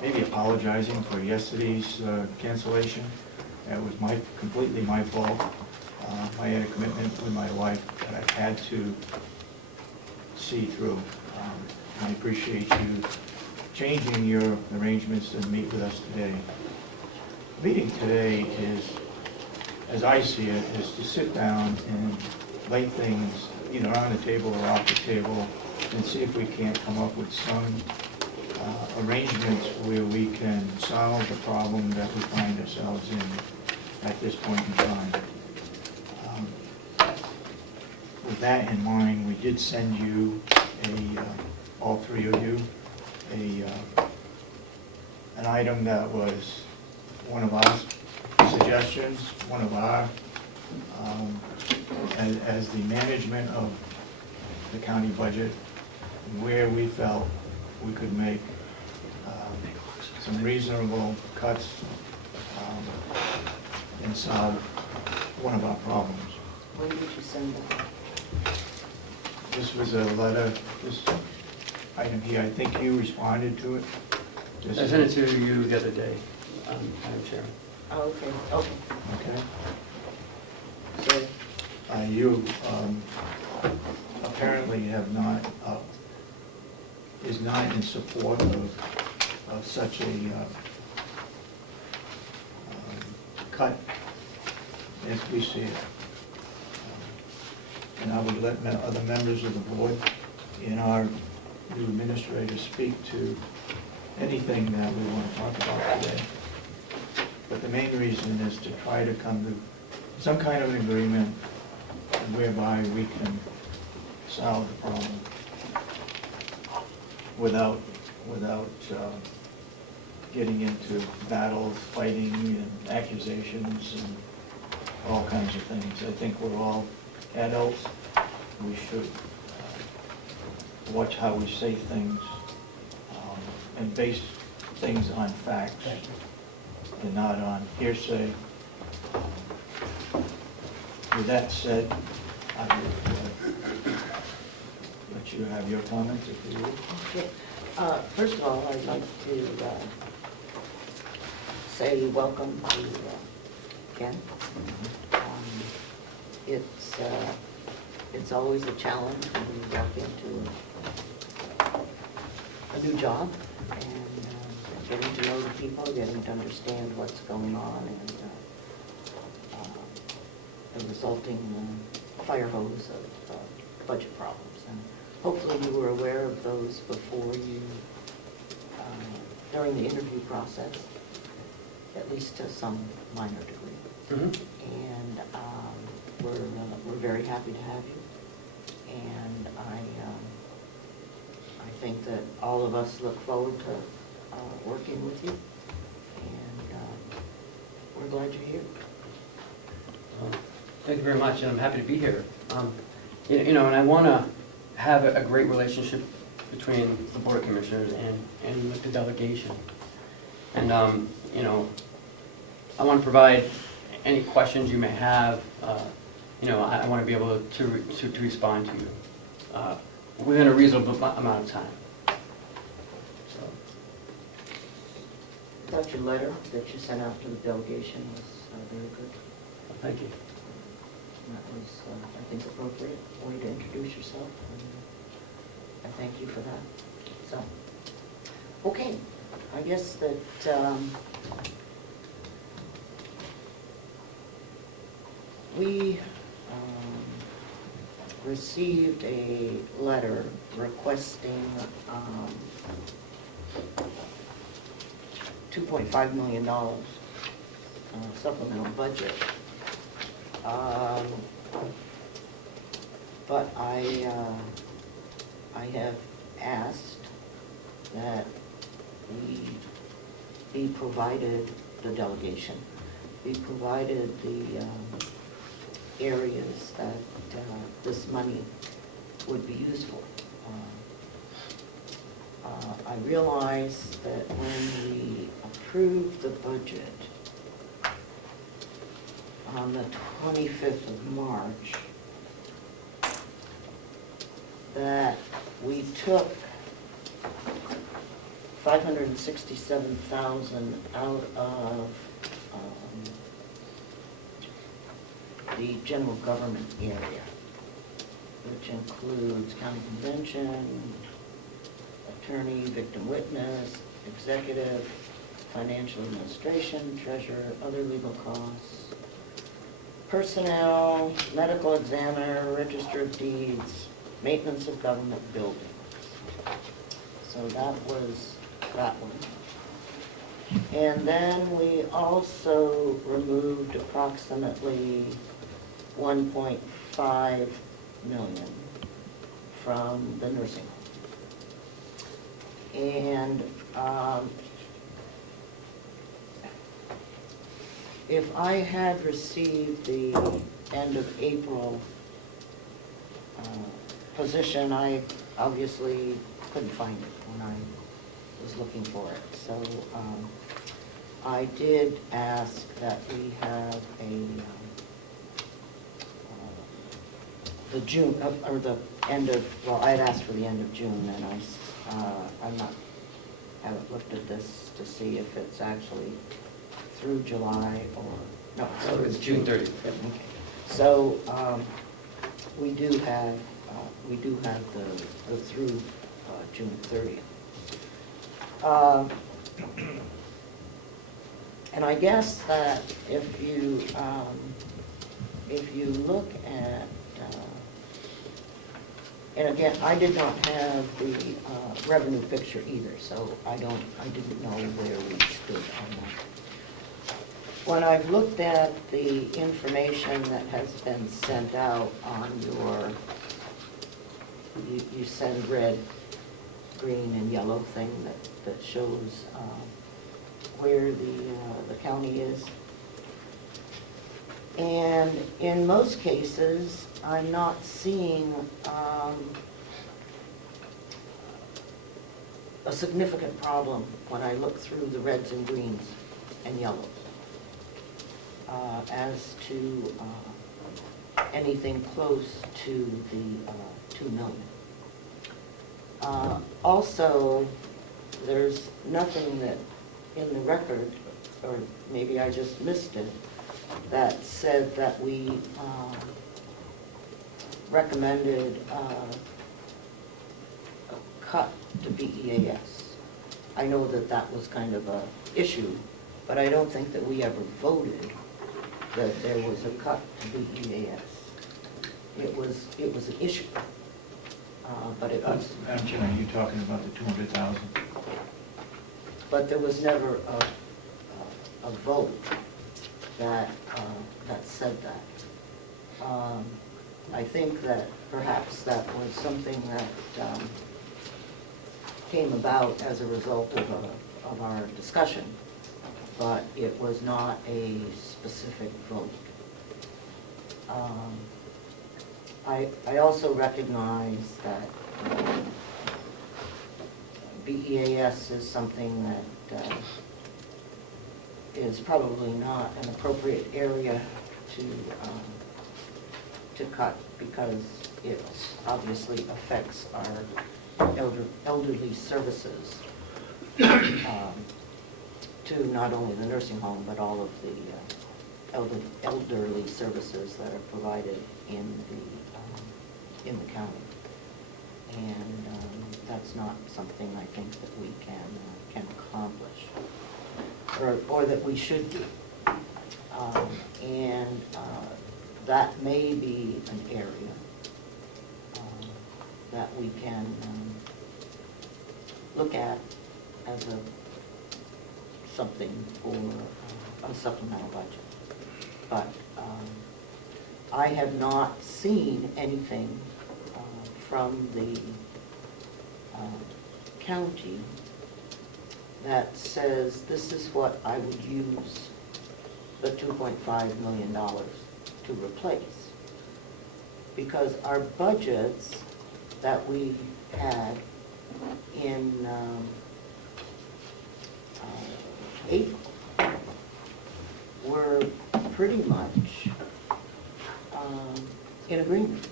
maybe apologizing for yesterday's cancellation. It was completely my fault. I had a commitment with my wife that I had to see through. I appreciate you changing your arrangements to meet with us today. The meeting today is, as I see it, is to sit down and lay things either on the table or off the table and see if we can't come up with some arrangements where we can solve the problem that we find ourselves in at this point in time. With that in mind, we did send you all three of you, an item that was one of our suggestions, one of our, as the management of the county budget, where we felt we could make some reasonable cuts and solve one of our problems. When did you send that? This was a letter, this item here, I think you responded to it. I sent it to you the other day, Madam Chair. Oh, okay, okay. Okay. So, You apparently have not, is not in support of such a cut as we see it. And I would let other members of the board and our new administrator speak to anything that we want to talk about today. But the main reason is to try to come to some kind of an agreement whereby we can solve the problem without getting into battles, fighting, and accusations, and all kinds of things. I think we're all adults. We should watch how we say things and base things on facts and not on hearsay. With that said, I would let you have your comments if you would. okay. First of all, I'd like to say welcome to Ken. It's always a challenge when you walk into a new job and getting to know the people, getting to understand what's going on, and the resulting fire hose of budget problems. And hopefully you were aware of those before you, during the interview process, at least to some minor degree. Mm-hmm. And we're very happy to have you. And I think that all of us look forward to working with you. And we're glad you're here. Thank you very much, and I'm happy to be here. You know, and I want to have a great relationship between the Board of Commissioners and with the delegation. And, you know, I want to provide any questions you may have. You know, I want to be able to respond to you within a reasonable amount of time. So. I thought your letter that you sent out to the delegation was very good. Thank you. And that was, I think, appropriate way to introduce yourself. And I thank you for that. So, okay, I guess that we received a letter requesting $2.5 million supplemental budget. But I have asked that we be provided, the delegation, be provided the areas that this money would be useful. I realize that when we approved the budget on the 25th of March, that we took $567,000 out of the general government area, which includes county convention, attorney, victim witness, executive, financial administration, treasurer, other legal costs, personnel, medical examiner, register of deeds, maintenance of government buildings. So that was that one. And then we also removed approximately 1.5 million from the nursing home. And if I had received the end of April position, I obviously couldn't find it when I was looking for it. So I did ask that we have the June, or the end of, well, I had asked for the end of June, and haven't looked at this to see if it's actually through July or, no. So it's June 30th. Okay. So we do have the through June 30th. And I guess that if you look at, and again, I did not have the revenue picture either, so I didn't know where we stood on that. When I've looked at the information that has been sent out on your, you send red, green, and yellow thing that shows where the county is. And in most cases, I'm not seeing a significant problem when I look through the reds and greens and yellows as to anything close to the 2 million. Also, there's nothing that in the record, or maybe I just missed it, that said that we recommended a cut to BEAS. I know that that was kind of a issue, but I don't think that we ever voted that there was a cut to BEAS. It was an issue, but it was. Madam Chair, are you talking about the 200,000? But there was never a vote that said that. I think that perhaps that was something that came about as a result of our discussion, but it was not a specific vote. I also recognize that BEAS is something that is probably not an appropriate area to cut, because it obviously affects our elderly services to not only the nursing home, but all of the elderly services that are provided in the county. And that's not something I think that we can accomplish, or that we should do. And that may be an area that we can look at as something for a supplemental budget. But I have not seen anything from the county that says this is what I would use the $2.5 million to replace. Because our budgets that we had in April were pretty much in agreement.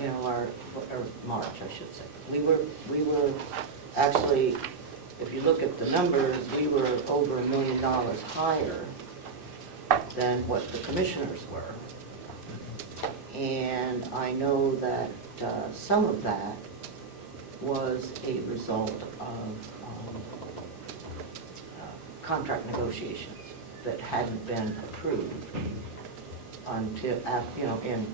You know, or March, I should say. We were actually, if you look at the numbers, we were over $1 million higher than what the commissioners were. And I know that some of that was a result of contract negotiations that hadn't been approved until, in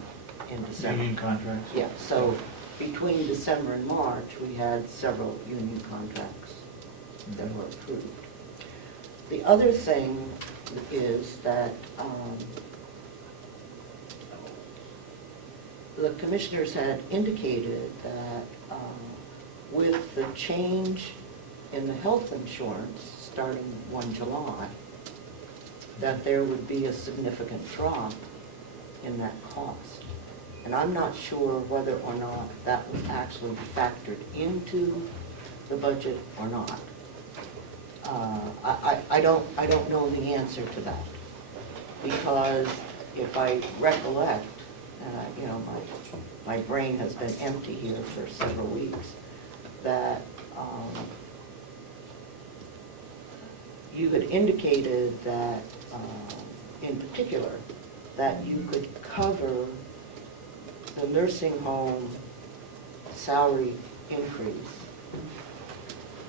December. Union contracts? Yeah, so between December and March, we had several union contracts that were approved. The other thing is that the commissioners had indicated that with the change in the health insurance starting 1 July, that there would be a significant drop in that cost. And I'm not sure whether or not that was actually factored into the budget or not. I don't know the answer to that, because if I recollect, my brain has been empty here for several weeks, that you had indicated that, in particular, that you could cover the nursing home salary increase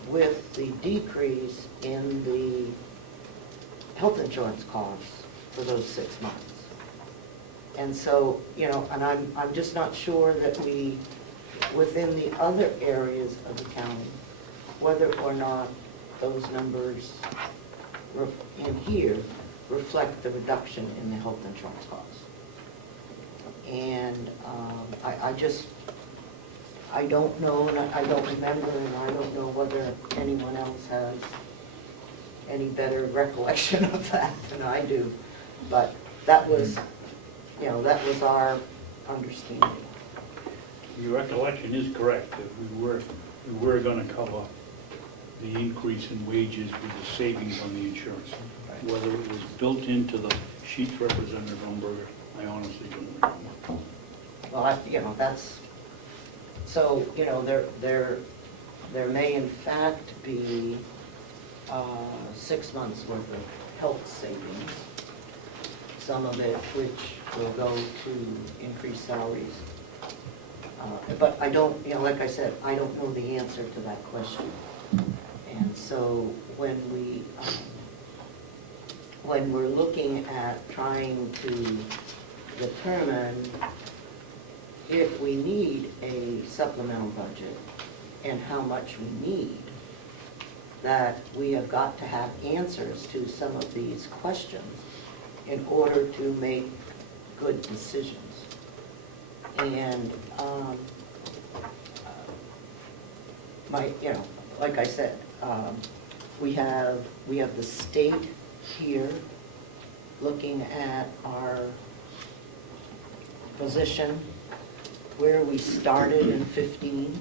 with the decrease in the health insurance costs for those 6 months. And so, and I'm just not sure that we, within the other areas of the county, whether or not those numbers in here reflect the reduction in the health insurance costs. And I don't know, and I don't remember, and I don't know whether anyone else has any better recollection of that than I do. But that was, that was our understanding. Your recollection is correct, that we were going to cover the increase in wages with the savings on the insurance. Whether it was built into the sheets Representative Umberger, I honestly don't remember. Well, that's, so, there may in fact be 6 months worth of health savings, some of it which will go to increase salaries. But I don't, like I said, I don't know the answer to that question. And so when we're looking at trying to determine if we need a supplemental budget and how much we need, that we have got to have answers to some of these questions in order to make good decisions. And like I said, we have the state here looking at our position, where we started in 15,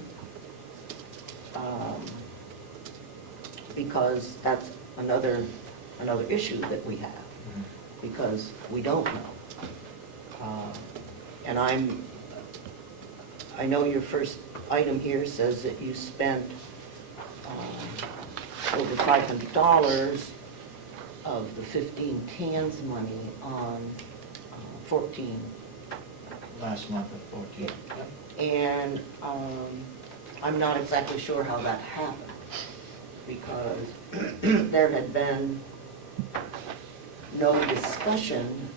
because that's another issue that we have, because we don't know. And I know your first item here says that you spent over $500 of the 15 TANs money on 14. Last month of 14. And I'm not exactly sure how that happened, because there had been no discussion,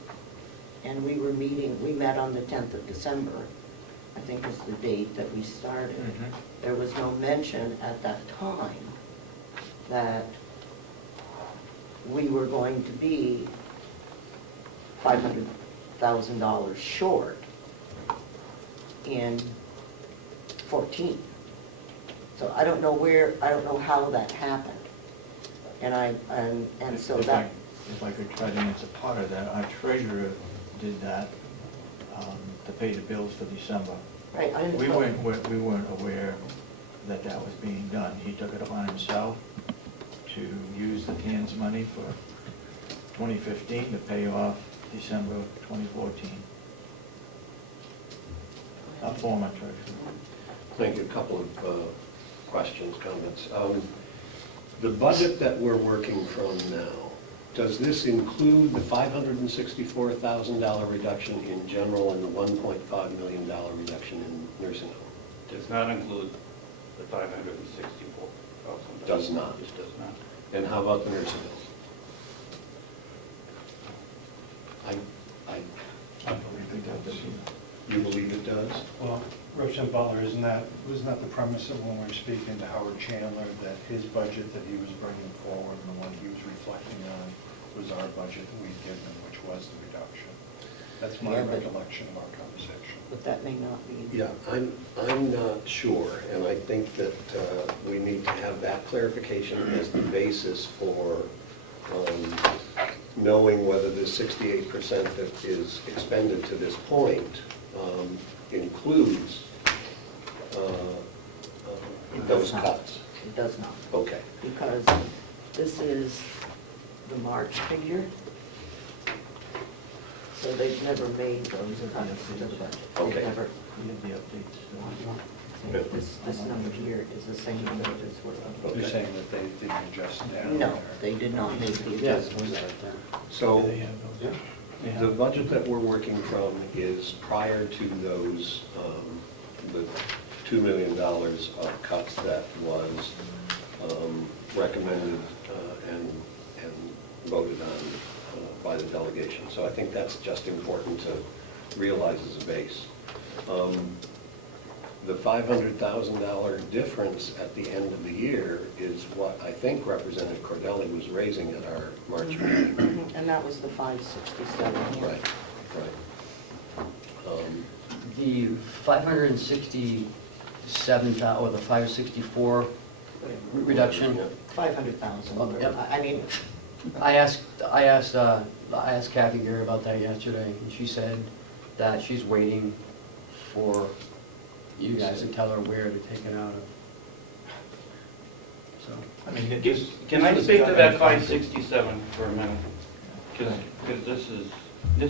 and we met on the 10th of December, I think is the date that we started. Mhm. There was no mention at that time that we were going to be $500,000 short in 14. So I don't know how that happened. And so that. If I could try to answer part of that, our treasurer did that to pay the bills for December. Right. We weren't aware that that was being done. He took it upon himself to use the TANs money for 2015 to pay off December 2014. former treasurer. Thank you. A couple of questions, comments. The budget that we're working from now, does this include the $564,000 reduction in general and the $1.5 million reduction in nursing home? Does not include the 564,000. Does not. This does not. And how about the nursing homes? I believe it does. You believe it does? Well, Representative Butler, wasn't that the premise of when we were speaking to Howard Chandler, that his budget that he was bringing forward and the one he was reflecting on was our budget that we'd given, which was the reduction? That's my Yeah, but- recollection of our conversation. But that may not be. Yeah, I'm not sure, and I think that we need to have that clarification as the basis for knowing whether the 68% that is expended to this point includes It those does not. cuts. It does not, Okay. because this is the March figure. So they've never made those cuts to the budget. They've Okay. never, We have the updates. this number here is the same number as what. Okay. You're saying that they didn't adjust down? No, or- they did not make the Yeah, adjustments. So They have those. They have the budget that we're working from is prior to those, the $2 million of cuts that was recommended and voted on by the delegation. So I think that's just important to realize as a base. The $500,000 difference at the end of the year is what I think Representative Cordelli was raising at our March meeting. Mhm, And that was the 567 here. Right, right. The 567,000, or the 564 reduction, Yeah. 500,000. Oh, yep. I mean, I asked Kathy Gary about that yesterday, and she said that she's waiting for you guys to tell her where to take it out of. So, I mean, it Can just. can I speak to that 567 for a minute? Because this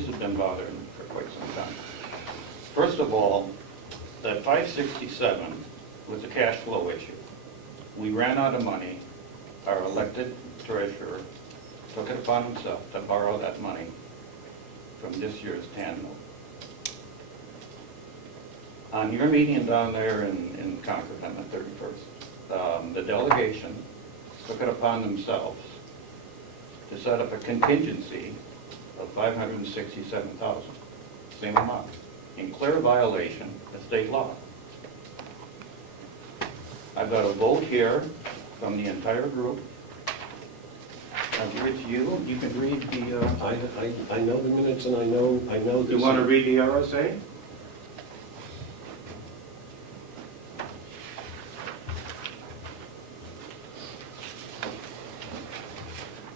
has been bothering me for quite some time. First of all, that 567 was a cash flow issue. We ran out of money. Our elected treasurer took it upon himself to borrow that money from this year's TAN note. On your meeting down there in Concord on the 31st, the delegation took it upon themselves to set up a contingency of $567,000, same amount, in clear violation of state law. I've got a vote here from the entire group. I'll give it to you. You can read the, I know the minutes and I know this. you want to read the RSA?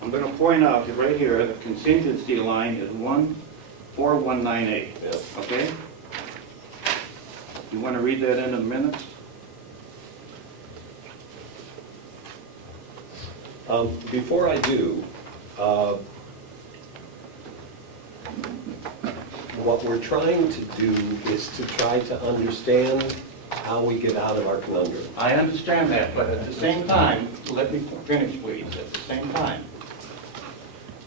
I'm going to point out that right here, the contingency line is 14198, Yeah. okay? You want to read that into the minutes? Before I do, what we're trying to do is to try to understand how we get out of our conundrum. I understand that, but at the same time, let me finish, please, at the same time,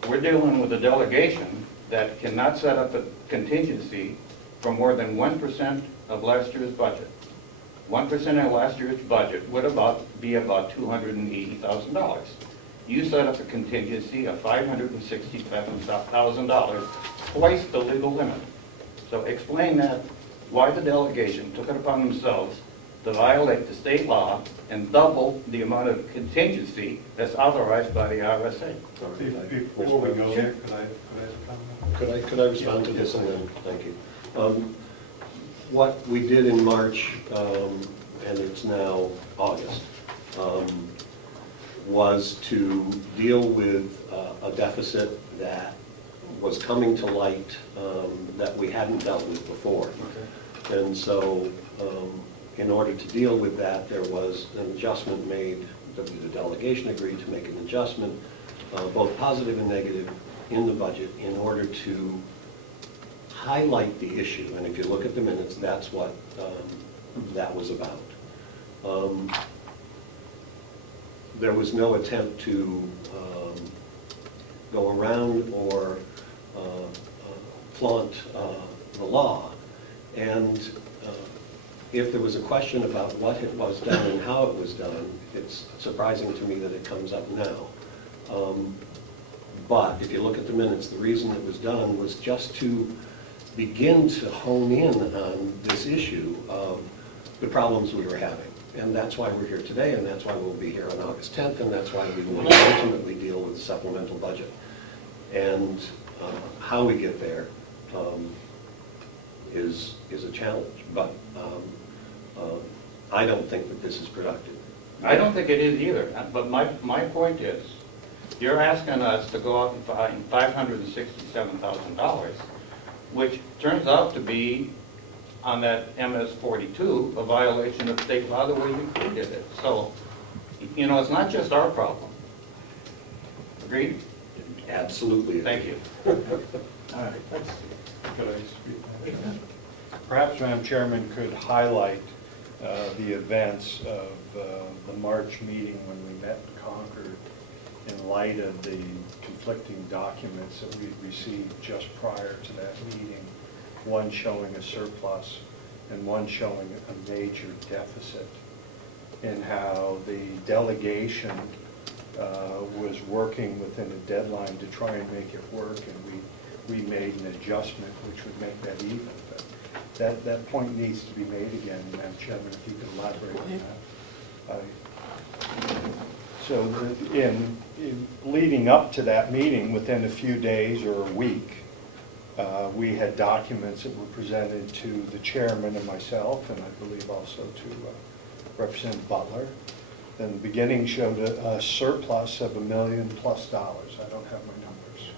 we're dealing with a delegation that cannot set up a contingency for more than 1% of last year's budget. 1% of last year's budget would be about $280,000. You set up a contingency of $567,000, twice the legal limit. So explain that, why the delegation took it upon themselves to violate the state law and double the amount of contingency that's authorized by the RSA. Before we go there, could I comment? Could I respond to this and then, thank you. What we did in March, and it's now August, was to deal with a deficit that was coming to light that we hadn't dealt with before. And so, in order to deal with that, there was an adjustment made, the delegation agreed to make an adjustment, both positive and negative, in the budget in order to highlight the issue, and if you look at the minutes, that's what that was about. There was no attempt to go around or flaunt the law. And if there was a question about what it was done and how it was done, it's surprising to me that it comes up now. But if you look at the minutes, the reason it was done was just to begin to hone in on this issue of the problems we were having. And that's why we're here today, and that's why we'll be here on August 10th, and that's why we will ultimately deal with the supplemental budget. And how we get there is a challenge, but I don't think that this is productive. I don't think it is either, but my point is, you're asking us to go out and find $567,000, which turns out to be, on that MS 42, a violation of state law the way you created it. So, you know, it's not just our problem. Agreed? Absolutely. Thank you. All right, let's, Could I speak? Perhaps, Madam Chairman, could highlight the events of the March meeting when we met in Concord in light of the conflicting documents that we'd received just prior to that meeting, one showing a surplus and one showing a major deficit, and how the delegation was working within a deadline to try and make it work, and we made an adjustment which would make that even. But that point needs to be made again, Madam Chairman, if you could elaborate on that. So in leading up to that meeting, within a few days or a week, we had documents that were presented to the chairman and myself, and I believe also to Representative Butler. Then the beginning showed a surplus of $1 million+. I don't have my numbers,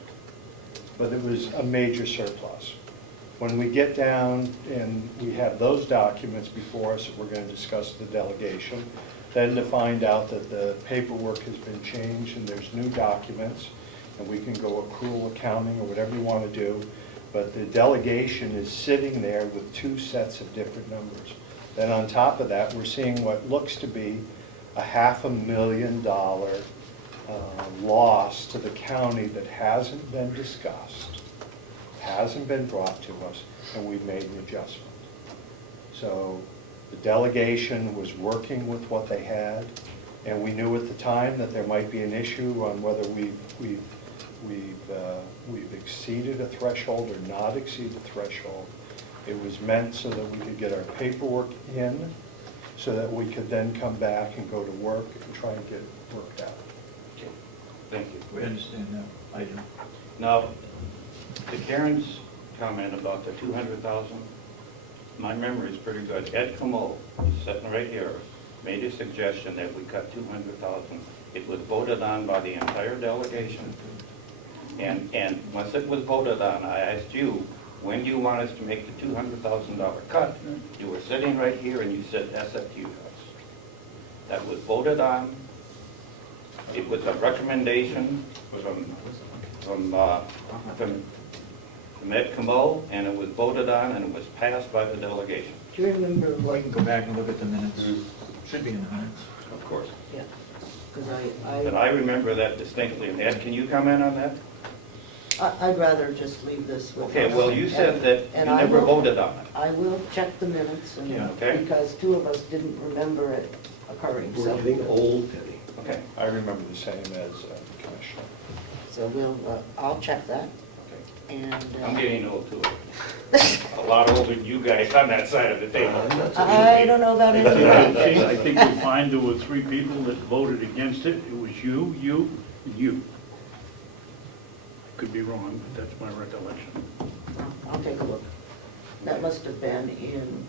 but it was a major surplus. When we get down and we have those documents before us, we're going to discuss the delegation, then to find out that the paperwork has been changed and there's new documents, and we can go accrual accounting or whatever you want to do, but the delegation is sitting there with two sets of different numbers. Then on top of that, we're seeing what looks to be a $500,000 loss to the county that hasn't been discussed, hasn't been brought to us, and we've made an adjustment. So the delegation was working with what they had, and we knew at the time that there might be an issue on whether we've exceeded a threshold or not exceeded a threshold. It was meant so that we could get our paperwork in, so that we could then come back and go to work and try and get it worked out. Thank you. we understand that item. Now, to Karen's comment about the 200,000, my memory is pretty good. Ed Comeau, who's sitting right here, made a suggestion that we cut 200,000. It was voted on by the entire delegation. And once it was voted on, I asked you, when do you want us to make the $200,000 cut? You were sitting right here and you said SFU cuts. That was voted on. It was a recommendation from Ed Comeau, and it was voted on, and it was passed by the delegation. Do you remember Well, I what, can go back and look at the minutes. Should be in the minutes. Of course. yeah, because But I remember that distinctly. And Ed, can you comment on that? I'd rather just leave this with. Okay, us. well, you said that And you I never will- voted on it. I will check the minutes, and, Yeah. Okay. because two of us didn't remember it occurring, We're so. getting old, Denny. Okay. I remember the same as Commissioner. So I'll check that, Okay. and. I'm getting old too. A lot older than you guys on that side of the table. I don't know about any of that. I think you'll find there were 3 people that voted against it. It was you, and you. Could be wrong, but that's my recollection. I'll take a look. That must have been in,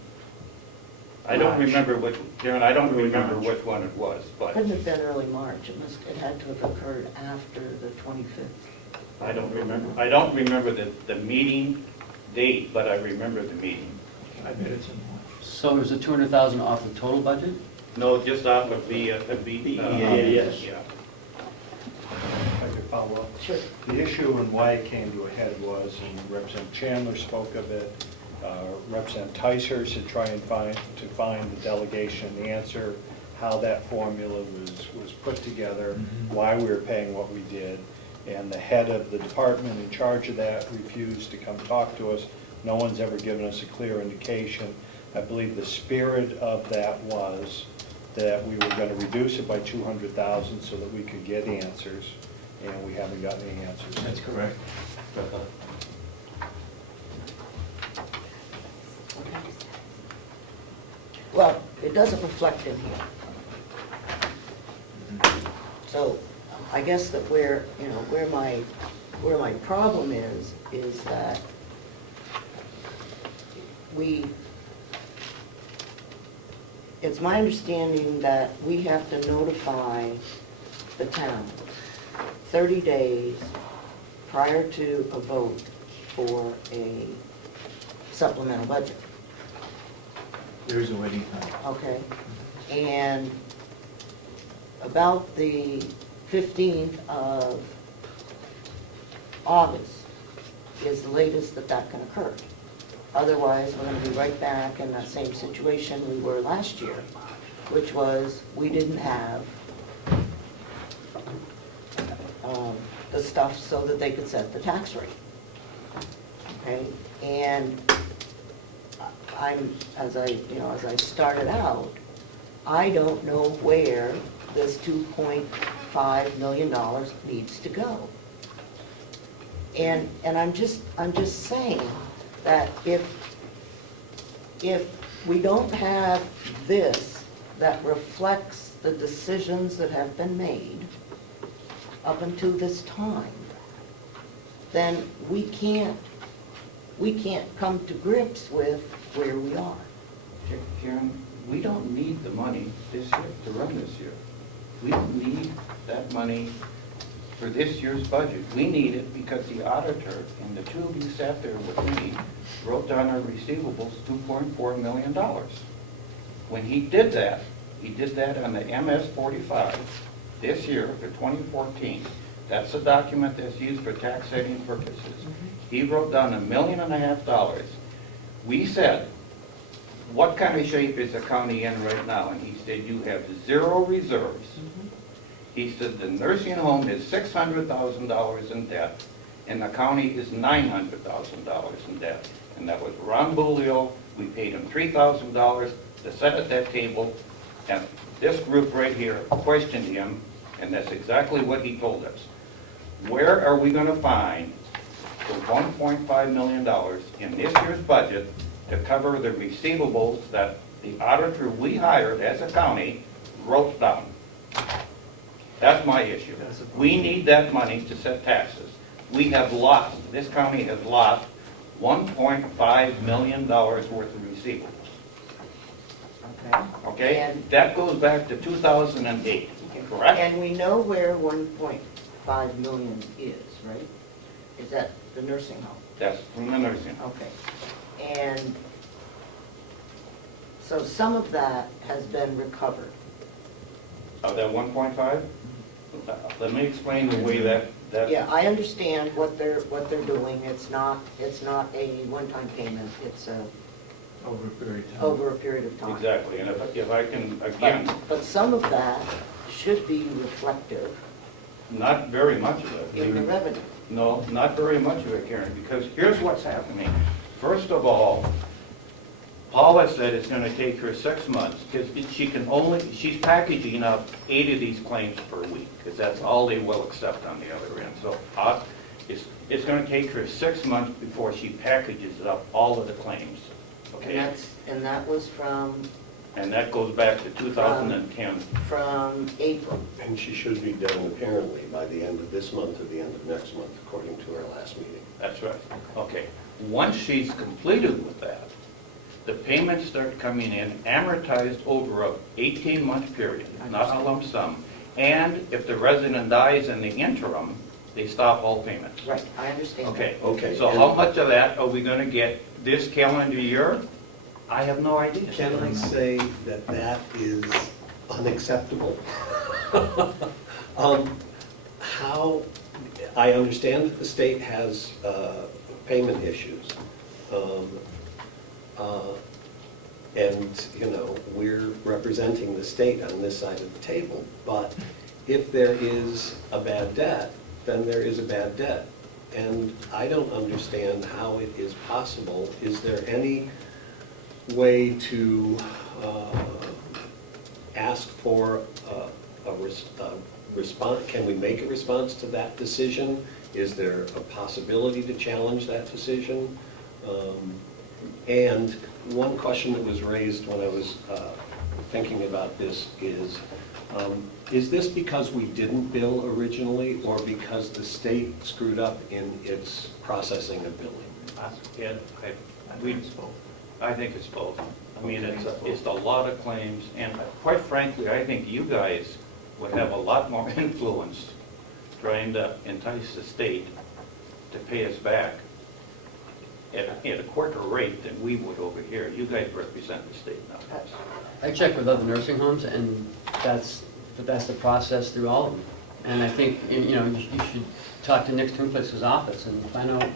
I don't March. remember which, Darren, I don't remember which one it was, but couldn't have been early March. It had to have occurred after the 25th. I don't remember. I don't remember the meeting date, but I remember the meeting. I bet it's in March. So is the 200,000 off the total budget? No, just off of the, yes. yeah. I could follow up. Sure. The issue issue and why it came to a head was, and Representative Chandler spoke of it, Representative Tyser should try and find the delegation answer, how that formula was put together, why we were paying what we did, and the head of the department in charge of that refused to come talk to us. No one's ever given us a clear indication. I believe the spirit of that was that we were going to reduce it by 200,000 so that we could get answers, and we haven't gotten any answers. That's correct. Well, it doesn't reflect in here. So I guess that where my problem is that it's my understanding that we have to notify the town 30 days prior to a vote for a supplemental budget. There is a waiting time. Okay, and about the 15th of August is the latest that can occur. Otherwise, we're going to be right back in that same situation we were last year, which was we didn't have the stuff so that they could set the tax rate. Okay, and as I started out, I don't know where this $2.5 million needs to go. And I'm just saying that if we don't have this that reflects the decisions that have been made up until this time, then we can't come to grips with where we are. Karen, we don't need the money this year to run this year. We don't need that money for this year's budget. We need it because the auditor and the two of you sat there with me, wrote down our receivables, $2.4 million. When he did that on the MS 45 this year for 2014. That's a document that's used for tax setting purposes. He wrote down $1.5 million. We said, what kind of shape is the county in right now? And he said, you have 0 reserves. He said, the nursing home is $600,000 in debt, and the county is $900,000 in debt. And that was Ron Bulio. We paid him $3,000 to sit at that table, and this group right here questioned him, and that's exactly what he told us. Where are we going to find the $1.5 million in this year's budget to cover the receivables that the auditor we hired as a county wrote down? That's my issue. We need that money to set taxes. We have lost, this county has lost $1.5 million worth of receivables. Okay? Okay? And- That goes back to 2008, correct? And we know where 1.5 million is, right? Is that the nursing home? That's from the nursing home. Okay. And so some of that has been recovered. Of that 1.5? Let me explain the way that. Yeah, I understand what they're doing. It's not a one-time payment. It's Over a period of time. over a period of time. Exactly, and if I can, again, But some of that should be reflective not very much of it. in the revenue. No, not very much of it, Karen, because here's what's happening. First of all, Paula said it's going to take her 6 months, because she's packaging up 8 of these claims per week, because that's all they will accept on the other end. So it's going to take her 6 months before she packages up all of the claims, okay? And that was from And that goes back to 2010. From April. And she should be done apparently by the end of this month or the end of next month, according to our last meeting. That's right. Okay. Once she's completed with that, the payments start coming in amortized over a 18-month period, not a lump sum. And if the resident dies in the interim, they stop all payments. Right, I understand. Okay. Okay. So how much of that are we going to get this calendar year? I have no idea. Can I say that that is unacceptable? How I understand that the state has payment issues. And, you know, we're representing the state on this side of the table, but if there is a bad debt, then there is a bad debt. And I don't understand how it is possible. Is there any way to ask for a response? Can we make a response to that decision? Is there a possibility to challenge that decision? And one question that was raised when I was thinking about this is this because we didn't bill originally, or because the state screwed up in its processing of billing? I think it's both. I mean, it's a lot of claims, and quite frankly, I think you guys would have a lot more influence trying to entice the state to pay us back at a quicker rate than we would over here. You guys represent the state now. I checked with other nursing homes, and that's the process through all of them. And I think, you know, you should talk to Nick Tunflitz's office and find out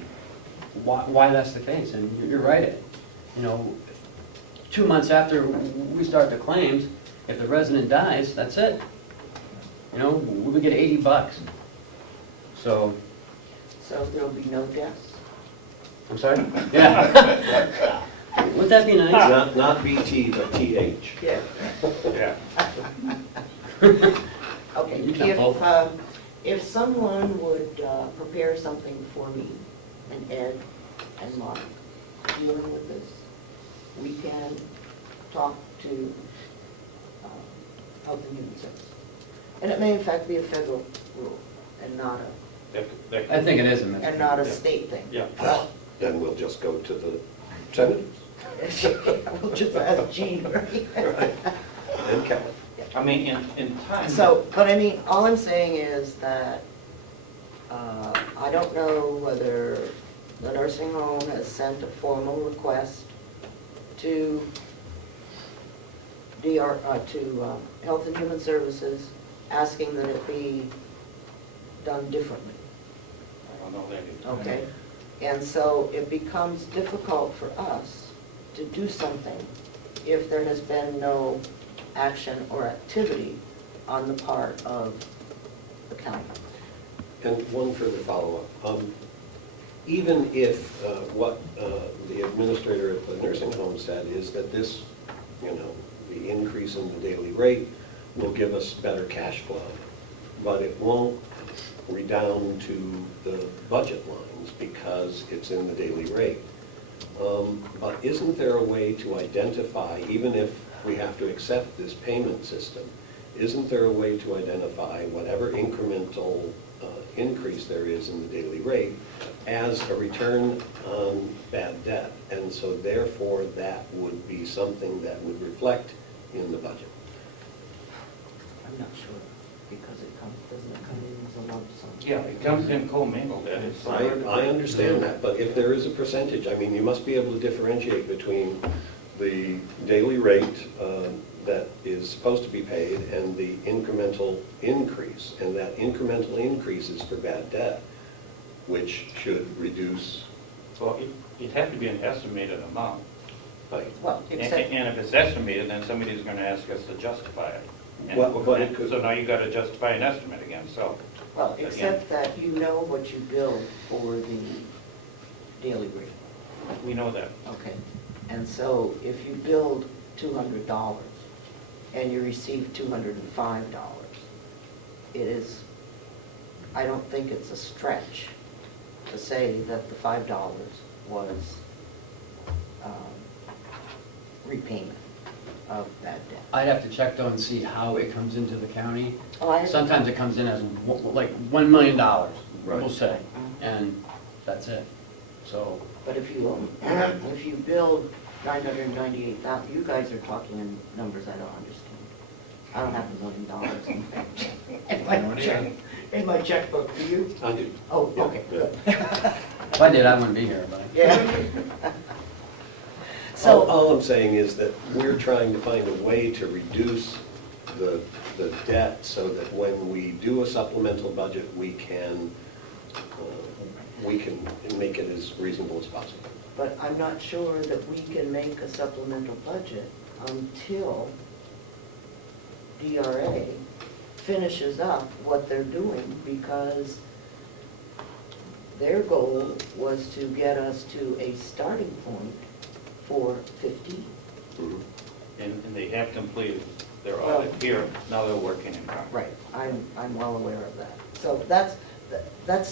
why that's the case. And you're right. You know, 2 months after we start the claims, if the resident dies, that's it. You know, we would get $80. So, there'll be no deaths? I'm sorry? Yeah. Wouldn't that be nice? Not BT, but TH. Yeah. Yeah. Okay, You can both. if someone would prepare something for me, and Ed and Mark, dealing with this, we can talk to Health and Human Services. And it may in fact be a federal rule, and not I think it is a and not a state thing. Yeah. Then we'll just go to the senators We'll just ask Gene, right? and Carroll. I mean, in time. So, but I mean, all I'm saying is that I don't know whether the nursing home has sent a formal request to Health and Human Services, asking that it be done differently. I don't know that either. Okay? And so it becomes difficult for us to do something if there has been no action or activity on the part of the county. And one further follow-up. Even if what the administrator at the nursing home said is that this, you know, the increase in the daily rate will give us better cash flow, but it won't redound to the budget lines because it's in the daily rate. But isn't there a way to identify, even if we have to accept this payment system, isn't there a way to identify whatever incremental increase there is in the daily rate as a return on bad debt? And so therefore that would be something that would reflect in the budget. I'm not sure, because doesn't it come in as a lump sum? Yeah, it comes in commingled, that is. I understand that, but if there is a percentage, I mean, you must be able to differentiate between the daily rate that is supposed to be paid and the incremental increase. And that incremental increase is for bad debt, which should reduce. Well, it'd have to be an estimated amount. Right. Well, And except, if it's estimated, then somebody's gonna ask us to justify it. And Well, but it could- so now you gotta justify an estimate again, so. well, except that you know what you bill for the daily rate. We know that. Okay, and so if you billed $200 and you receive $205, it is, I don't think it's a stretch to say that the $5 was repayment of that debt. I'd have to check though and see how it comes into the county. Oh, Sometimes it comes in as like $1 million, we'll Right. say, and that's it. So, But if you build 998,000, you guys are talking in numbers I don't understand. I don't have $1 million in my checkbook, do you? I do. Oh, okay, good. if I did, I wouldn't be here, but. Yeah. All So, I'm saying is that we're trying to find a way to reduce the debt so that when we do a supplemental budget, we can we can make it as reasonable as possible. But I'm not sure that we can make a supplemental budget until DRA finishes up what they're doing, because their goal was to get us to a starting point for 15. Mhm. And they have completed their audit here, now they're working in progress. Right, I'm well aware of that. So that's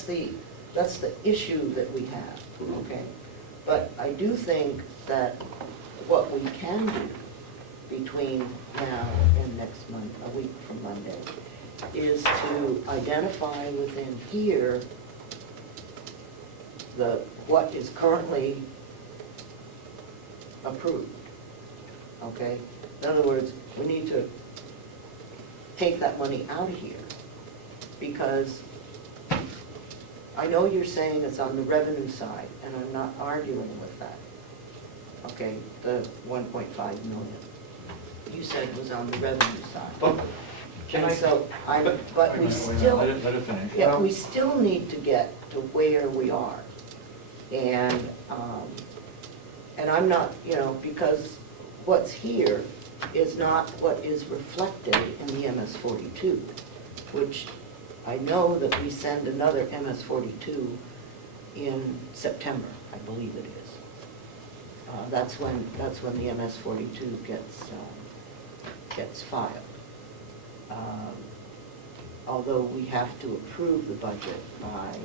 the issue that we have, okay? But I do think that what we can do between now and next month, a week from Monday, is to identify within here what is currently approved, okay? In other words, we need to take that money out of here, because I know you're saying it's on the revenue side, and I'm not arguing with that, okay? The 1.5 million, you said was on the revenue side. But can I, And so, but we Wait a minute, still, let it finish. yeah, we still need to get to where we are. And I'm not, because what's here is not what is reflected in the MS-42, which I know that we send another MS-42 in September, I believe it is. That's when the MS-42 gets filed. Although we have to approve the budget by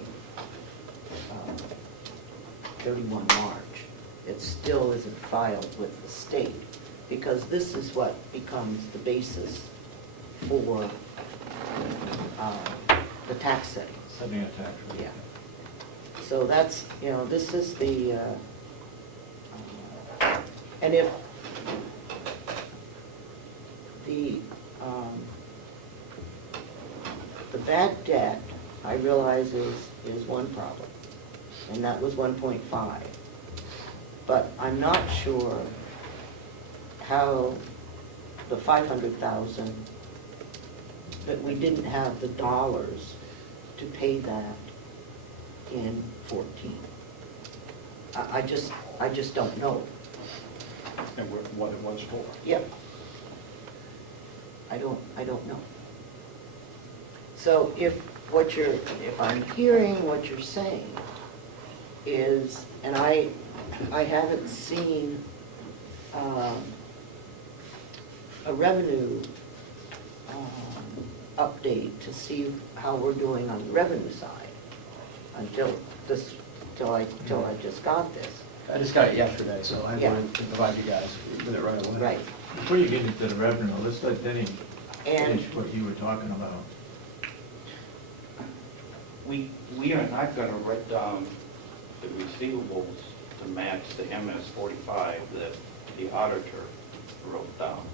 31 March. It still isn't filed with the state, because this is what becomes the basis for the tax settings. Setting a tax rate. Yeah. So that's, this is the, and if the bad debt, I realize is one problem, and that was 1.5. But I'm not sure how the 500,000, that we didn't have the dollars to pay that in 14. I just don't know. And what it was for. Yep. I don't know. So if I'm hearing what you're saying is, and I haven't seen a revenue update to see how we're doing on the revenue side until I just got this. I just got it yesterday, so I Yeah. wanted to provide you guys with it right away. Right. Before you get into the revenue, let's let Denny And finish what you were talking about. we are not gonna write down the receivables to match the MS-45 that the auditor wrote down.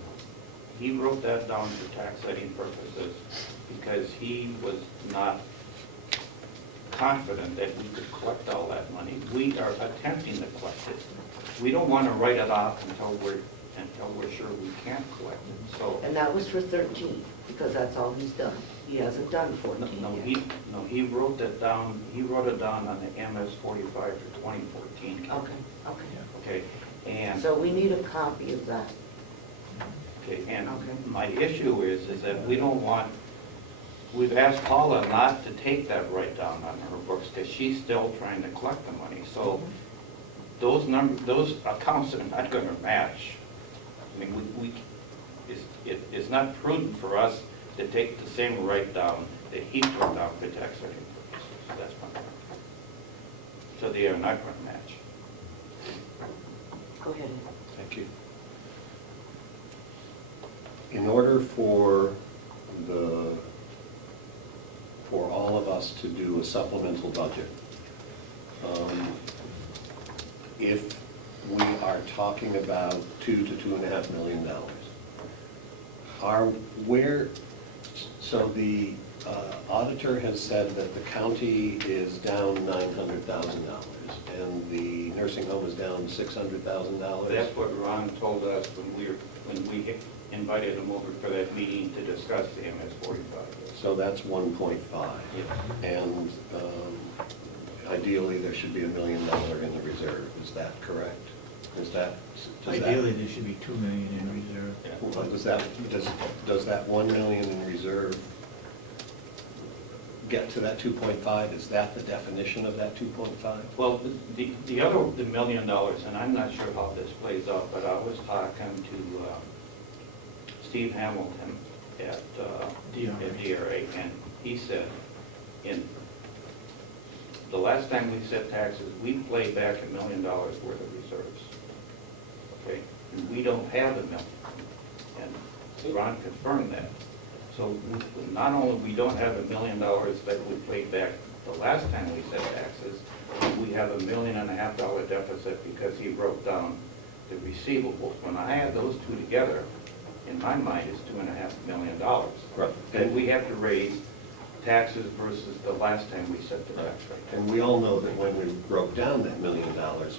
He wrote that down for tax setting purposes because he was not confident that we could collect all that money. We are attempting to collect it. We don't want to write it off until we're sure we can't collect it, so. And that was for 13, because that's all he's done. He hasn't done 14 yet. He wrote that down, he wrote it down on the MS-45 for 2014. Okay. Okay, and. So we need a copy of that. Okay, and Okay. my issue is that we don't want, we've asked Paula not to take that write down on her books because she's still trying to collect the money. So those accounts are not going to match. I mean, it's not prudent for us to take the same write down that he put down for tax setting purposes. That's my point. So they are not going to match. Go ahead. Thank you. In order for all of us to do a supplemental budget, if we are talking about $2 to $2.5 million, so the auditor has said that the county is down $900,000 and the nursing home is down $600,000. That's what Ron told us when we invited him over for that meeting to discuss the MS-45. So that's 1.5. And ideally, there should be $1 million in the reserve. Is that correct? Is that? Ideally, there should be 2 million in reserve. Well, does that 1 million in reserve get to that 2.5? Is that the definition of that 2.5? Well, the $1 million, and I'm not sure how this plays out, but I was talking to Steve Hamilton at DRA, and he said, in the last time we set taxes, we played back $1 million worth of reserves. Okay, and we don't have $1 million, and Ron confirmed that. So not only we don't have $1 million that we played back the last time we set taxes, we have $1.5 million deficit because he broke down the receivables. When I add those two together, in my mind, it's $2.5 million. Right. And we have to raise taxes versus the last time we set the tax rate. And we all know that when we broke down that $1 million,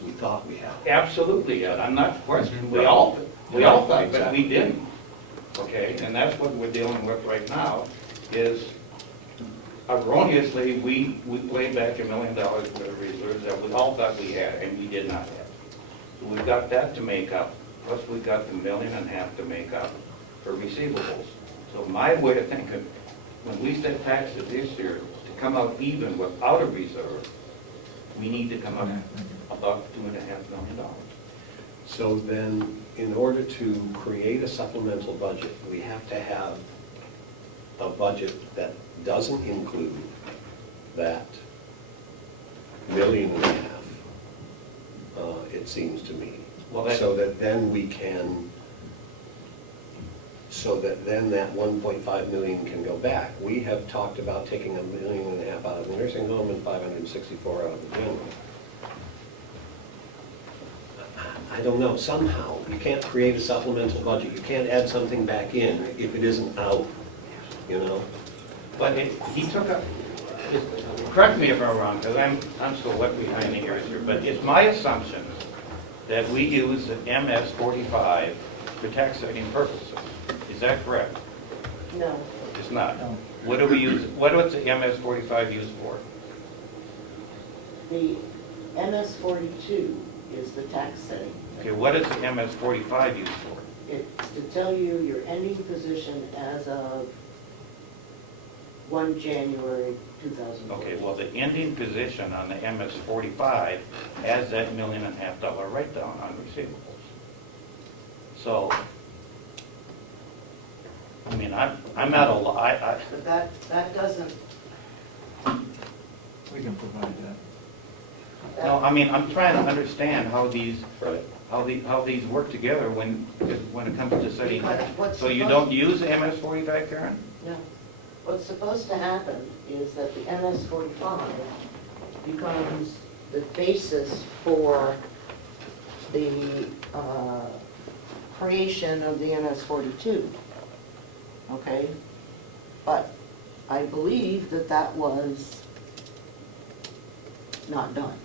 we thought we had it. Absolutely, Ed, I'm not questioning, we all thought, but Exactly. we didn't. Okay, and that's what we're dealing with right now, is erroneously, we played back $1 million worth of reserves that we all thought we had, and we did not have. So we've got that to make up, plus we've got the $1.5 million to make up for receivables. So my way of thinking, when we set taxes this year, to come out even without a reserve, we need to come up about $2.5 million. So then, in order to create a supplemental budget, we have to have a budget that doesn't include that $1.5 million, it seems to me. Well, that- So that then we can, so that then that 1.5 million can go back. We have talked about taking $1.5 million out of the nursing home and 564 out of the general. I don't know, somehow, you can't create a supplemental budget, you can't add something back in if it isn't out, you know? But he took up, correct me if I'm wrong, because I'm still wet behind the ears here, but it's my assumption that we use the MS 45 for tax setting purposes. Is that correct? No. It's not. No. What do we use, what's the MS 45 used for? The MS 42 is the tax setting. Okay, what is the MS 45 used for? It's to tell you your ending position as of 1 January 2004. Okay, well, the ending position on the MS 45 has that $1.5 million write-down on receivables. So, I mean, I'm not a, But that doesn't, We can provide that. no, I mean, I'm trying to understand how these, Right. how these work together when it comes to setting tax. What's So you supposed- don't use the MS 45, Karen? no. What's supposed to happen is that the MS 45 becomes the basis for the creation of the MS 42. Okay? But I believe that that was not done.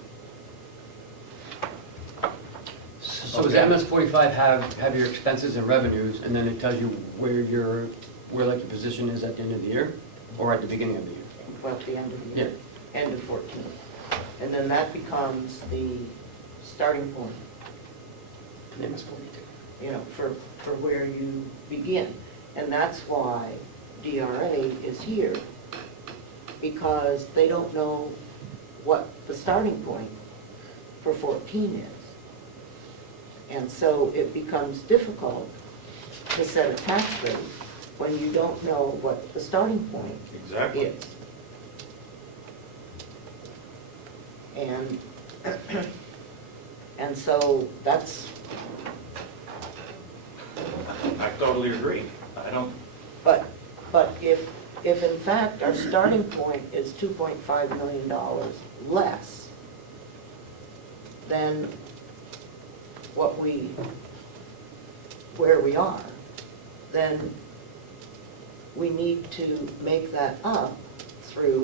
So does MS 45 have your expenses and revenues, and then it tells you where like your position is at the end of the year, or at the beginning of the year? Well, at the end of the year, end of 14. And then that becomes the starting point, The MS 42. you know, for where you begin. And that's why DRA is here, because they don't know what the starting point for 14 is. And so it becomes difficult to set a tax rate when you don't know what the starting point Exactly. is. And so that's, I totally agree. I don't, but if in fact our starting point is $2.5 million less than where we are, then we need to make that up through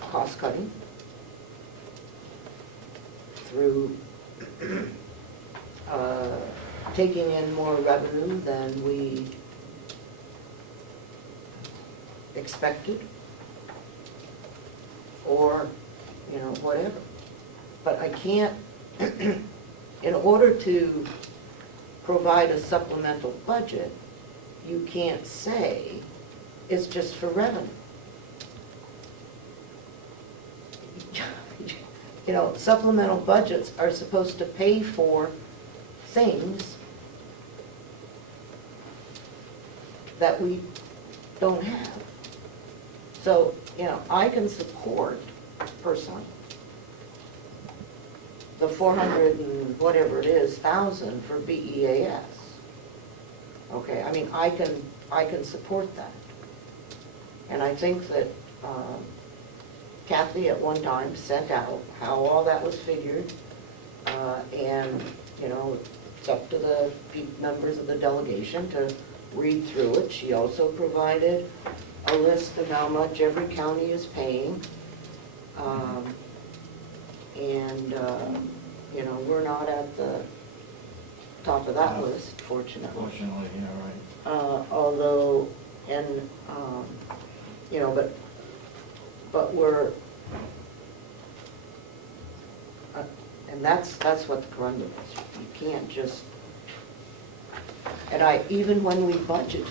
cost cutting, through taking in more revenue than we expected, or, whatever. But I can't, in order to provide a supplemental budget, you can't say it's just for revenue. Supplemental budgets are supposed to pay for things that we don't have. So, I can support personally the 400 and whatever it is, thousand for BEAS. Okay, I mean, I can support that. And I think that Kathy at one time sent out how all that was figured, and, it's up to the members of the delegation to read through it. She also provided a list of how much every county is paying. And, we're not at the top of that list, fortunately. Fortunately, yeah, right. Although, but we're, and that's what the conundrum is. You can't just, and even when we budgeted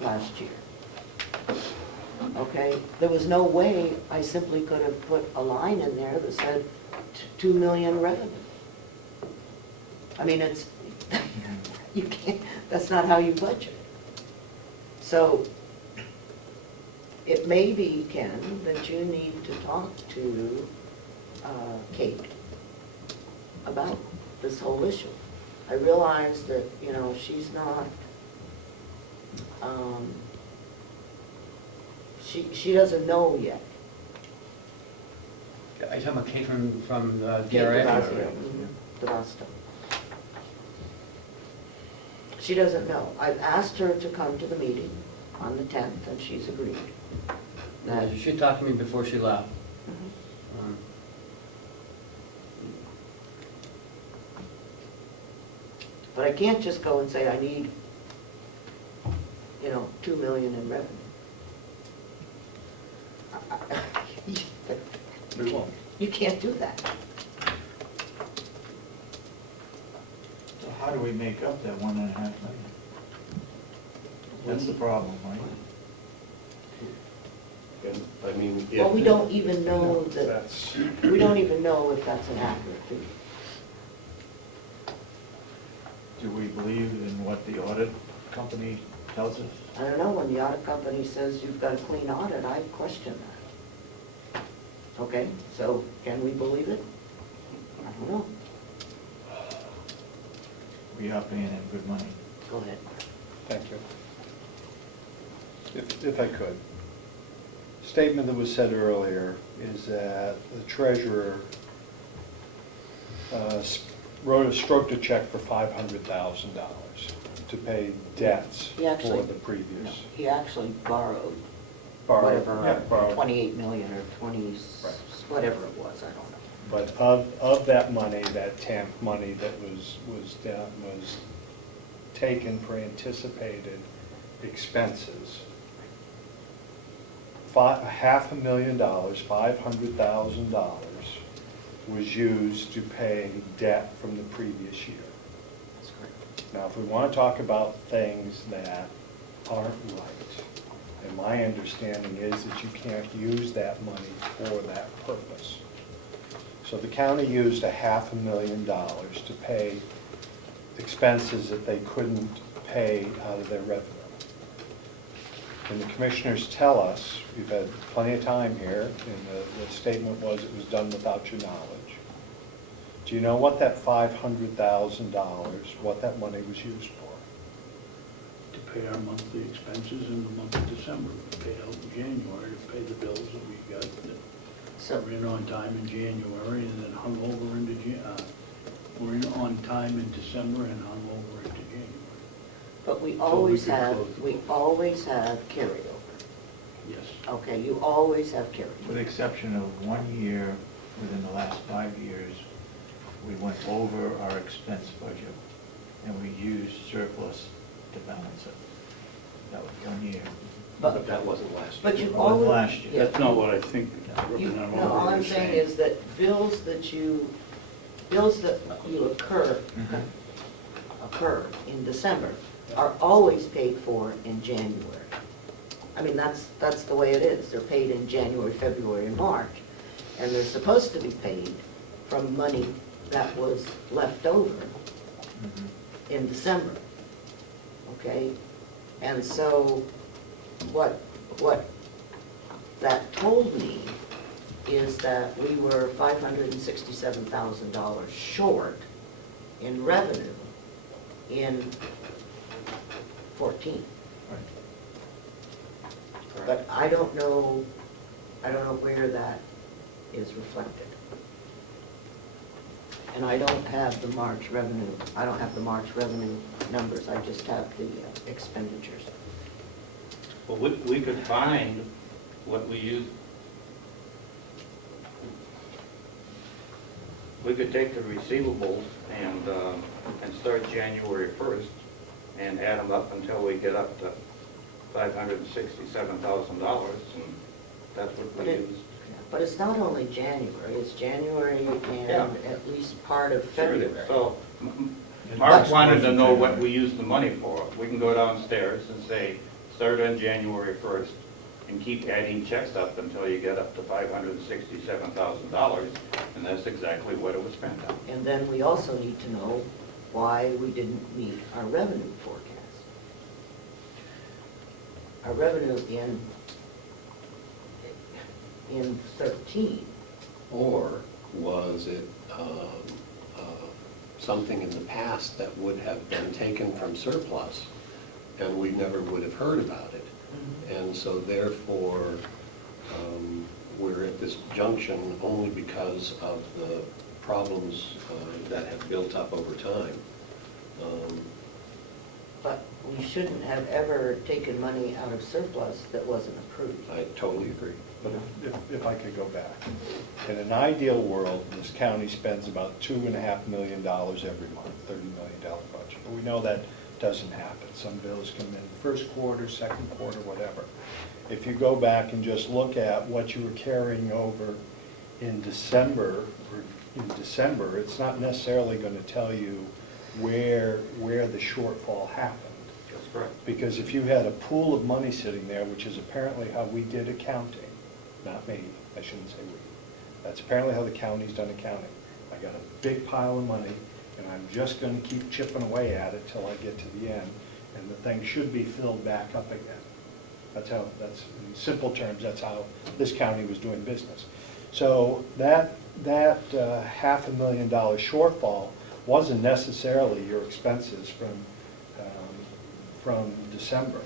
last year, okay, there was no way I simply could have put a line in there that said 2 million revenue. I mean, you can't, that's not how you budget. So, it may be, Ken, that you need to talk to Kate about this whole issue. I realize that, she's not, she doesn't know yet. Are you talking about Kate from Kate DRA? DeVasto. She doesn't know. I've asked her to come to the meeting on the 10th, and she's agreed. She talked to me before she left. Mhm. But I can't just go and say I need, 2 million in revenue. We won't. You can't do that. So how do we make up that 1.5 million? That's the problem, right? And, I mean, Well, we if, don't even know that, That's, we don't even know if that's an accurate figure. Do we believe in what the audit company tells us? I don't know, when the audit company says you've got a clean audit, I question that. Okay, so can we believe it? I don't know. We are paying in good money. Go ahead. thank you. If I could. Statement that was said earlier is that the treasurer stroked a check for $500,000 to pay debts He actually- for the previous. No, he actually borrowed, Borrowed, whatever, yeah, borrowed. 28 million or 20, Right. whatever it was, I don't know. But of that money, that TAMP money that was taken for anticipated expenses, $500,000, $500,000 was used to pay debt from the previous year. That's correct. Now, if we want to talk about things that aren't right, and my understanding is that you can't use that money for that purpose. So the county used $500,000 to pay expenses that they couldn't pay out of their revenue. And the commissioners tell us, we've had plenty of time here, and the statement was it was done without your knowledge. Do you know what that $500,000, what that money was used for? To pay our monthly expenses in the month of December. We paid out in January to pay the bills that we got that So, were in on time in January and then hung over into, were in on time in December and hung over into January. but we we always could have, close the we books. always have carryover. Yes. Okay, you always have With the carryover. exception of 1 year, within the last 5 years, we went over our expense budget, and we used surplus to balance it. That was 1 year. But that wasn't last year. But you It was always. last year. yeah. That's not what I think You- Representative No, all Umberger I'm is saying saying. is that bills that you occur in December are always paid for in January. I mean, that's the way it is. They're paid in January, February, and March. And they're supposed to be paid from money that was left over in December. Okay? And so what that told me is that we were $567,000 short in revenue in 14. But I don't know where that is reflected. And I don't have the March revenue numbers, I just have the expenditures. Well, we could find what we use. We could take the receivables and start January 1st and add them up until we get up to $567,000, and that's what we use. But it's not only January, it's January Yeah. and at least part of Sure it is. February. So Mark wanted to know what we use the money for. We can go downstairs and say, start on January 1st and keep adding checks up until you get up to $567,000, and that's exactly what it was spent on. And then we also need to know why we didn't meet our revenue forecast. Our revenue in 13. Or was it something in the past that would have been taken from surplus and we never would have heard about it? And so therefore, we're at this junction only because of the problems that have built up over time. But we shouldn't have ever taken money out of surplus that wasn't approved. I totally agree. But if I could go back, in an ideal world, this county spends about $2.5 million every month, $30 million budget. But we know that doesn't happen. Some bills come in first quarter, second quarter, whatever. If you go back and just look at what you were carrying over in December, it's not necessarily going to tell you where the shortfall happened. That's correct. Because if you had a pool of money sitting there, which is apparently how we did accounting, not me, I shouldn't say we. That's apparently how the county's done accounting. I got a big pile of money, and I'm just gonna keep chipping away at it till I get to the end, and the thing should be filled back up again. That's in simple terms, that's how this county was doing business. So that $500,000 shortfall wasn't necessarily your expenses from December.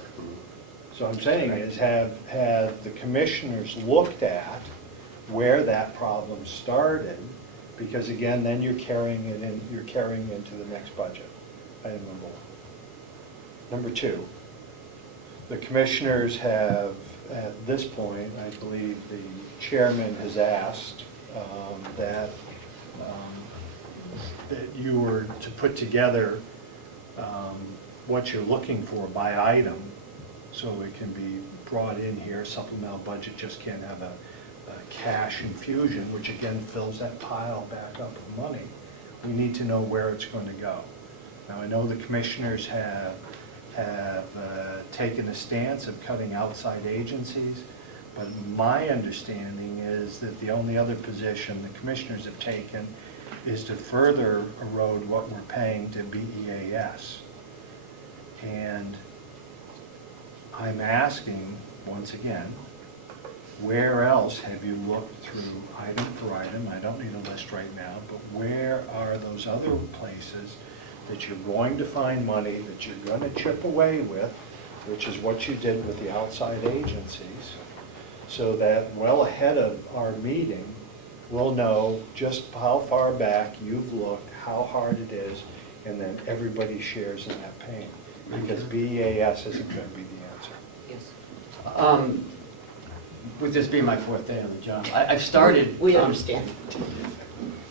So I'm saying is have the commissioners looked at where that problem started, because again, then you're carrying into the next budget. Item number one. Number two, the commissioners have, at this point, I believe the chairman has asked that you were to put together what you're looking for by item, so it can be brought in here. Supplemental budget just can't have a cash infusion, which again fills that pile back up of money. We need to know where it's going to go. Now, I know the commissioners have taken a stance of cutting outside agencies, but my understanding is that the only other position the commissioners have taken is to further erode what we're paying to BEAS. And I'm asking, once again, where else have you looked through item for item? I don't need a list right now, but where are those other places that you're going to find money, that you're going to chip away with, which is what you did with the outside agencies, so that well ahead of our meeting, we'll know just how far back you've looked, how hard it is, and then everybody shares in that pain. Because BEAS isn't going to be the answer. Yes. With this being my fourth day on the job, I've started. We understand.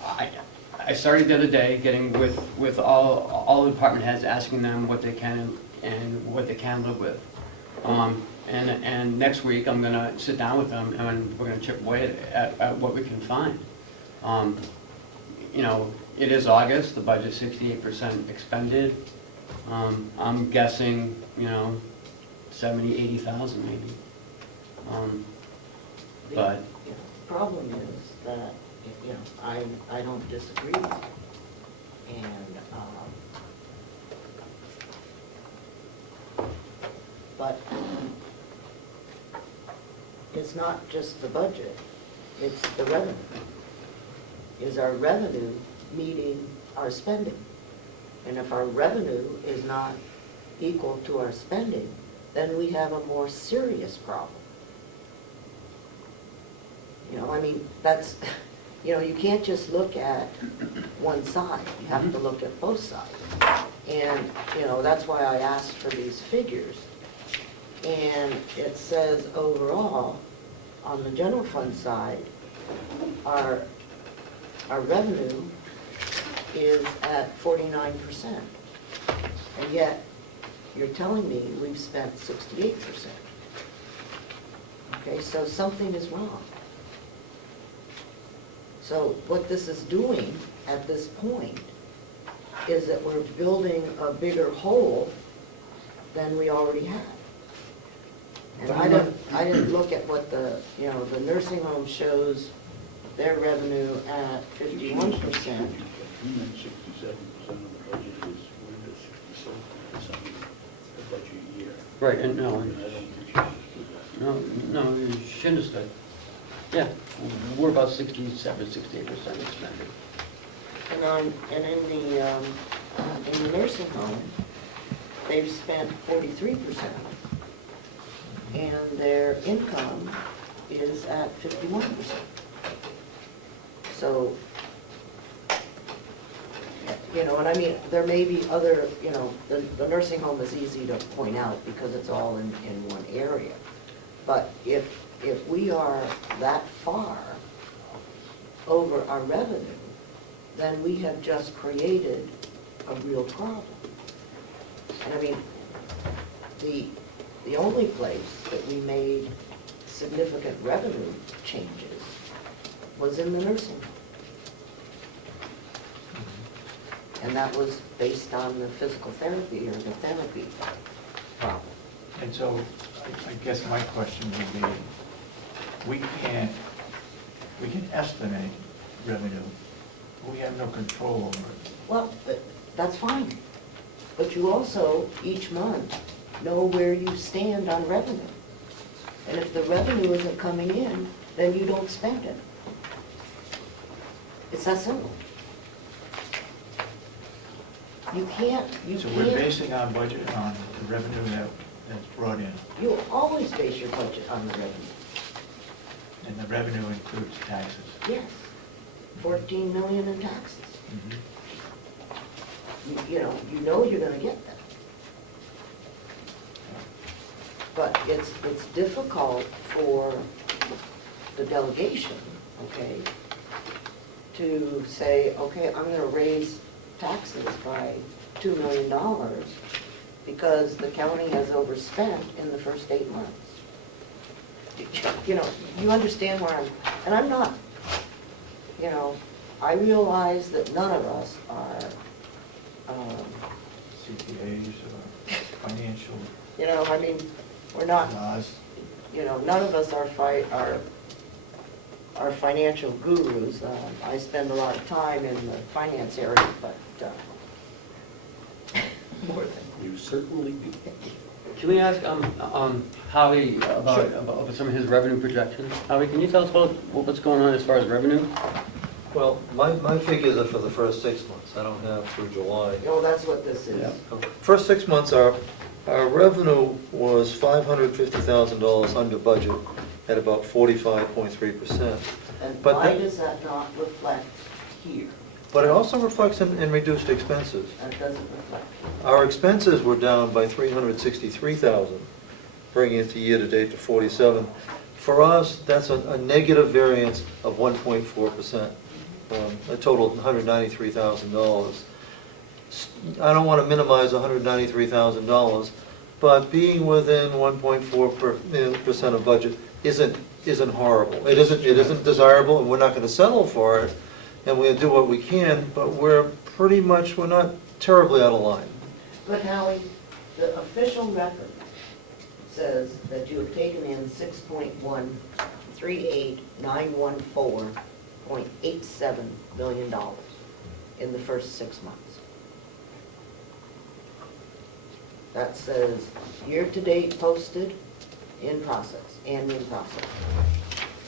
I started the other day getting with all the department heads, asking them what they can and what they can live with. And next week, I'm gonna sit down with them, and we're gonna chip away at what we can find. You know, it is August, the budget's 68% expended. I'm guessing, you know, 70, 80,000 maybe. But, The problem is that, you know, I don't disagree with you. And, but it's not just the budget, it's the revenue. Is our revenue meeting our spending? And if our revenue is not equal to our spending, then we have a more serious problem. You know, I mean, that's, you know, you can't just look at one side, you have to look at both sides. And, you know, that's why I asked for these figures. And it says overall, on the general fund side, our revenue is at 49%. And yet, you're telling me we've spent 68%. Okay, so something is wrong. So what this is doing at this point is that we're building a bigger hole than we already had. And I didn't look at what the, you know, the nursing home shows their revenue at 51%. You meant 67% of the budget is, what is it, 67% of the budget year? right, and no, And I don't think you should do that. no, you shouldn't have stood. Yeah, we're about 67, 68% expended. And in the nursing home, they've spent 43%. And their income is at 51%. So, you know, and I mean, there may be other, you know, the nursing home is easy to point out because it's all in one area. But if we are that far over our revenue, then we have just created a real problem. And I mean, the only place that we made significant revenue changes was in the nursing home. And that was based on the physical therapy or the therapy problem. And so, I guess my question would be, we can estimate revenue, but we have no control over it. Well, that's fine. But you also, each month, know where you stand on revenue. And if the revenue isn't coming in, then you don't spend it. It's that simple. You can't. So we're basing our budget on the revenue that's brought in, You always base your budget on the revenue. and the revenue includes taxes. Yes, 14 million in taxes. You know you're gonna get that. But it's difficult for the delegation, okay, to say, okay, I'm gonna raise taxes by $2 million because the county has overspent in the first 8 months. You know, you understand where and I'm not, you know, I realize that none of us are, CPAs or financial you know, I mean, we're not, laws. you know, none of us are financial gurus. I spend a lot of time in the finance area, but more than. You certainly do. Can we ask Howie about some of his revenue projections? Howie, can you tell us about what's going on as far as revenue? Well, my figures are for the first 6 months. I don't have through July. Oh, that's what this is. Yeah. First 6 months, our revenue was $550,000 under budget at about 45.3%. And But why the- does that not reflect here? But it also reflects in reduced expenses. That doesn't reflect here. Our expenses were down by $363,000, bringing it to year-to-date to 47. For us, that's a negative variance of 1.4%, a total of $193,000. I don't want to minimize $193,000, but being within 1.4% of budget isn't horrible. It isn't desirable, and we're not gonna settle for it, and we'll do what we can, but we're not terribly out of line. But Howie, the official record says that you have taken in $6.138914.87 million in the first 6 months. That says year-to-date posted, in process, and in process.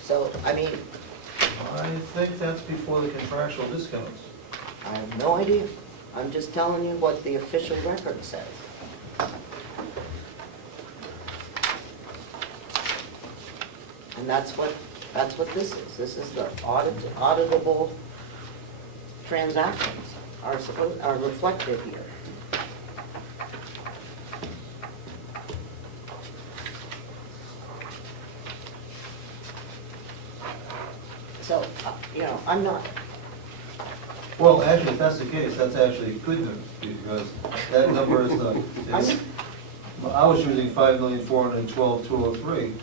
So, I mean, I think that's before the contractual discounts. I have no idea. I'm just telling you what the official record says. And that's what this is. This is the auditable transactions are reflected here. So, I'm not, Well, actually, if that's the case, that's actually good news, because that number is I was using 5,412,203.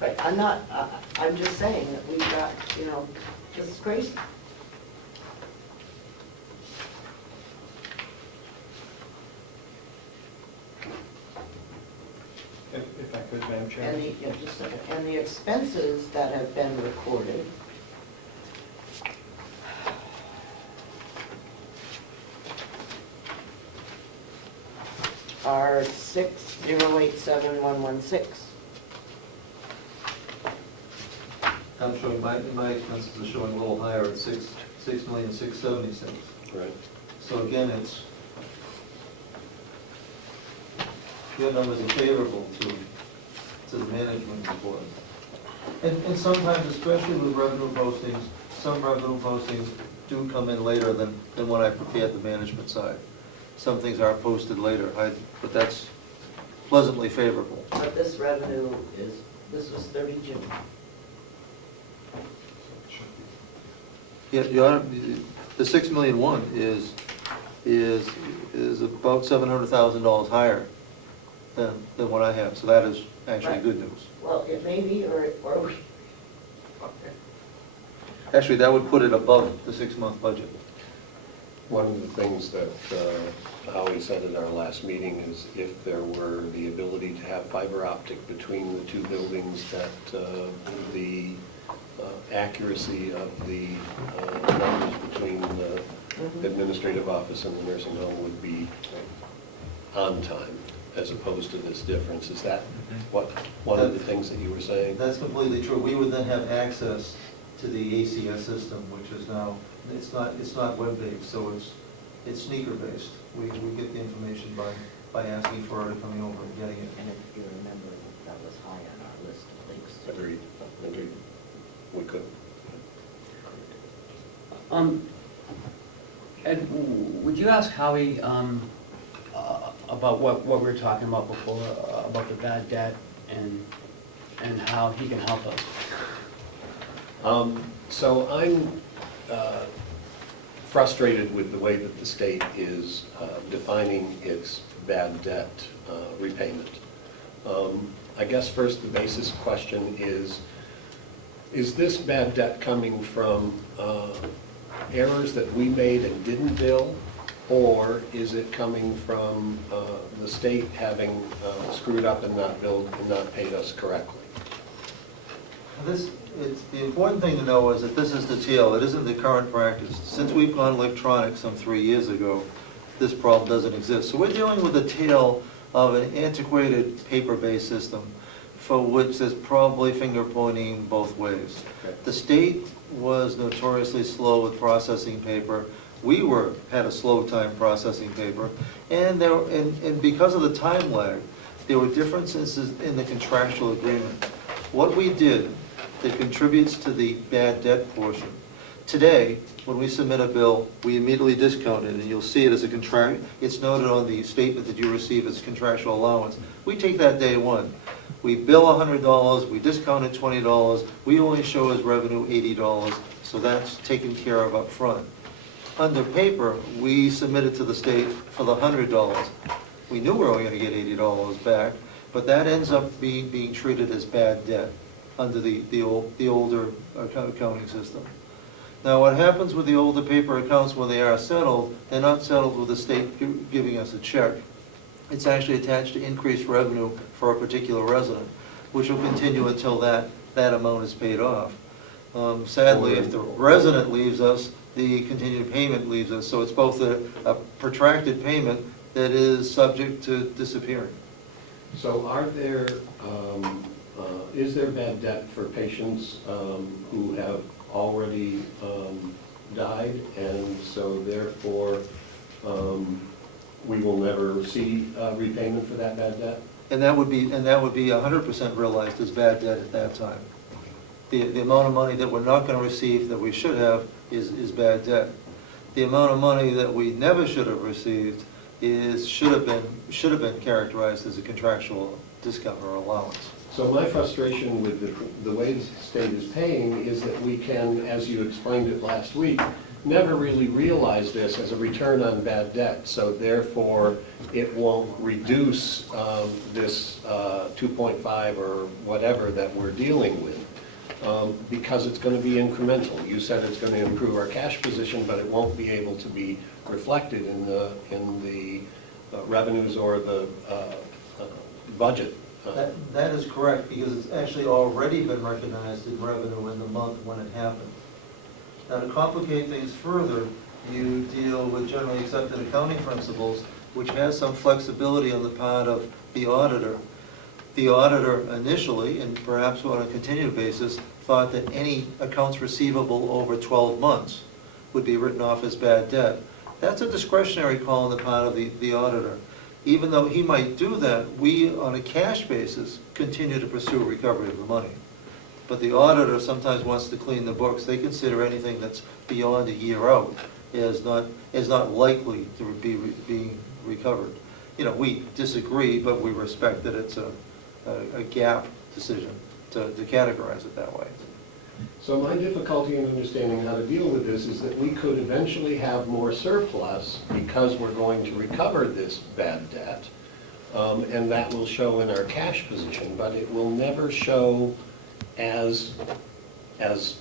but I'm just saying that we've got, this is crazy. If I could, Madam Chair. And the expenses that have been recorded are 6087116. I'm showing, my expenses are showing a little higher at 6,676,000. Right. So again, your numbers are favorable to the management report. And sometimes, especially with revenue postings, some revenue postings do come in later than when I prepared the management side. Some things are posted later, but that's pleasantly favorable. But this revenue this was 30 June. Yeah, the 6,000,001 is about $700,000 higher than what I have, so that is actually Right. good news. Well, it may be, or Actually, that would put it above the 6-month budget. One of the things that Howie said at our last meeting is if there were the ability to have fiber optic between the two buildings, that the accuracy of the numbers between the administrative office and the nursing home would be on time, as opposed to this difference. Is that one of the things that you were saying? That's completely true. We would then have access to the ACS system, which is now, it's not web-based, so it's sneaker-based. We get the information by asking for it, coming over and getting it. and if you remember, that was high on our list of things. Agreed. We could. Ed, would you ask Howie about what we were talking about before, about the bad debt and how he can help us? So I'm frustrated with the way that the state is defining its bad debt repayment. I guess first the basis question is this bad debt coming from errors that we made and didn't bill, or is it coming from the state having screwed up and not billed and not paid us correctly? The important thing to know is that this is the tail, it isn't the current practice. Since we've gone electronic some 3 years ago, this problem doesn't exist. So we're dealing with the tail of an antiquated paper-based system for which there's probably finger pointing both ways. Okay. The state was notoriously slow with processing paper. We had a slow time processing paper, and because of the time lag, there were differences in the contractual agreement. What we did that contributes to the bad debt portion. Today, when we submit a bill, we immediately discount it, and you'll see it as it's noted on the statement that you receive as contractual allowance. We take that day one. We bill $100, we discount it $20, we only show as revenue $80, so that's taken care of up front. Under paper, we submit it to the state for the $100. We knew we were only gonna get $80 back, but that ends up being treated as bad debt under the older accounting system. Now, what happens with the older paper accounts when they are settled, they're not settled with the state giving us a check. It's actually attached to increased revenue for a particular resident, which will continue until that amount is paid off. Sadly, if the resident leaves us, the continued payment leaves us, so it's both a protracted payment that is subject to disappearing. So is there bad debt for patients who have already died, and so therefore we will never see repayment for that bad debt? And that would be 100% realized as bad debt at that time. The amount of money that we're not going to receive that we should have is bad debt. The amount of money that we never should have received should have been characterized as a contractual discount or allowance. So my frustration with the way the state is paying is that we can, as you explained it last week, never really realize this as a return on bad debt. So therefore, it won't reduce this 2.5 or whatever that we're dealing with, because it's going to be incremental. You said it's going to improve our cash position, but it won't be able to be reflected in the revenues or the budget. That is correct, because it's actually already been recognized in revenue in the month when it happened. Now, to complicate things further, you deal with generally accepted accounting principles, which has some flexibility on the part of the auditor. The auditor initially, and perhaps on a continued basis, thought that any accounts receivable over 12 months would be written off as bad debt. That's a discretionary call on the part of the auditor. Even though he might do that, we, on a cash basis, continue to pursue recovery of the money. But the auditor sometimes wants to clean the books. They consider anything that's beyond a year out as not likely to be being recovered. You know, we disagree, but we respect that it's a gap decision to categorize it that way. So my difficulty in understanding how to deal with this is that we could eventually have more surplus because we're going to recover this bad debt, and that will show in our cash position, but it will never show as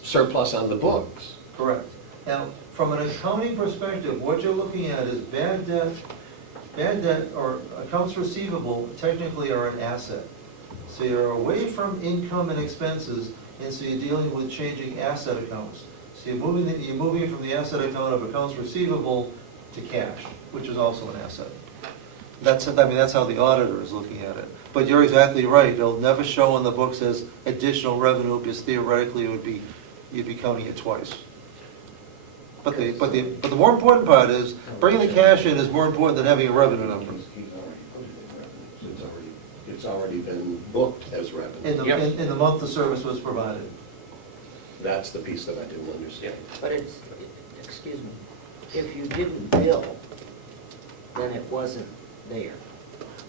surplus on the books. Correct. Now, from an accounting perspective, what you're looking at is bad debt or accounts receivable technically are an asset. So you're away from income and expenses, and so you're dealing with changing asset accounts. So you're moving from the asset account of accounts receivable to cash, which is also an asset. That's how the auditor is looking at it. But you're exactly right. It'll never show on the books as additional revenue, because theoretically you'd be counting it twice. But the more important part is bringing the cash in is more important than having a revenue number. It's already been booked as revenue. In the month the service was provided. That's the piece that I didn't understand. But excuse me, if you didn't bill, then it wasn't there.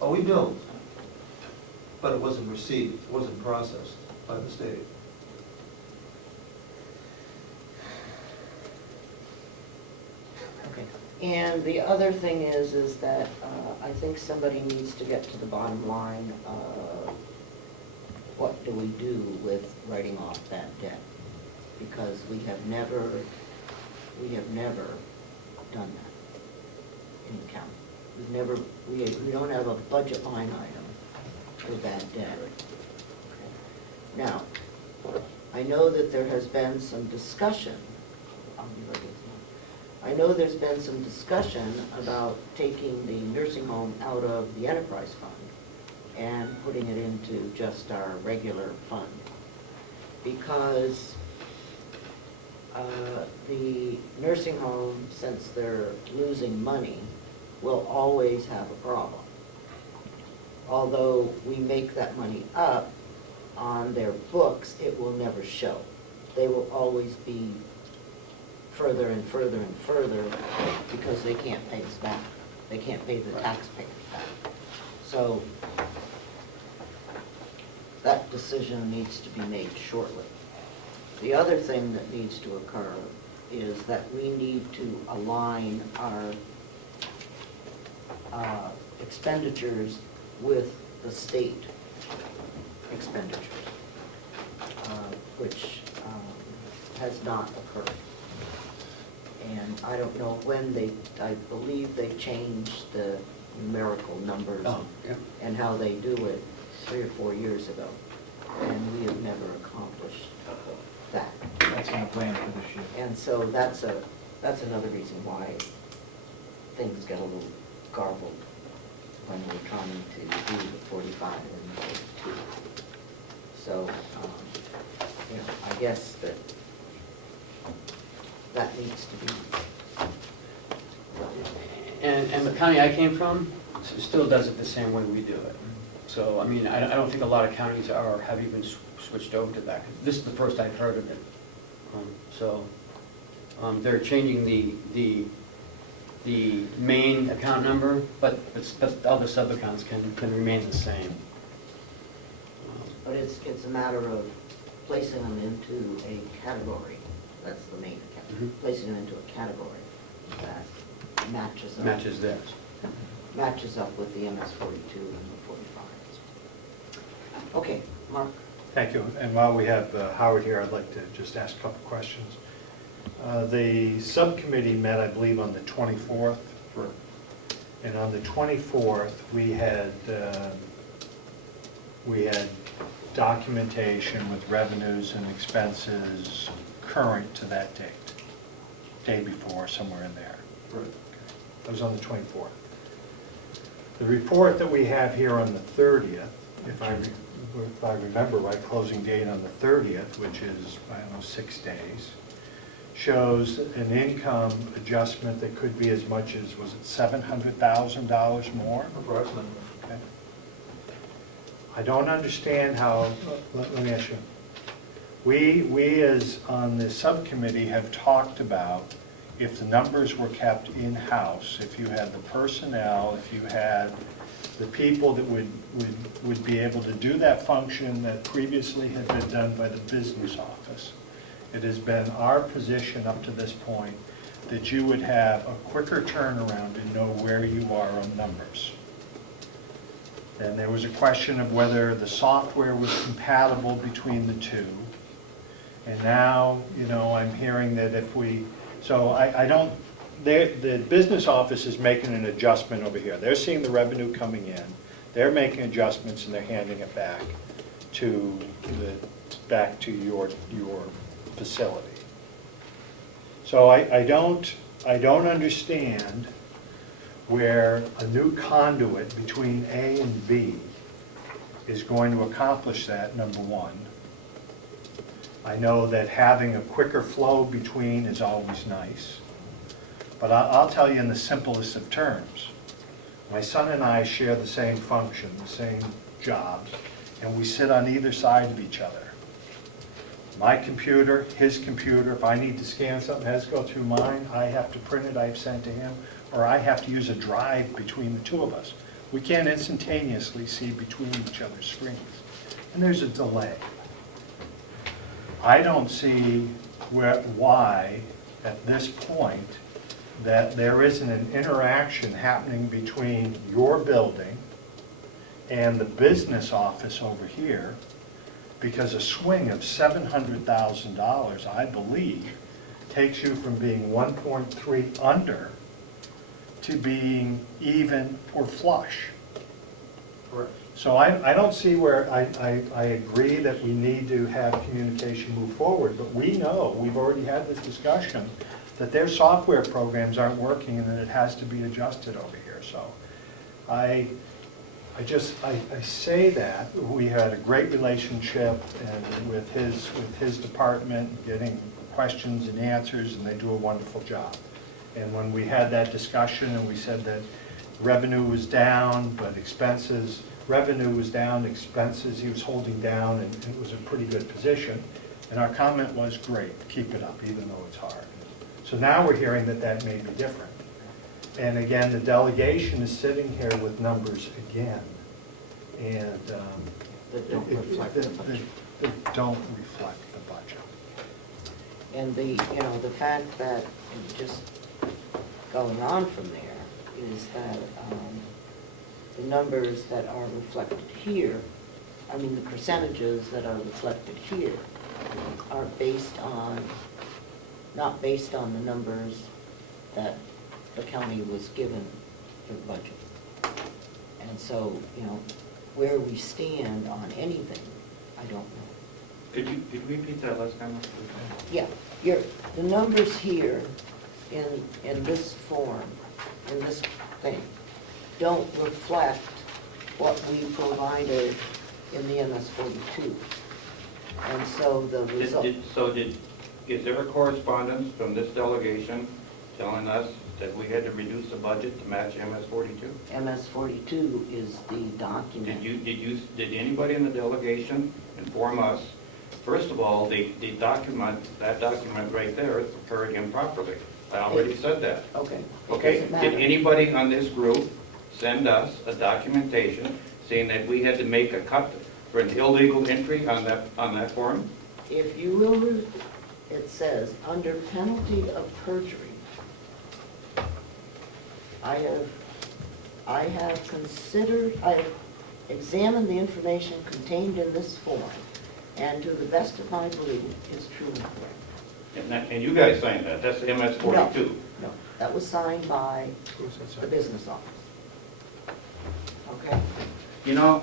Oh, we billed, but it wasn't received, it wasn't processed by the state. Okay. And the other thing is that I think somebody needs to get to the bottom line of what do we do with writing off that debt? Because we have never done that in the county. We don't have a budget line item for that debt. Now, I know that there has been some discussion, I know there's been some discussion about taking the nursing home out of the enterprise fund and putting it into just our regular fund. Because the nursing home, since they're losing money, will always have a problem. Although we make that money up on their books, it will never show. They will always be further and further and further because they can't pay us back. They can't pay the taxpayers back. So that decision needs to be made shortly. The other thing that needs to occur is that we need to align our expenditures with the state expenditures, which has not occurred. And I don't know when I believe they changed the numerical numbers Oh, yeah. and how they do it 3 or 4 years ago. And we have never accomplished that. That's in the plan for this year. And so that's another reason why things get a little garbled when we're trying to do the 45 and the 42. So, I guess that needs to be. And the county I came from still does it the same way we do it. So, I mean, I don't think a lot of counties have even switched over to that. This is the first I've heard of it. They're changing the main account number, but the other sub-accounts can remain the same. But it's a matter of placing them into a category. That's the main account. Placing them into a category that matches up. Matches theirs. Matches up with the MS-42 and the 45s. Okay, Mark? Thank you. And while we have Howard here, I'd like to just ask a couple questions. The subcommittee met, I believe, on the 24th. And on the 24th, we had documentation with revenues and expenses current to that date. Day before, somewhere in there. Right. That was on the 24th. The report that we have here on the 30th, if I remember right, closing date on the 30th, which is, I don't know, 6 days, shows an income adjustment that could be as much as, was it $700,000 more? Approximately. Okay. I don't understand how, let me ask you, we as on the subcommittee have talked about if the numbers were kept in-house, if you had the personnel, if you had the people that would be able to do that function that previously had been done by the business office. It has been our position up to this point that you would have a quicker turnaround and know where you are on numbers. And there was a question of whether the software was compatible between the two. And now, I'm hearing that if we, so I don't, the business office is making an adjustment over here. They're seeing the revenue coming in, they're making adjustments and they're handing it back to your facility. So I don't understand where a new conduit between A and B is going to accomplish that, number one. I know that having a quicker flow between is always nice. But I'll tell you in the simplest of terms. My son and I share the same function, the same jobs, and we sit on either side of each other. My computer, his computer, if I need to scan something, it has to go through mine, I have to print it, I've sent to him, or I have to use a drive between the two of us. We can't instantaneously see between each other's screens, and there's a delay. I don't see why, at this point, that there isn't an interaction happening between your building and the business office over here, because a swing of $700,000, I believe, takes you from being 1.3 under to being even or flush. Correct. So I don't see where, I agree that we need to have communication move forward, but we know, we've already had this discussion, that their software programs aren't working and that it has to be adjusted over here. So I say that, we had a great relationship and with his department, getting questions and answers, and they do a wonderful job. And when we had that discussion and we said that revenue was down, but revenue was down, expenses he was holding down, and it was a pretty good position. And our comment was, great, keep it up, even though it's hard. So now we're hearing that that may be different. And again, the delegation is sitting here with numbers again, and That don't reflect the budget. that don't reflect the budget. And the fact that, and just going on from there, is that the numbers that are reflected here, I mean, the percentages that are reflected here are based on, not based on the numbers that the county was given for the budget. And so, you know, where we stand on anything, I don't know. Could you repeat that last time? Yeah, the numbers here in this form, in this thing, don't reflect what we provided in the MS 42. And so the result. Is there a correspondence from this delegation telling us that we had to reduce the budget to match MS 42? MS 42 is the document. Did anybody in the delegation inform us? First of all, that document right there is prepared improperly. I already said that. Okay. It Okay, doesn't matter. did anybody on this group send us a documentation saying that we had to make a cut for an illegal entry on that form? If you will, it says, under penalty of perjury, I have examined the information contained in this form, and to the best of my belief, is true and correct. And you guys signed that, that's MS 42. No, that was signed by the business office. Okay? You know,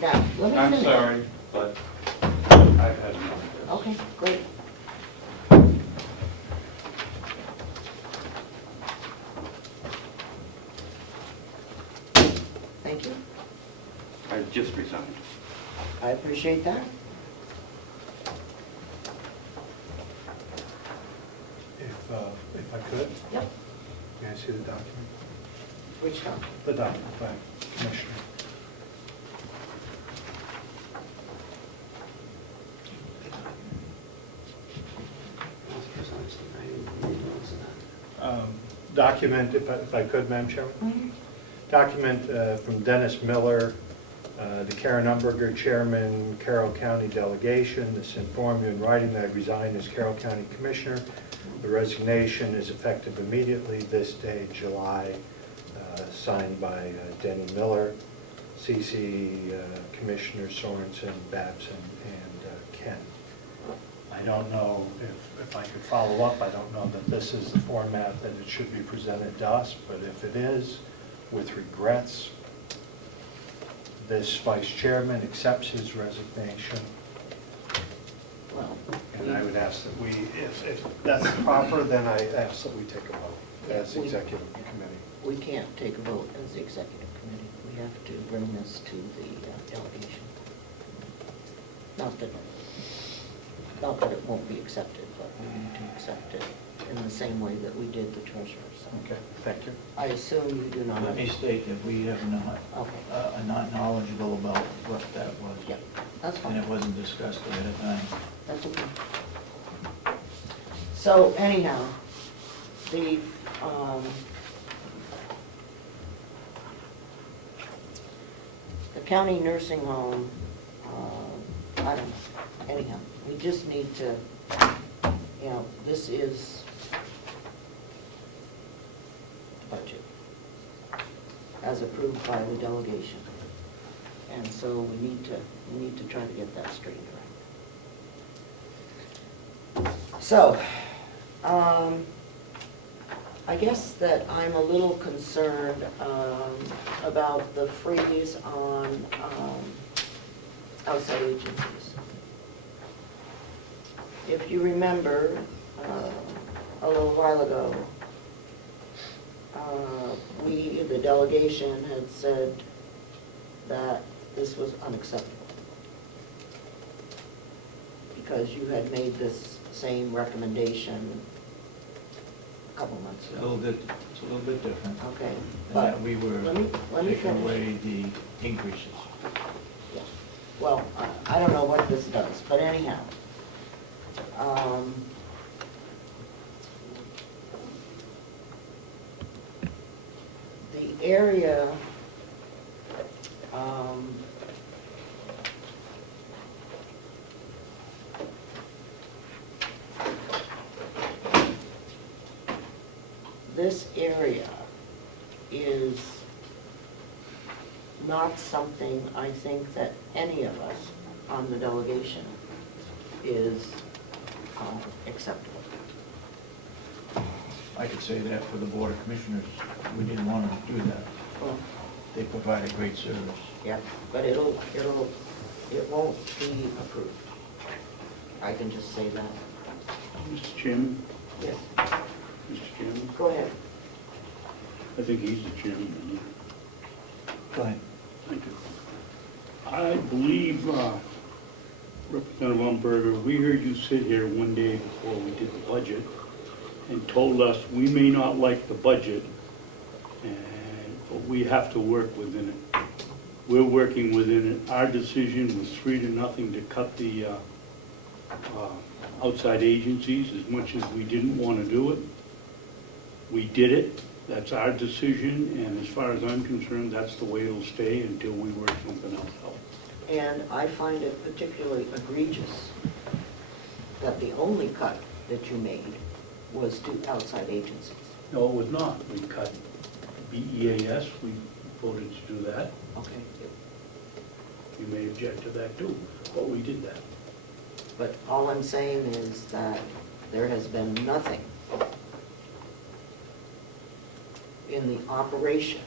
Now, let me I'm finish. sorry, but I've had enough of this. Okay, great. Thank you. I just resigned. I appreciate that. If I could, Yep. may I see the document? Which one? The document by Commissioner. Document, if I could, Madam Chairman? Mhm. Document from Dennis Miller, the Karen Umberger Chairman, Carroll County Delegation. This informed you in writing that I resign as Carroll County Commissioner. The resignation is effective immediately this day, July, signed by Denny Miller, CC Commissioner Sorensen, Babson, and Ken. I don't know if I could follow up. I don't know that this is the format that it should be presented to us, but if it is, with regrets, this vice chairman accepts his resignation. Well, And I would ask that we, if that's proper, then I ask that we take a vote as the executive committee. we can't take a vote as the executive committee. We have to bring this to the delegation. Not that it won't be accepted, but we need to accept it in the same way that we did the treasurer. So Okay, thank you. I assume you do not. Let me state that we have not, Okay. are not knowledgeable about what that was. Yeah, that's And it fine. wasn't discussed ahead of time. That's okay. So anyhow, the, the county nursing home, I don't know, anyhow, we just need to, you know, this is the budget as approved by the delegation. And so we need to try to get that straightened right. So, I guess that I'm a little concerned about the freeze on outside agencies. If you remember, a little while ago, we, the delegation, had said that this was unacceptable because you had made this same recommendation a couple months It's a ago. little bit different. Okay, And but that we were let me taking finish. away the increases. Yeah. Well, I don't know what this does, but anyhow. The area, this area is not something I think that any of us on the delegation is acceptable. I could say that for the Board of Commissioners, we didn't want to do that. Well, They provide a great service. yeah, but it won't be approved. I can just say that. Mr. Chairman, Yes, Mr. Chairman, go ahead. I think he's the chairman, isn't he? Go ahead. Thank you. I believe, Representative Umberger, we heard you sit here one day before we did the budget and told us we may not like the budget, but we have to work within it. We're working within it. Our decision was 3-0 to cut the outside agencies as much as we didn't want to do it. We did it. That's our decision, and as far as I'm concerned, that's the way it'll stay until we work something else out. And I find it particularly egregious that the only cut that you made was to outside agencies. No, it was not. We cut BEAS, we voted to do that. Okay. You may object to that too, but we did that. But all I'm saying is that there has been nothing in the operation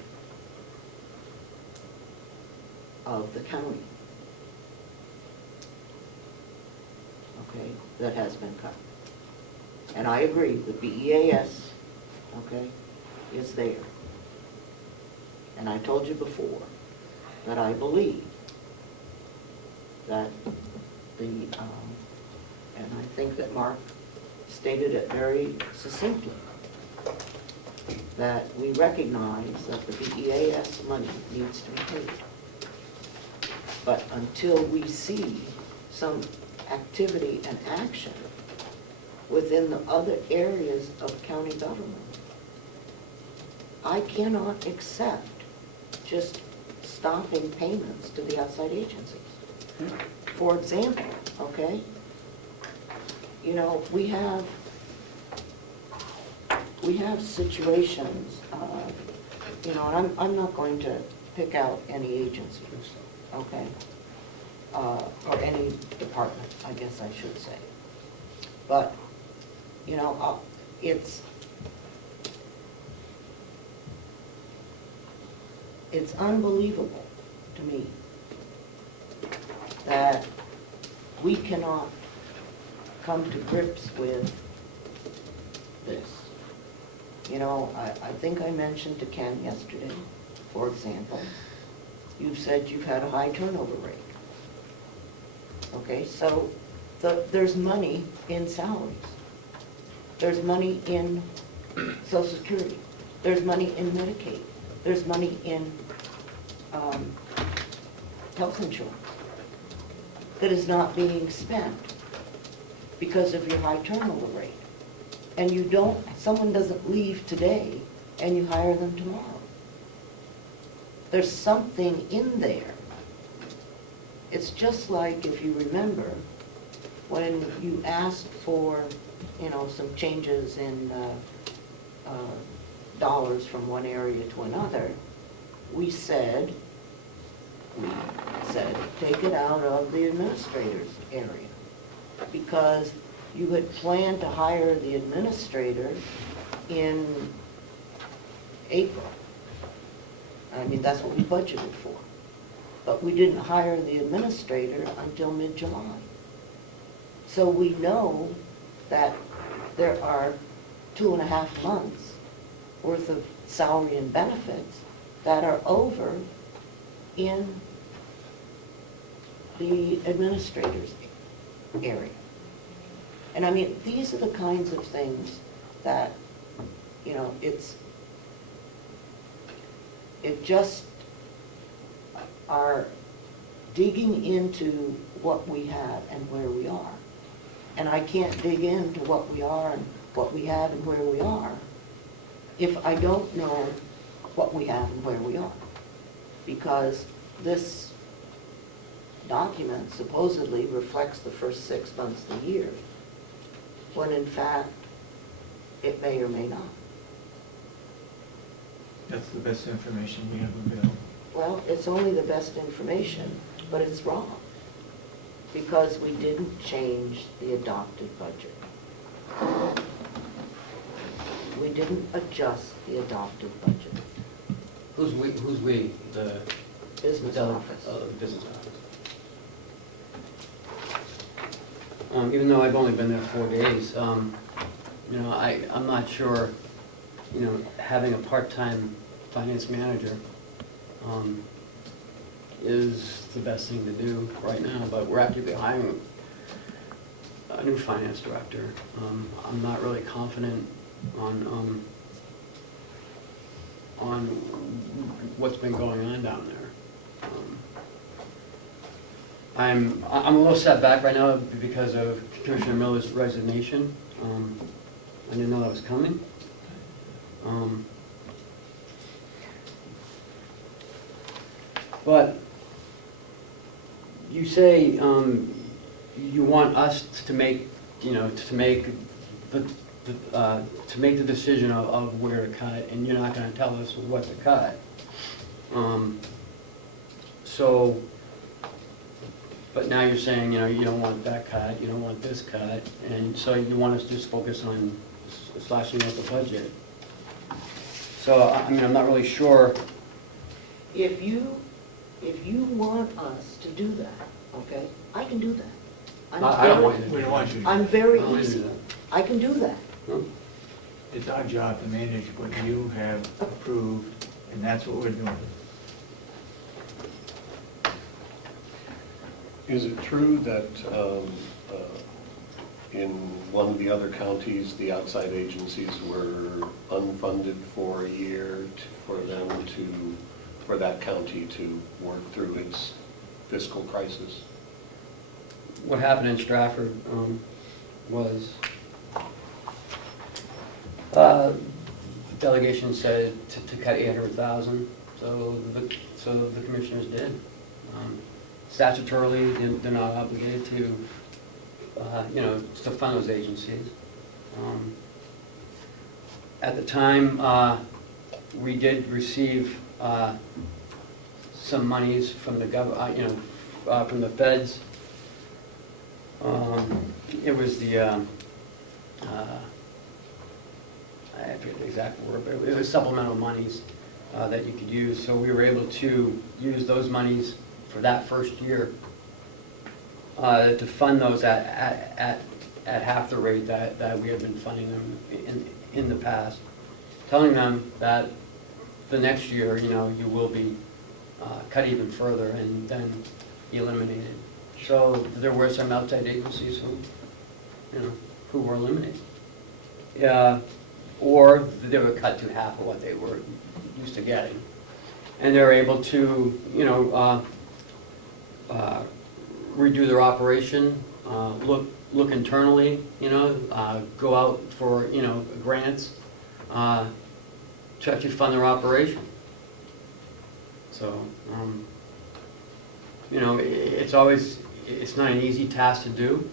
of the county, okay, that has been cut. And I agree, the BEAS, okay, is there. And I told you before that I believe that and I think that Mark stated it very succinctly, that we recognize that the BEAS money needs to be paid. But until we see some activity and action within the other areas of county government, I cannot accept just stopping payments to the outside agencies. For example, okay, you know, we have situations, you know, and I'm not going to pick out any agency, okay, or any department, I guess I should say. But, you know, it's unbelievable to me that we cannot come to grips with this. You know, I think I mentioned to Ken yesterday, for example, you've said you've had a high turnover rate. Okay, so there's money in salaries. There's money in Social Security. There's money in Medicaid. There's money in health insurance that is not being spent because of your high turnover rate. And you don't, someone doesn't leave today and you hire them tomorrow. There's something in there. It's just like, if you remember, when you asked for, you know, some changes in dollars from one area to another, we said, take it out of the administrator's area, because you had planned to hire the administrator in April. I mean, that's what we budgeted for. But we didn't hire the administrator until mid-July. So we know that there are 2.5 months worth of salary and benefits that are over in the administrator's area. And I mean, these are the kinds of things that, you know, it just are digging into what we have and where we are. And I can't dig into what we are and what we have and where we are if I don't know what we have and where we are. Because this document supposedly reflects the first 6 months of the year, when in fact it may or may not. That's the best information we have available. Well, it's only the best information, but it's wrong, because we didn't change the adopted budget. We didn't adjust the adopted budget. Who's we? The Business office. The business office. Even though I've only been there 4 days, you know, I'm not sure, you know, having a part-time finance manager is the best thing to do right now, but we're actively hiring a new finance director. I'm not really confident on what's been going on down there. I'm a little set back right now because of Commissioner Miller's resignation. I didn't know that was coming. But you say you want us to make, you know, to make the decision of where to cut, and you're not going to tell us what to cut. So, but now you're saying, you know, you don't want that cut, you don't want this cut, and so you want us to just focus on slashing up the budget. So, I mean, I'm not really sure. If you want us to do that, okay, I can do that. I don't want you to We don't want you to. I'm very I don't want you to easy. do that. I can do that. No? It's our job to manage what you have approved, and that's what we're doing. Is it true that in one of the other counties, the outside agencies were unfunded for a year for that county to work through its fiscal crisis? What happened in Stratford was delegation said to cut 800,000, so the commissioners did. Statutorily, they're not obligated to, you know, to fund those agencies. At the time, we did receive some monies from the from the feds. It was the, I forget the exact word, but it was supplemental monies that you could use. So we were able to use those monies for that first year to fund those at half the rate that we had been funding them in the past, telling them that the next year, you know, you will be cut even further and then eliminated. So there were some outside agencies who, you know, who were eliminated. Or they were cut to half of what they were used to getting. And they're able to, you know, redo their operation, look internally, you know, go out for, you know, grants to actually fund their operation. So, you know, it's not an easy task to do.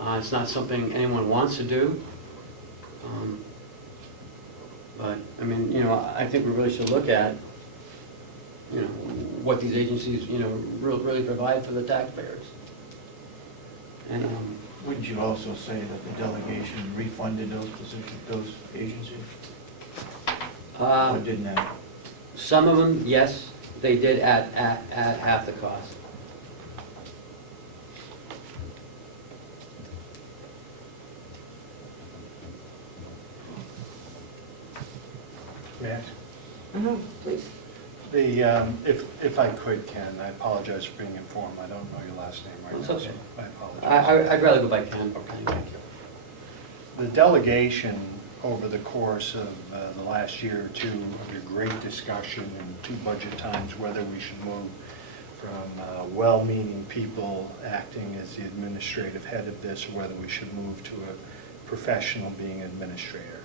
It's not something anyone wants to do. But, I mean, you know, I think we really should look at, you know, what these agencies, you know, really provide for the taxpayers. And, Wouldn't you also say that the delegation refunded those positions, those agencies? Or didn't that? some of them, yes, they did at half the cost. May I? Please. If I could, Ken, I apologize for being informed. I don't know your last name right It's now, okay. so I apologize. I'd rather go by Ken. Okay, thank you. The delegation, over the course of the last year or two, under great discussion and 2 budget times, whether we should move from well-meaning people acting as the administrative head of this, or whether we should move to a professional being administrator.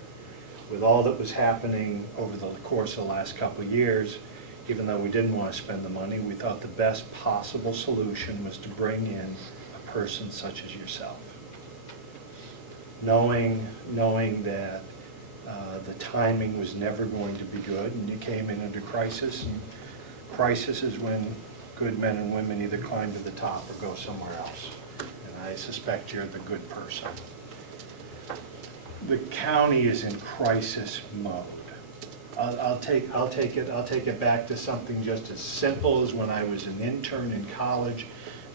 With all that was happening over the course of the last couple of years, even though we didn't want to spend the money, we thought the best possible solution was to bring in a person such as yourself. Knowing that the timing was never going to be good, and you came in under crisis, and Crisis is when good men and women either climb to the top or go somewhere else. And I suspect you're the good person. The county is in crisis mode. I'll take it back to something just as simple as when I was an intern in college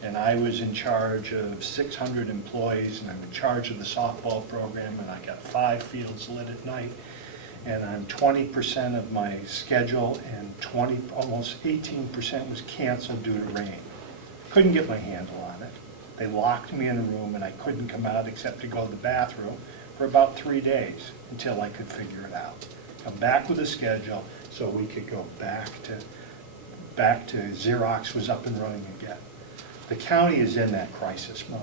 and I was in charge of 600 employees and I'm in charge of the softball program and I got 5 fields lit at night and I'm 20% of my schedule and almost 18% was canceled due to rain. Couldn't get my handle on it. They locked me in a room and I couldn't come out except to go to the bathroom for about 3 days until I could figure it out. Come back with a schedule so we could go back to Xerox was up and running again. The county is in that crisis mode.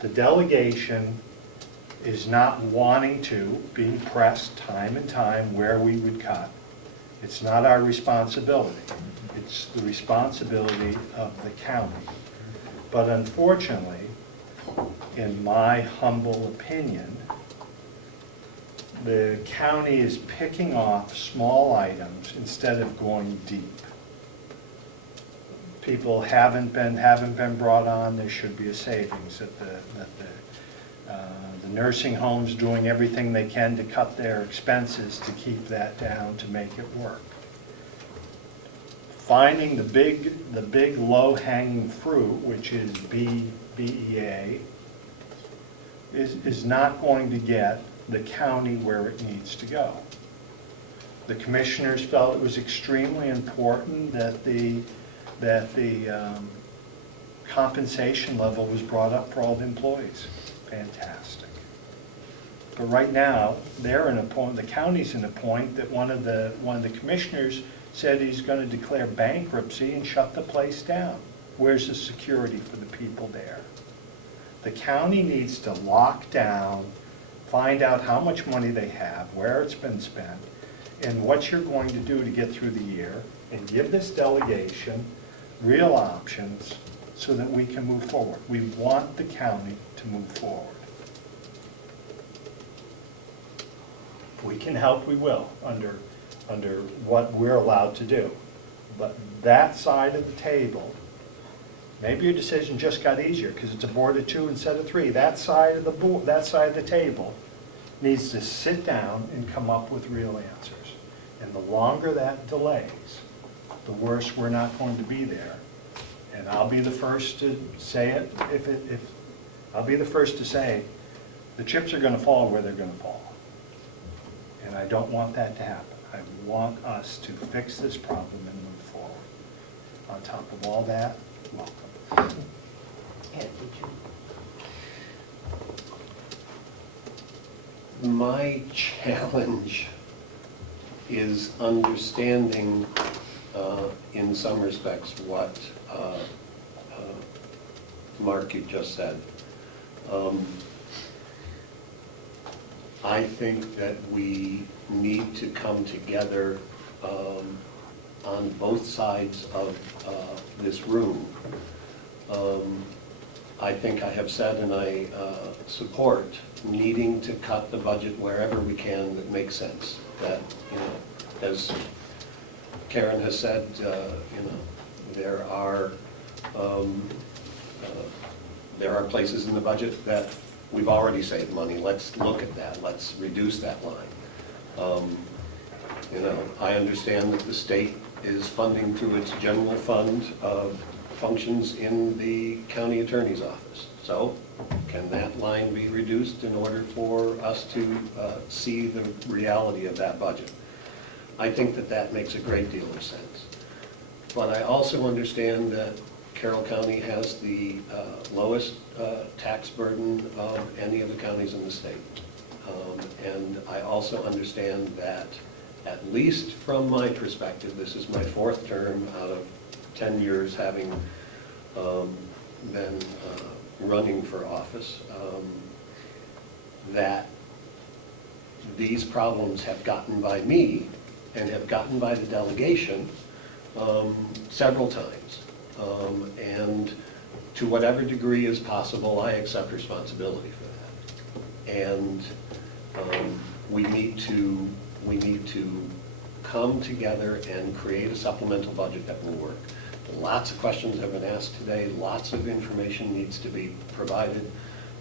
The delegation is not wanting to, being pressed time and time where we would cut. It's not our responsibility. It's the responsibility of the county. But unfortunately, in my humble opinion, the county is picking off small items instead of going deep. People haven't been brought on. There should be a savings. That the nursing homes doing everything they can to cut their expenses to keep that down to make it work. Finding the big low-hanging fruit, which is BEA, is not going to get the county where it needs to go. The commissioners felt it was extremely important that the compensation level was brought up for all the employees. Fantastic. But right now, they're in a point, the county's in a point that one of the commissioners said he's going to declare bankruptcy and shut the place down. Where's the security for the people there? The county needs to lock down, find out how much money they have, where it's been spent, and what you're going to do to get through the year, and give this delegation real options so that we can move forward. We want the county to move forward. If we can help, we will, under what we're allowed to do. But that side of the table, maybe your decision just got easier because it's a board of 2 instead of 3. That side of the board, that side of the table needs to sit down and come up with real answers. And the longer that delays, the worse we're not going to be there. And I'll be the first to say it. I'll be the first to say the chips are going to fall where they're going to fall. And I don't want that to happen. I want us to fix this problem and move forward. On top of all that, welcome. Ed, did you? My challenge is understanding, in some respects, what Mark, you just said. I think that we need to come together on both sides of this room. I think I have said, and I support needing to cut the budget wherever we can that makes sense. That, you know, as Karen has said, you know, there are places in the budget that we've already saved money. Let's look at that. Let's reduce that line. You know, I understand that the state is funding through its general fund functions in the county attorney's office. So can that line be reduced in order for us to see the reality of that budget? I think that that makes a great deal of sense. But I also understand that Carroll County has the lowest tax burden of any of the counties in the state. And I also understand that, at least from my perspective, this is my 4th term out of 10 years having been running for office, that these problems have gotten by me and have gotten by the delegation several times. And to whatever degree is possible, I accept responsibility for that. And we need to come together and create a supplemental budget that will work. Lots of questions have been asked today, lots of information needs to be provided,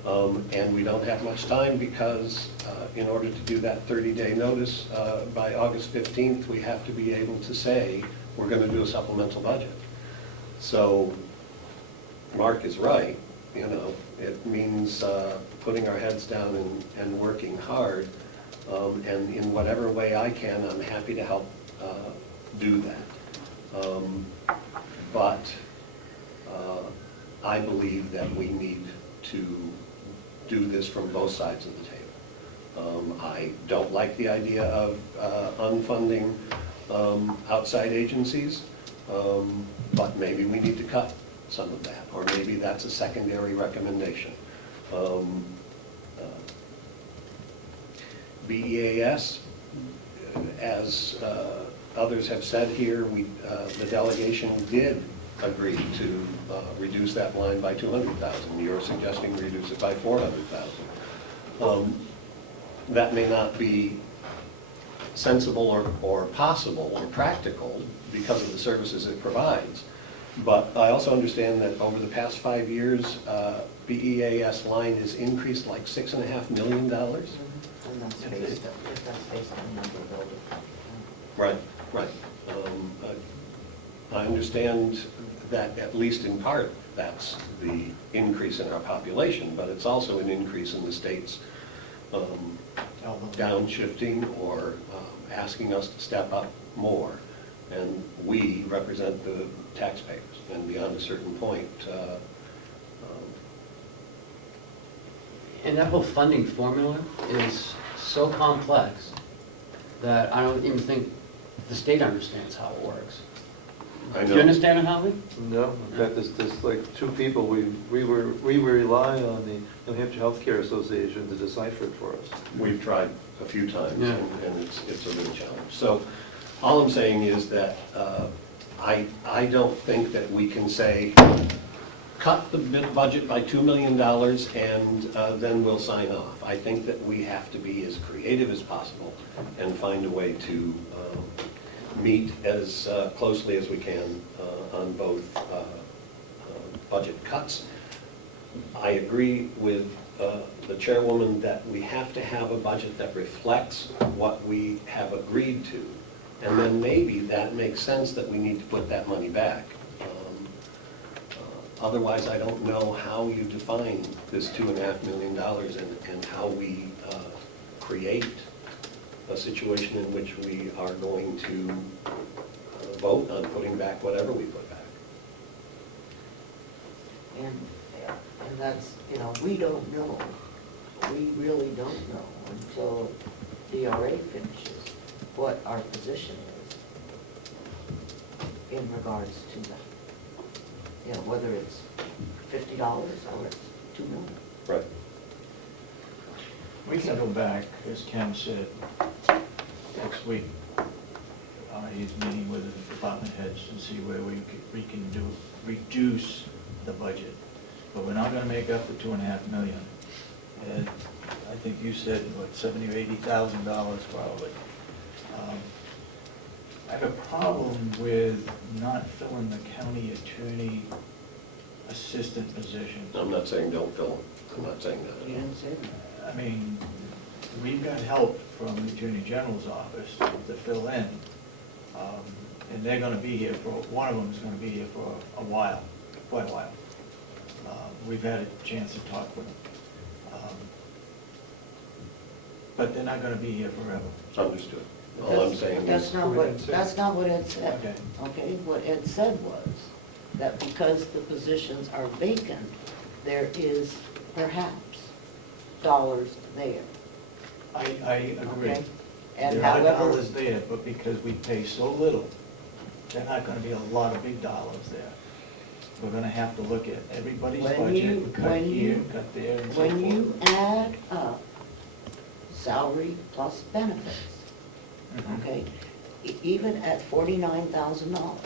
and we don't have much time because in order to do that 30-day notice, by August 15th, we have to be able to say, we're going to do a supplemental budget. So Mark is right, you know, it means putting our heads down and working hard, and in whatever way I can, I'm happy to help do that. But I believe that we need to do this from both sides of the table. I don't like the idea of unfunding outside agencies, but maybe we need to cut some of that, or maybe that's a secondary recommendation. BEAS, as others have said here, the delegation did agree to reduce that line by $200,000. You're suggesting reduce it by $400,000. That may not be sensible or possible or practical because of the services it provides. But I also understand that over the past 5 years, BEAS line has increased like $6.5 million. And that's based on the number of buildings. Right, right. I understand that at least in part, that's the increase in our population, but it's also an increase in the state's downshifting or asking us to step up more. And we represent the taxpayers, and beyond a certain point, And that whole funding formula is so complex that I don't even think the state understands how it works. I Do you know. understand it, Howie? No, in fact, there's like two people, we rely on the New Hampshire Healthcare Association to decipher it for us. We've tried a few times, Yeah. and it's a real challenge. So all I'm saying is that I don't think that we can say, cut the budget by $2 million and then we'll sign off. I think that we have to be as creative as possible and find a way to meet as closely as we can on both budget cuts. I agree with the chairwoman that we have to have a budget that reflects what we have agreed to. And then maybe that makes sense that we need to put that money back. Otherwise, I don't know how you define this $2.5 million and how we create a situation in which we are going to vote on putting back whatever we put back. And that's, you know, we don't know. We really don't know until DRA finishes what our position is in regards to that. You know, whether it's $50 or it's $2 million. Right. We can go back, as Ken said, next week. He's meeting with the department heads and see where we can reduce the budget. But we're not gonna make up the $2.5 million. And I think you said, what, $70,000 or $80,000 probably. I have a problem with not filling the county attorney assistant position. I'm not saying don't fill them. I'm not saying that You at all. didn't say that. I mean, we've got help from the Attorney General's office to fill in. And they're gonna be here one of them is gonna be here for a while, quite a while. We've had a chance to talk with them. But they're not gonna be here forever. Understood. All I'm saying That's is, not what Ed said. Okay. Okay, what Ed said was that because the positions are vacant, there is perhaps dollars there. I agree. Okay. And There are however, dollars there, but because we pay so little, there are not gonna be a lot of big dollars there. We're gonna have to look at everybody's budget, and cut here, cut there, and so forth. when you add up salary plus benefits, Mhm. okay, even at $49,000,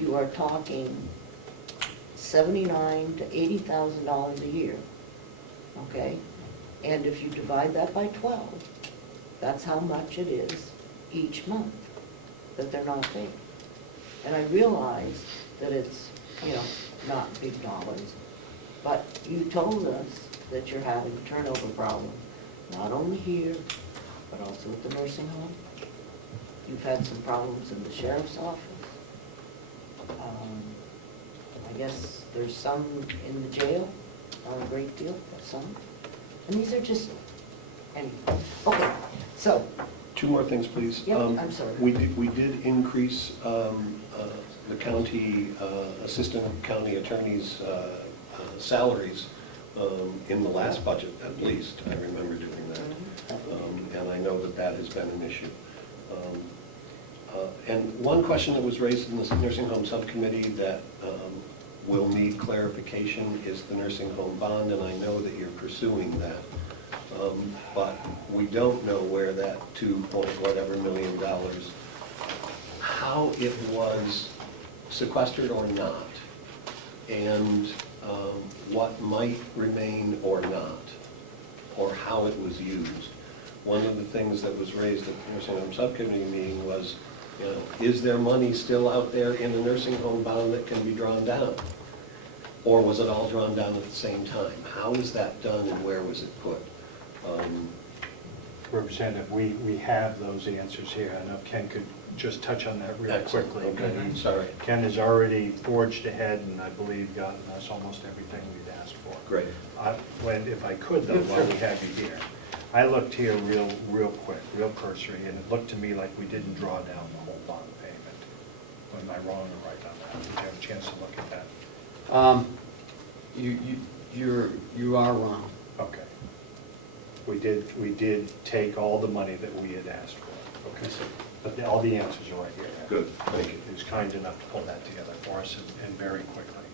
you are talking $79,000 to $80,000 a year, okay? And if you divide that by 12, that's how much it is each month. that they're not paid. And I realize that it's, not big dollars, but you told us that you're having a turnover problem, not only here, but also at the nursing home. You've had some problems in the sheriff's office. I guess there's some in the jail, not a great deal, but some. And these are just, anyway, okay, so, Two more things, please. Yep, I'm sorry. We did increase the county, assistant county attorney's salaries in the last budget, at least. I remember doing that. And I know that that has been an issue. And one question that was raised in the nursing home subcommittee that will need clarification is the nursing home bond, and I know that you're pursuing that. But we don't know where that $2.whatever million, how it was sequestered or not, and what might remain or not, or how it was used. One of the things that was raised at the nursing home subcommittee meeting was, is there money still out there in the nursing home bond that can be drawn down? Or was it all drawn down at the same time? How was that done and where was it put? Representative, we have those answers here. I know if Ken could just touch on that real Excellent. quickly. Okay, sorry. Ken has already forged ahead and I believe gotten us almost everything we've asked for. Great. If I could though, while we have you here, I looked here real quick, real cursory, and it looked to me like we didn't draw down the whole bond payment. Am I wrong or right on that? Did you have a chance to look at that? You are wrong. Okay. We did take all the money that we had asked for. Okay. But all the answers are right here. Good, thank you. He was kind enough to pull that together for us and very quickly.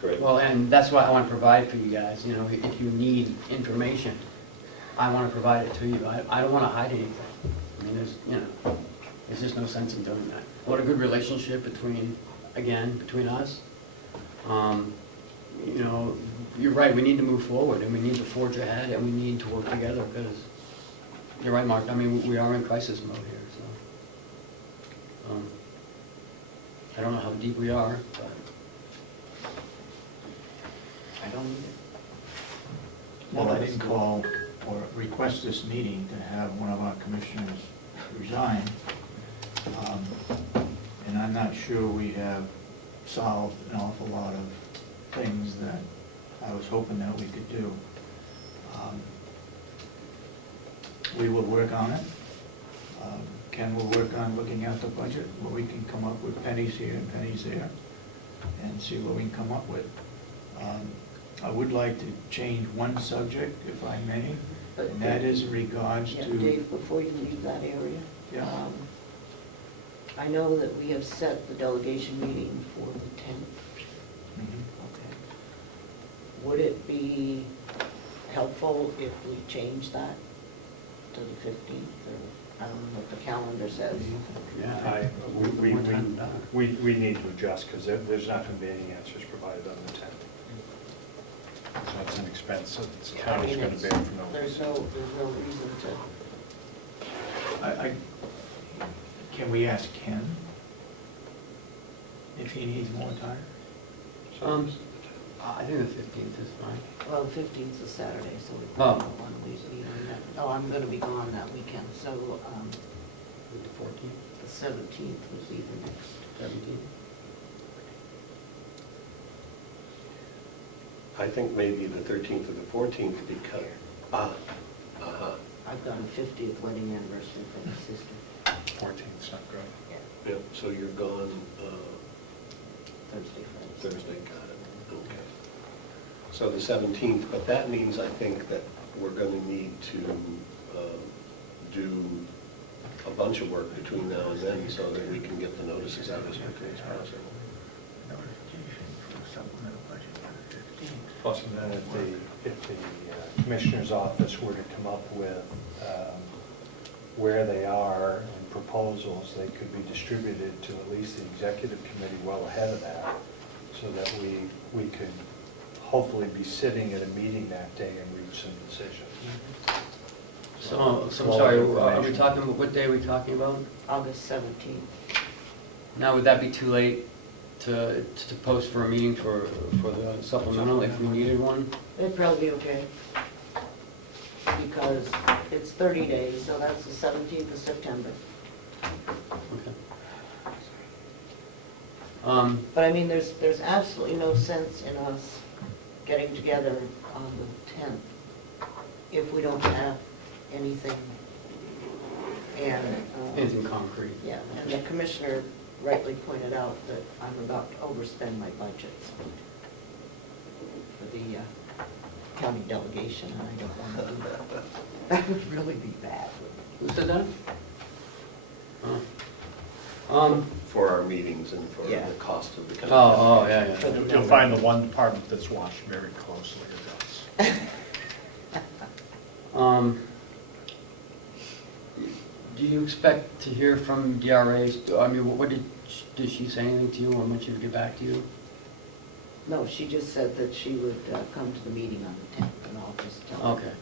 Great. Well, and that's what I want to provide for you guys, if you need information, I want to provide it to you. I don't want to hide anything. I mean, there's just no sense in doing that. What a good relationship between us. You're right, we need to move forward, and we need to forge ahead, and we need to work together, because, you're right, Mark, I mean, we are in crisis mode here, so. I don't know how deep we are, but I don't need it. Well, I didn't call or request this meeting to have one of our commissioners resign. And I'm not sure we have solved an awful lot of things that I was hoping that we could do. We will work on it. Ken will work on looking at the budget, where we can come up with pennies here and pennies there, and see what we can come up with. I would like to change one subject, if I may, and that is in regards Yeah, to... Dave, before you leave that area. Yeah. I know that we have set the delegation meeting for the 10th. Mhm. Okay. Would it be helpful if we change that to the 15th, or I don't know what the calendar says? yeah. We More time done. need to adjust, because there's not going to be any answers provided on the 10th. So that's an expense, so the county's going to bear for no There's reason. no reason to. Can we ask Ken if he needs more time? I think the 15th is fine. Well, the 15th is Saturday, so we Oh. probably don't want to leave on that. No, I'm going to be gone that weekend, so The 14th, the 17th would be the next. 17th. I think maybe the 13th or the 14th because, I've got a 50th wedding anniversary for my sister. 14th's not good. yeah, so you're gone Thursday, Friday. Thursday, got it, okay. So the 17th, but that means I think that we're going to need to do a bunch of work between now and then so that we can get the notices out as quickly as possible. Notification for supplemental budget on the 15th. Plus, then if the commissioner's office were to come up with where they are and proposals, they could be distributed to at least the executive committee well ahead of that, so that we could hopefully be sitting at a meeting that day and reach some decisions. So I'm sorry, are we talking about, what day are we talking about? August 17th. Now, would that be too late to post for a meeting for the supplemental if we needed one? It'd probably be okay. Because it's 30 days, so that's the 17th of September. Okay. But I mean, there's absolutely no sense in us getting together on the 10th if we don't have anything. And, Anything concrete? yeah, and the commissioner rightly pointed out that I'm about to overspend my budget for the county delegation, and I don't want to do that. That would really be bad. Who said that? For our meetings and for Yeah. the cost of the county. Oh, yeah, For yeah. the You'll find the one department that's watched very closely at us. Do you expect to hear from DRAs? I mean, what did she say anything to you, or when she would get back to you? No, she just said that she would come to the meeting on the 10th, and I'll just tell her. Okay.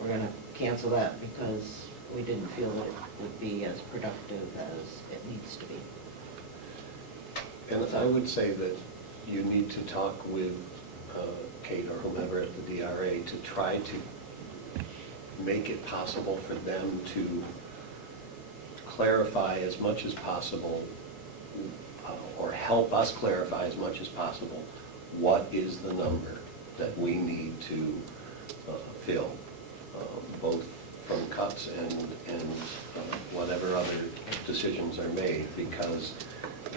We're gonna cancel that because we didn't feel that it would be as productive as it needs to be. And I would say that you need to talk with Kate or whomever at the DRA to try to make it possible for them to clarify as much as possible, or help us clarify as much as possible, what is the number that we need to fill, both from cuts and whatever other decisions are made, because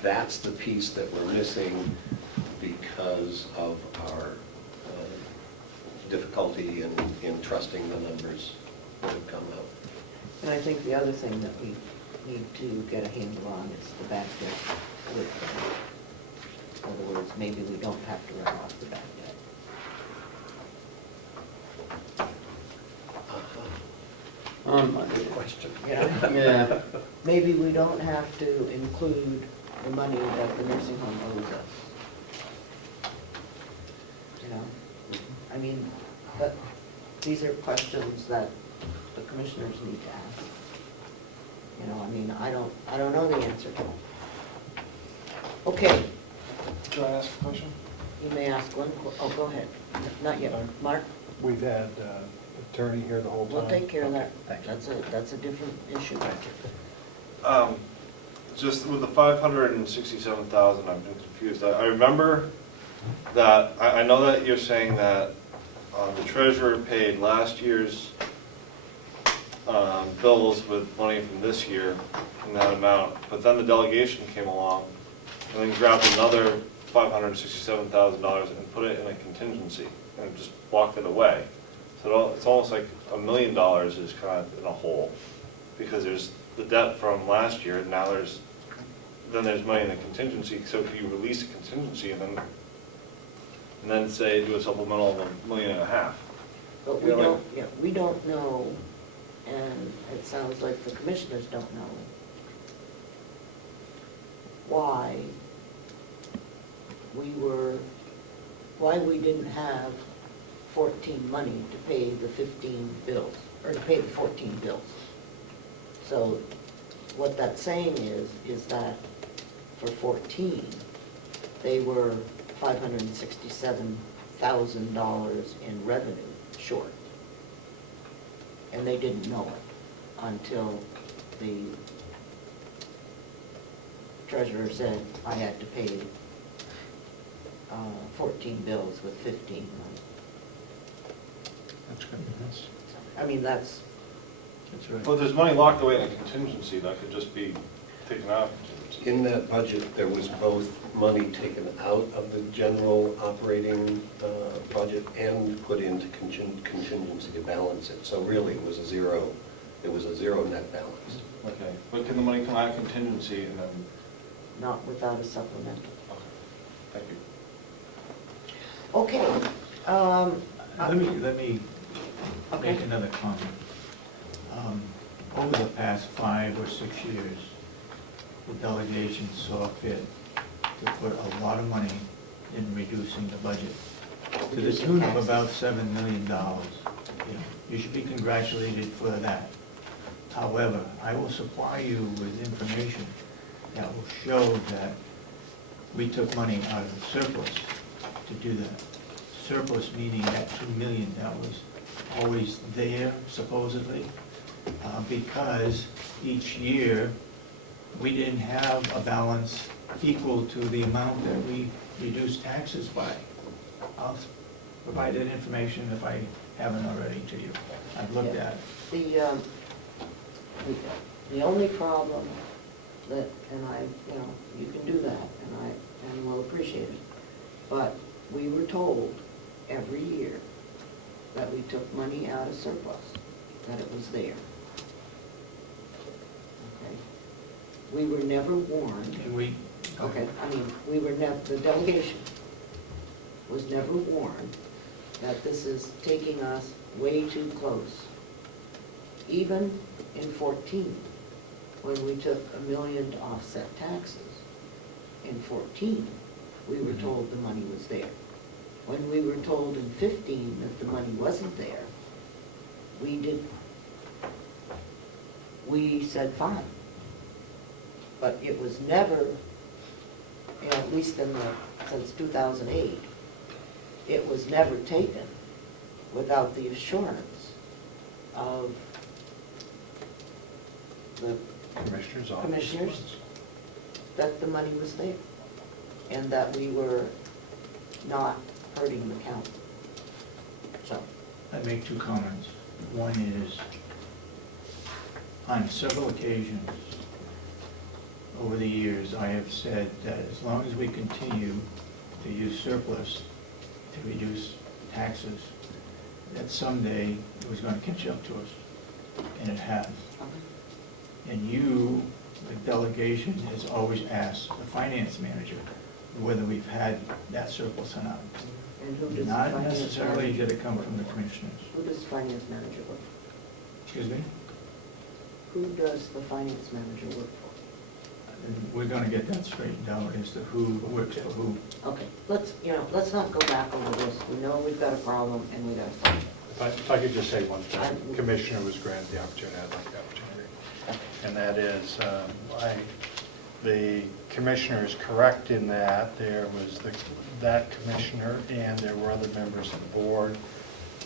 that's the piece that we're missing because of our difficulty in trusting the numbers that have come out. And I think the other thing that we need to get a handle on is the bad debt with them. In other words, maybe we don't have to write off the bad debt. Good question. You know? Yeah. Maybe we don't have to include the money that the nursing home owes us. You know? I mean, but these are questions that the commissioners need to ask. You know, I mean, I don't know the answer to them. Okay, Can I ask a question? you may ask one, oh, go ahead. Not yet. Mark, We've had attorney here the whole time. we'll take care of that. Okay, thank you. That's a different issue. Just with the 567,000, I've been confused. I remember that, I know that you're saying that the treasurer paid last year's bills with money from this year in that amount, but then the delegation came along and then grabbed another $567,000 and put it in a contingency and just walked it away. So it's almost like $1 million is kind of in a hole, because there's the debt from last year, and now there's money in the contingency. So if you release a contingency and then say do a supplemental of $1.5 million. But we don't, yeah, we don't know, and it sounds like the commissioners don't know why we didn't have 14 money to pay the 15 bills, or to pay the 14 bills. So what that's saying is that for 14, they were $567,000 in revenue short. And they didn't know it until the treasurer said I had to pay 14 bills with 15 money. That's good. I mean, that's, Well, if there's money locked away in a contingency, that could just be taken out of contingency. In that budget, there was both money taken out of the general operating budget and put into contingency to balance it. So really, it was a zero net balance. Okay, but can the money come out of contingency and then, not without a supplemental. okay, thank you. Okay. Let me Okay. make another comment. Over the past 5 or 6 years, the delegation saw fit to put a lot of money in reducing the budget to the tune of about $7 million. You know, you should be congratulated for that. However, I will supply you with information that will show that we took money out of the surplus to do that. Surplus meaning that 2 million that was always there supposedly, because each year we didn't have a balance equal to the amount that we reduced taxes by. I'll provide that information if I haven't already to you. I've looked at it. The only problem that, and I, you know, you can do that, and we'll appreciate it, but we were told every year that we took money out of surplus, that it was there. Okay? We were never warned, And we, okay, I mean, we were never, the delegation was never warned that this is taking us way too close. Even in 14, when we took $1 million to offset taxes, in 14, we were told the money was there. When we were told in 15 that the money wasn't there, we said fine. But it was never, you know, at least since 2008, it was never taken without the assurance of the Commissioner's office. commissioners that the money was there and that we were not hurting the county. So, I make 2 comments. One is, on several occasions over the years, I have said that as long as we continue to use surplus to reduce taxes, that someday it was going to catch up to us, and it has. And you, the delegation, has always asked the finance manager whether we've had that surplus or not. and who does the Not finance necessarily manager? did it come from the commissioners. Who does the finance manager work Excuse me? for? Who does the finance manager work for? And we're gonna get that straightened out as to who works for who. Okay, let's not go back over this. We know we've got a problem and we gotta solve it. If I could just say one thing, Commissioner was granted the opportunity, I'd like the opportunity. And that is, the Commissioner is correct in that there was that Commissioner and there were other members of the board.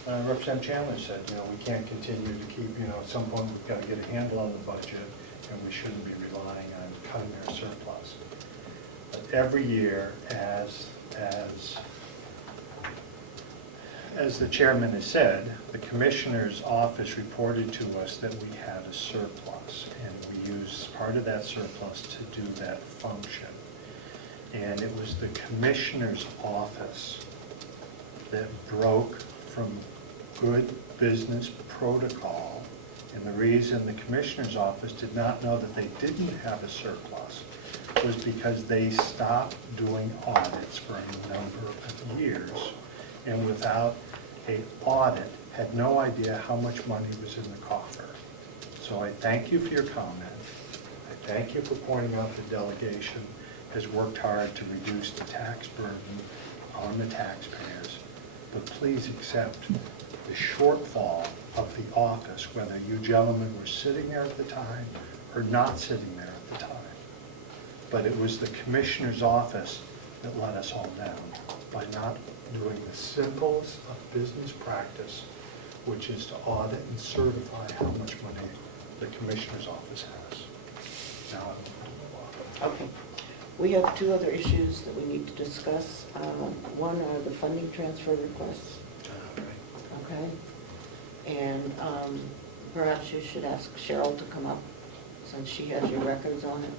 Representative Chandler said, you know, we can't continue to keep, you know, at some point we've got to get a handle on the budget and we shouldn't be relying on cutting our surplus. But every year, as the chairman has said, the commissioner's office reported to us that we had a surplus, and we used part of that surplus to do that function. And it was the commissioner's office that broke from good business protocol. And the reason the commissioner's office did not know that they didn't have a surplus was because they stopped doing audits for a number of years. And without an audit, had no idea how much money was in the coffer. So I thank you for your comment. I thank you for pointing out the delegation has worked hard to reduce the tax burden on the taxpayers. But please accept the shortfall of the office, whether you gentlemen were sitting there at the time or not sitting there at the time. But it was the commissioner's office that let us all down by not doing the simplest of business practice, which is to audit and certify how much money the commissioner's office has. Now, Okay. We have 2 other issues that we need to discuss. One are the funding transfer requests, okay? And perhaps you should ask Cheryl to come up, since she has your records on it.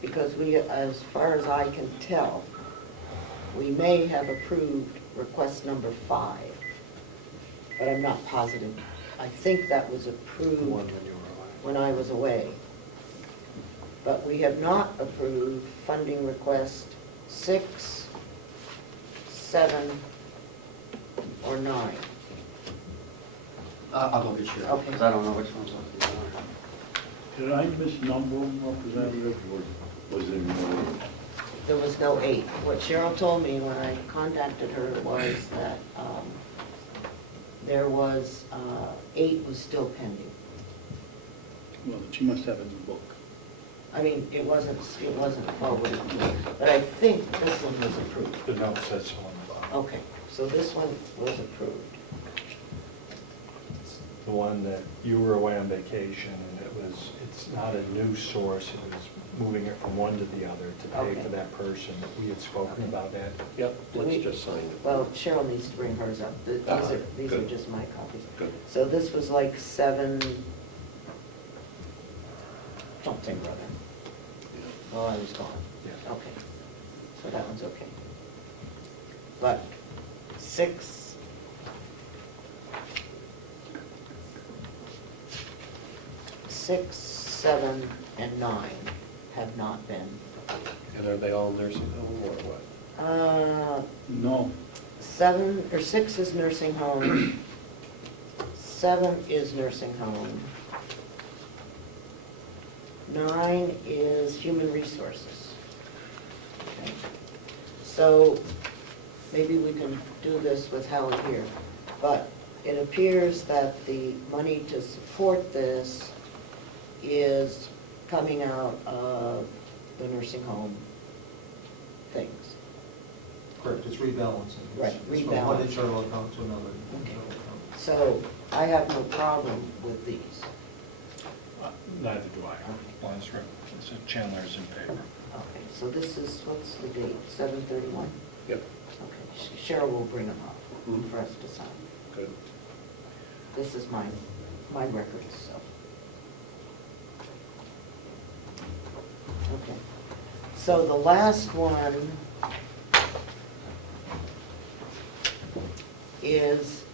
Because we, as far as I can tell, we may have approved request number 5, but I'm not positive. I think that was approved when I was away. But we have not approved funding request 6, 7, or 9. I'll go get you, Okay. because I don't know which one's up there. Did I misnumber them, Representative, or was there more? There was no 8. What Cheryl told me when I contacted her was that there was, 8 was still pending. Well, she must have it in the book. I mean, it wasn't forwarded, but I think this one was approved. The note says so on the bottom. Okay, so this one was approved. The one that you were away on vacation, and it's not a new source, it was moving it from one to the other to pay Okay. for that person that we had spoken about that. Yep, Do let's we- just sign it. Well, Cheryl needs to bring hers up. These Ah, are good. just my copies. Good. So this was like 7, something or other. Oh, I was gone. Yeah. Okay, so that one's okay. But 6, 6, 7, and 9 have not been. And are they all nursing home or what? No, 7, or 6 is nursing home, 7 is nursing home, 9 is human resources. Okay. So maybe we can do this with Helen here, but it appears that the money to support this is coming out of the nursing home things. Correct, it's rebalancing. Right, It's from one rebalancing. internal account to another Okay. internal account. So I have no problem with these. Neither do I. Mine's right. So Chandler's in favor. Okay, so this is, what's the date, 7/31? Yep, Okay, Cheryl will bring them up Mhm. for us to sign. good. This is my records, so. Okay, so the last one is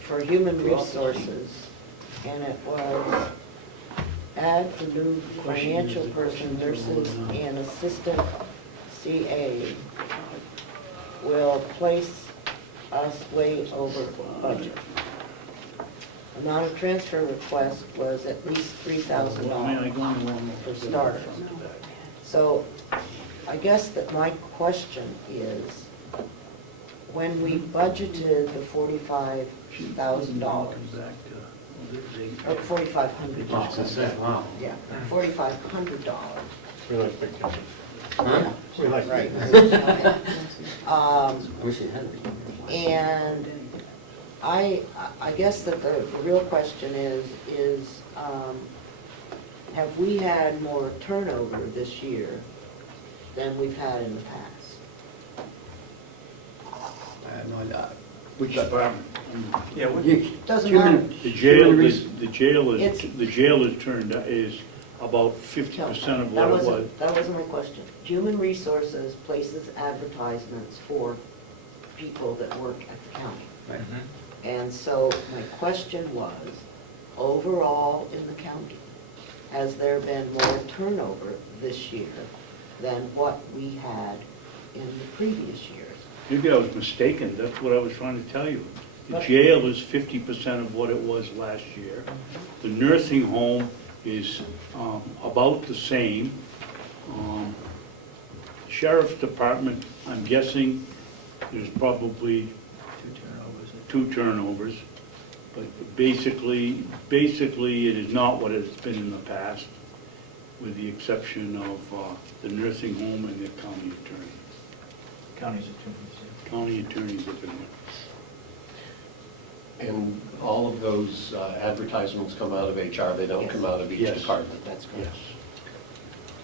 for human resources, and it was add the new financial person, nurses and assistant CA will place us way over budget. Amount of transfer request was at least $3,000 for starters. So I guess that my question is, when we budgeted the $45,000, or $4,500. Wow. Yeah, $4,500. We like big numbers. Huh? We like Right. big numbers. Okay. I wish it had been. And I guess that the real question is, have we had more turnover this year than we've had in the past? I have no idea. which department? Yeah, what- Doesn't Human- matter. The jail, Human the res- the jail is, It's- the jail is turned, is about 50% of what it was. That wasn't my question. Human Resources places advertisements for people that work at the county. Right. And so my question was, overall in the county, has there been more turnover this year than what we had in the previous years? Maybe I was mistaken, that's what I was trying to tell you. The But- jail is 50% of what it was last year. The nursing home is about the same. Sheriff's Department, I'm guessing there's probably 2 turnovers. But basically it is not what it's been in the past, with the exception of the nursing home and the county attorney. County's attorneys. County attorneys have been there. And all of those advertisements come out of HR, they don't Yes. come out of each Yes. department? That's correct. Yes.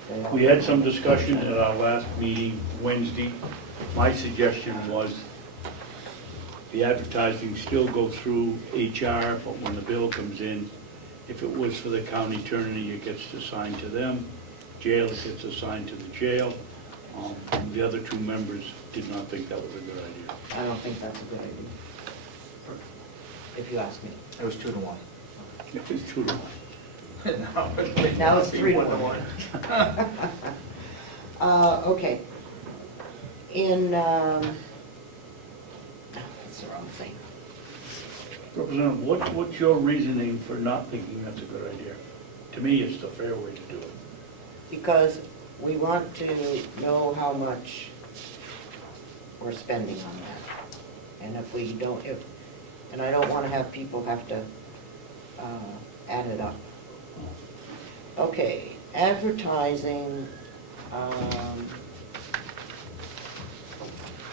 They are. We had some discussion at our last meeting Wednesday. My suggestion was the advertising still go through HR, but when the bill comes in, if it was for the county attorney, it gets assigned to them. Jail, it gets assigned to the jail. The other 2 members did not think that was a good idea. I don't think that's a good idea, if you ask me. It was 2 to 1. It was 2 to 1. Now it's 3 to 1. Okay. In, that's the wrong thing. Representative, what's your reasoning for not thinking that's a good idea? To me, it's the fair way to do it. Because we want to know how much we're spending on that. And if we don't, and I don't want to have people have to added up. Okay, advertising,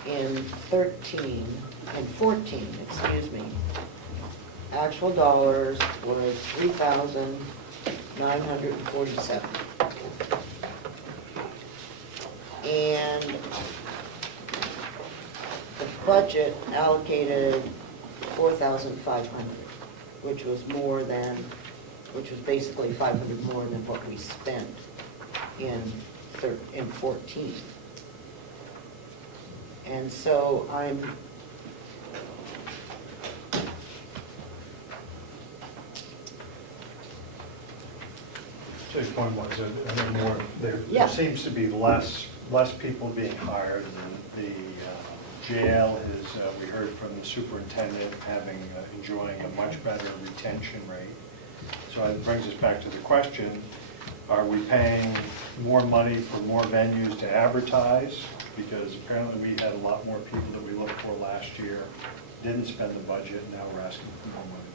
in 14, excuse me, actual dollars was 3,947. And the budget allocated 4,500, which was basically 500 more than what we spent in 14. And so So your point was that there Yeah. seems to be less people being hired, and the jail is, we heard from the superintendent, enjoying a much better retention rate. So it brings us back to the question, are we paying more money for more venues to advertise? Because apparently we had a lot more people that we looked for last year, didn't spend the budget, now we're asking for more money.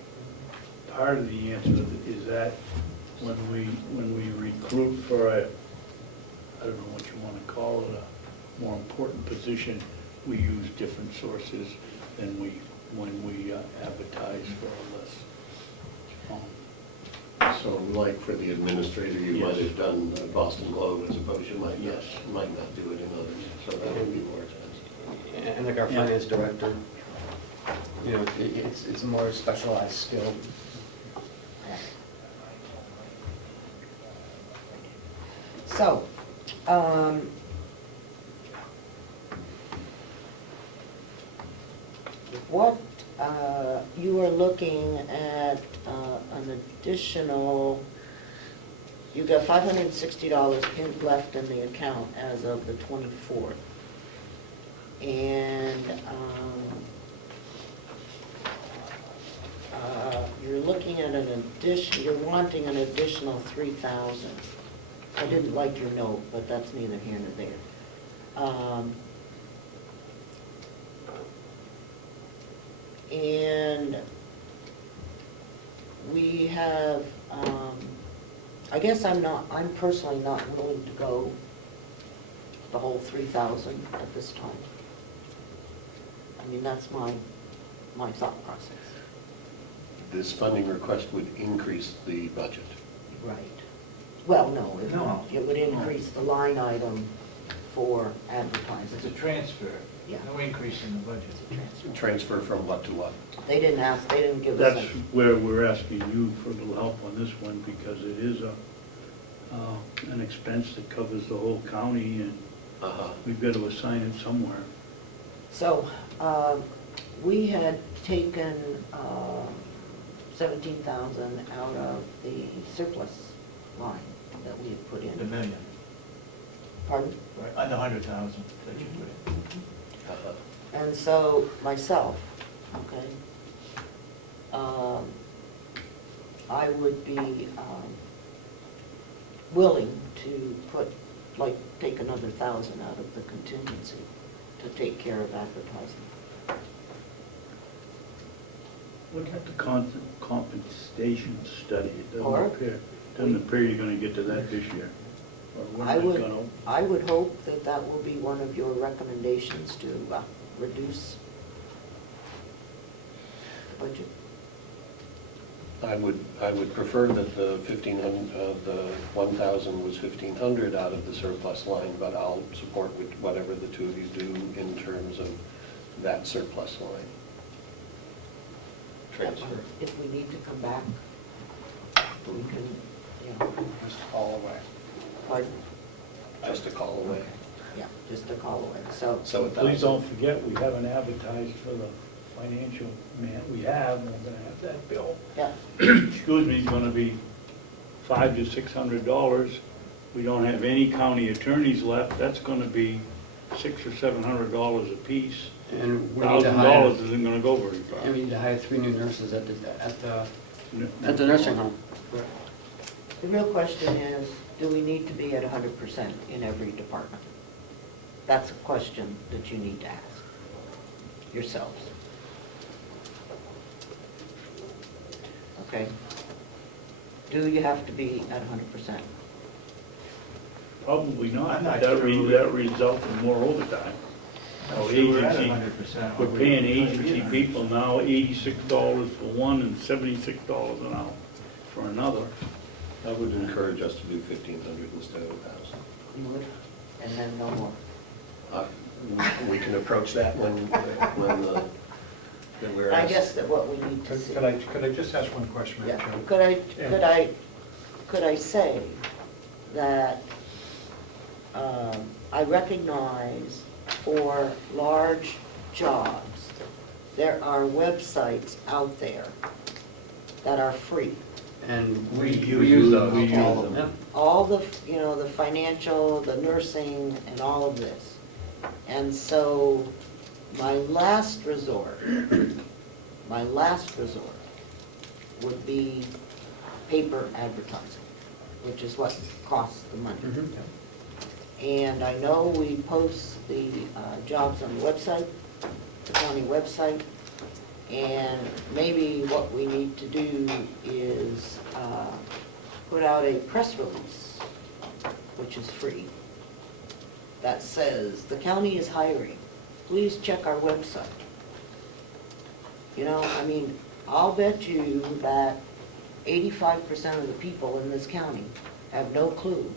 Part of the answer is that when we recruit for I don't know what you want to call it, a more important position, we use different sources than when we advertise for a list. So like for the administrator, you might Yes. have done Boston Globe, I suppose you might not, Yes. might not do it in others, so that would be more expensive. And like our Yeah. finance director, you know, it's a more specialized skill. so, what, you are looking at an additional, you got $560 left in the account as of the 24th. And you're looking at you're wanting an additional 3,000. I didn't like your note, but that's neither here nor there. And we have, I guess I'm personally not willing to go the whole 3,000 at this time. I mean, that's my thought process. This funding request would increase the budget. Right. Well, no, it No. won't. It would increase the line item for It's a advertising. transfer. Yeah. No increase in the budget. Transfer from what to what? They didn't give us That's a, where we're asking you for a little help on this one, because it is an expense that covers the whole county, and we've got to assign it somewhere. so, we had taken 17,000 out of the surplus line that we had put The in. million, Pardon? right, on the 100,000 that you put in. And so, myself, okay, I would be willing to take another 1,000 out of the contingency to take care of advertising. Look at the compensation study. It Or- doesn't appear you're going to get to that this year. Or when I is it would, gonna- I would hope that that will be one of your recommendations to reduce the budget. I would prefer that the 1,500, the 1,000 was 1,500 out of the surplus line, but I'll support whatever the two of you do in terms of that surplus line. Transfer. If we need to come back, we can, Just call away. pardon? Just a call away. Yeah, just a call away, so. So Please don't forget, we haven't advertised for the financial man. We have, and we're going to have that bill. Yeah, Excuse me, going to be $500 to $600. We don't have any county attorneys left. That's going to be $600 or $700 apiece. And we need to hire, $1,000 isn't going to go very far. and we need to hire 3 new nurses at the nursing home. the real question is, do we need to be at 100% in every department? That's a question that you need to ask yourselves. Okay? Do you have to be at 100%? Probably not. I'm not That sure. that results in more overtime. I'm Oh, sure we're at agency- 100%. We're paying agency people now $86 for one and $76 an hour for another. I would encourage us to do 1,500 instead of 1,000. You would? And then no more? We can approach that when we're I asked. guess that what we need to see. Could I just ask one question, Yeah, Madam Chair? could I say that I recognize for large jobs, there are websites out there that are free. And We we use use those. those. We use all of them. them. All the, the financial, the nursing, and all of this. And so, my last resort would be paper advertising, which is what costs the money. Mhm. And I know we post the jobs on the website, the county website, and maybe what we need to do is put out a press release, which is free, that says, the county is hiring, please check our website. You know, I mean, I'll bet you that 85% of the people in this county have no clue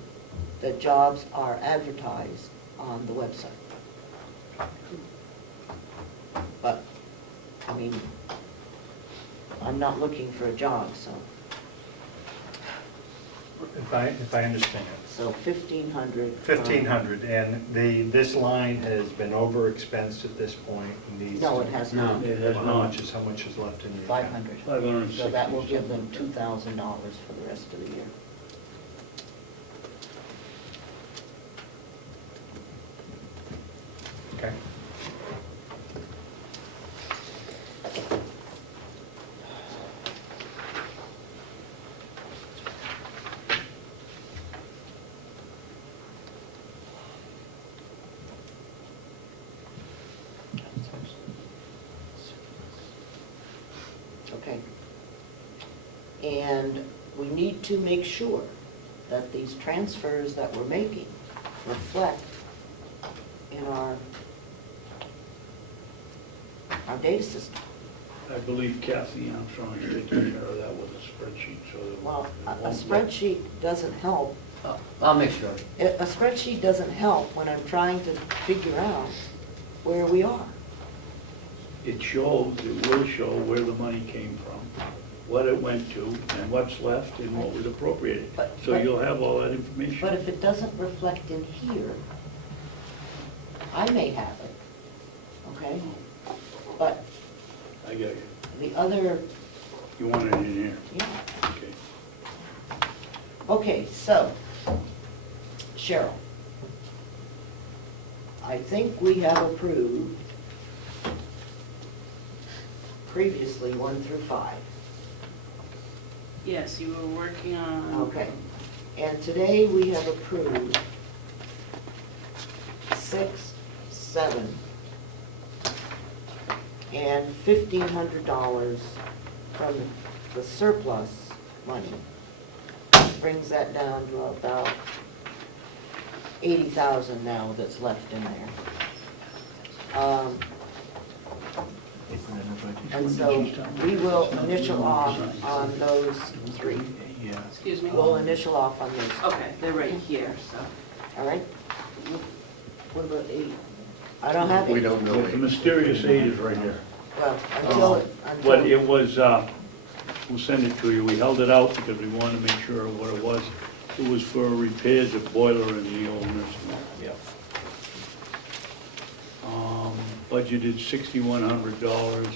that jobs are advertised on the website. But, I mean, I'm not looking for a job, so, If I understand it. so 1,500. 1,500, and this line has been over-expensed at this point. and needs No, to- it has not. It has How not. much is left in the account? 500. 560. So that will give them $2,000 for the rest of the year. Okay. Okay. And we need to make sure that these transfers that we're making reflect in our data system. I believe Kathy Armstrong is taking care of that with a spreadsheet, so that. Well, it a won't spreadsheet doesn't help. I'll make sure. A spreadsheet doesn't help when I'm trying to figure out where we are. It shows, it will show where the money came from, what it went to, and what's left and what was appropriated. But- So but- you'll have all that information. But if it doesn't reflect in here, I may have it, okay? But I got you. the other, You want it in here, yeah. okay. Okay, so, Cheryl, I think we have approved previously 1 through 5. Yes, you were working on. Okay. And today we have approved 6, 7, and $1,500 from the surplus money. Brings that down to about 80,000 now that's left in there. And so we will initial off on those 3. Yeah. Excuse me? We'll initial off on those, Okay, they're right here, so. all right? What about 8? I don't have 8. We don't know. The mysterious aid is right here. Well, until, But until, it was, we'll send it to you, we held it out because we wanted to make sure of what it was. It was for repairs of boiler in the old nursing home. Yep. Budgeted $6,100,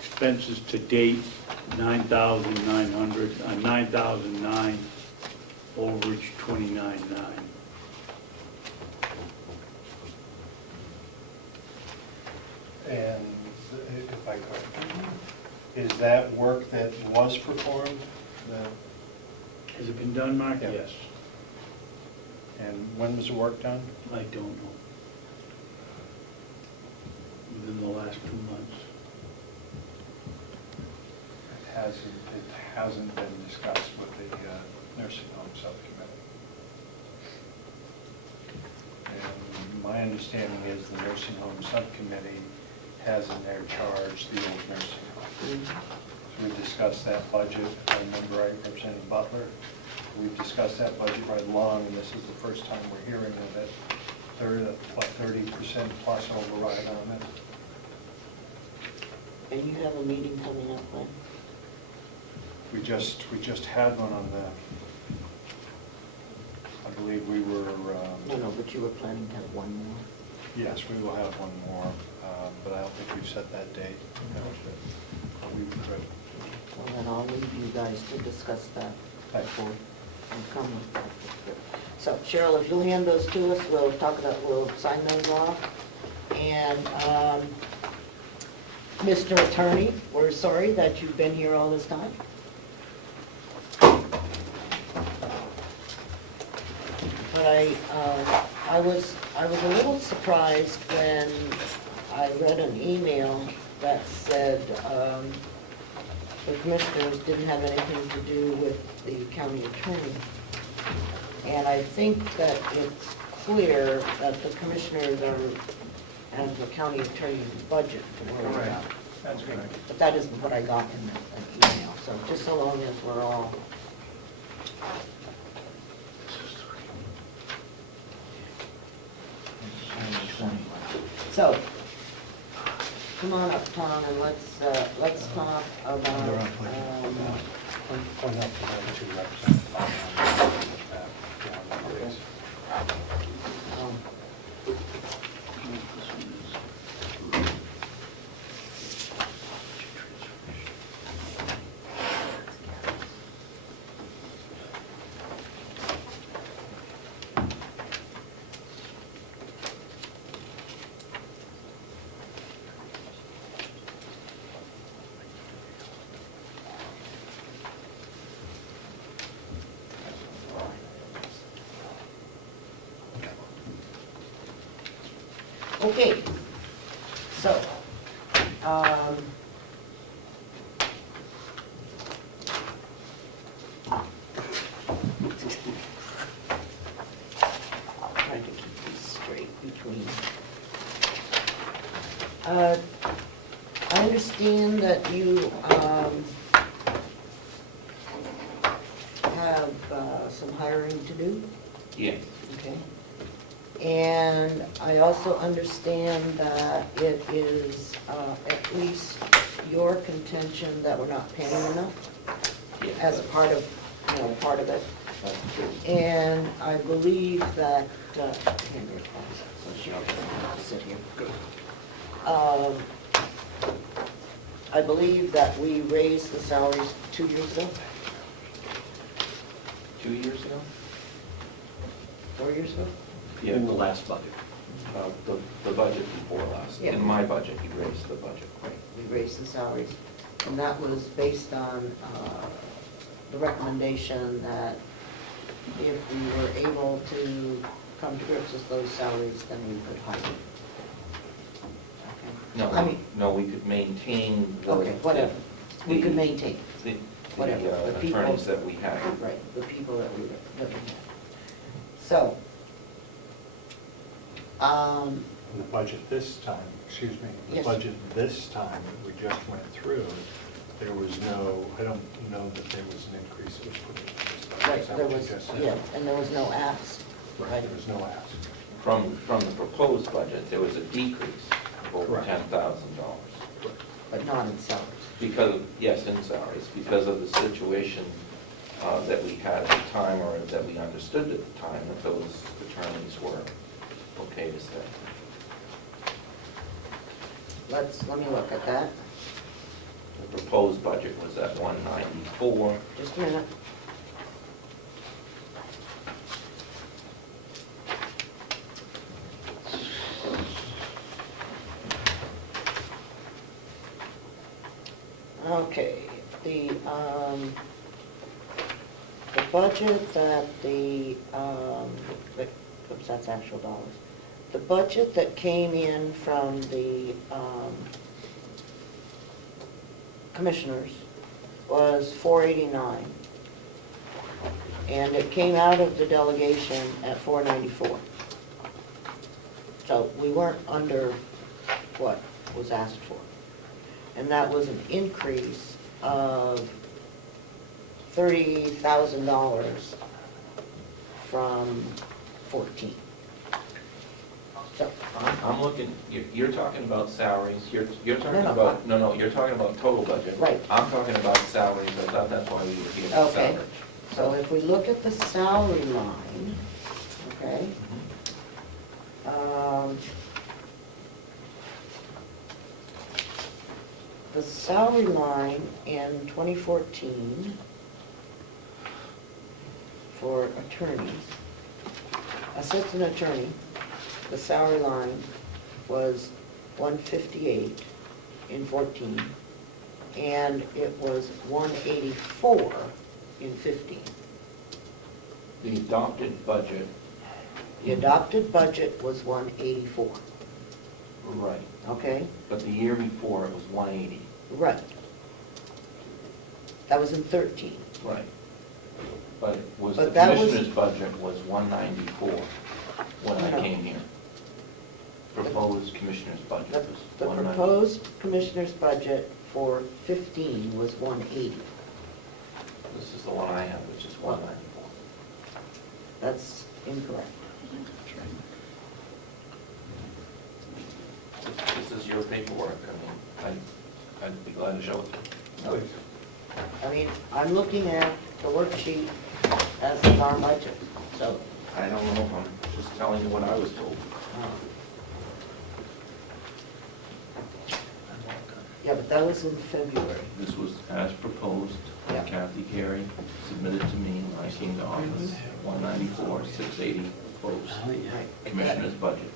expenses to date, $9,900, $9,009, overage $29,900. And if I could, is that work that was performed? Has it been done, Mark? Yeah. Yes. And when was the work done? I don't know. Within the last 2 months. It hasn't been discussed with the nursing home subcommittee. And my understanding is the nursing home subcommittee has in their charge the old nursing home. So we discussed that budget. If I remember right, Representative Butler, we've discussed that budget right along, and this is the first time we're hearing of it. 30% plus override on it. And you have a meeting coming up when? We just had one on the, I believe we were, No, but you were planning to have one more. yes, we will have one more, but I don't think we've set that date. We could. Well, then I'll leave you guys to discuss that Thank before you come with that. So Cheryl, if you'll hand those to us, we'll sign those off. And Mr. Attorney, we're sorry that you've been here all this time. But I was a little surprised when I read an email that said the commissioners didn't have anything to do with the county attorney. And I think that it's clear that the commissioners are, and the county attorney's budget to worry Correct. about. That's Okay. correct. But that isn't what I got in the email, so just so long as we're all. So, come on up, Tom, and let's talk about, Point out to them to represent okay, so, trying to keep these straight between. I understand that you have some hiring to do. Yes. Okay. And I also understand that it is at least your contention that we're not paying enough as part of, part of it. And I believe that, hand your phone, so she doesn't have to sit here. I believe that we raised the salaries 2 years ago, 2 years ago? 4 years ago? In the last budget. The budget before last. Yeah. In my budget, you raised the budget. Right, we raised the salaries, and that was based on the recommendation that if we were able to come to grips with those salaries, then we could hire them. No, I mean- no, we could maintain the. Okay, whatever, we could the- maintain, The Whatever, the people- attorneys that we had. right, the people that we were looking at. So, The budget this time, excuse me, the Yes. budget this time that we just went through, there was no, I don't know that there was an increase that was put into this budget. right, Is that there what you was, just said? yeah, and there was no ask. Right, there was no ask. From the proposed budget, there was a decrease of over Correct. $10,000. But not in salaries. Because of, yes, in salaries, because of the situation that we had at the time, or that we understood at the time, that those attorneys were okay to stay. Let me look at that, The proposed budget was at 194. just a minute. Okay, the budget that oops, that's actual dollars. The budget that came in from the commissioners was 489. And it came out of the delegation at 494. So we weren't under what was asked for. And that was an increase of $30,000 from 14. So, I'm looking, you're talking about salaries, you're talking No. about, no, you're talking about total budget. Right. I'm talking about salaries, I thought that's why we were here, Okay. salary. So if we look at the salary line, okay? The salary line in 2014 for attorneys, assistant attorney, the salary line was 158 in 14, and it was 184 in 15. The adopted budget, The adopted budget was 184, right, okay? but the year before it was 180. Right. That was in 13. Right. But was the But that was- commissioner's budget was 194 when I No. came here. Proposed commissioner's budget The was the 190. proposed commissioner's budget for 15 was 180. This is the one I have, which is 194. That's incorrect. This is your paperwork, I mean, I'd be glad to show it to you. I mean, I'm looking at the worksheet as of our budget, so, I don't know, I'm just telling you what I was told. yeah, but that was in February. This was as proposed by Yeah. Kathy Carey, submitted to me when I came to office, 194, 680 proposed Right. commissioner's budget.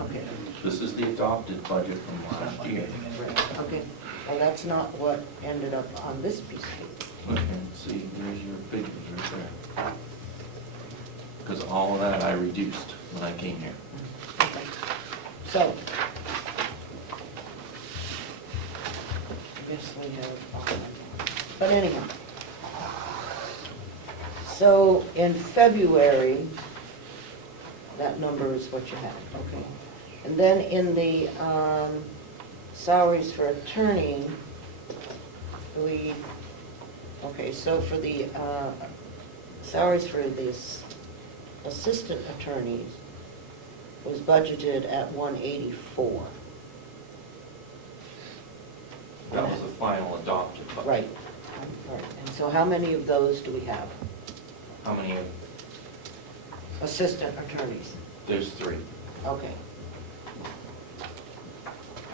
Okay, This is the adopted budget from last year. right, okay. Well, that's not what ended up on this piece of paper. Look and see, there's your figures right there. Because all of that I reduced when I came here. Okay. So, I guess we have, but anyhow. So in February, that number is what you have, okay. And then in the salaries for attorney, okay, so for the salaries for the assistant attorneys was budgeted at 184. That was the final adopted budget. Right, right. And so how many of those do we have? How many? Assistant attorneys? There's 3. Okay.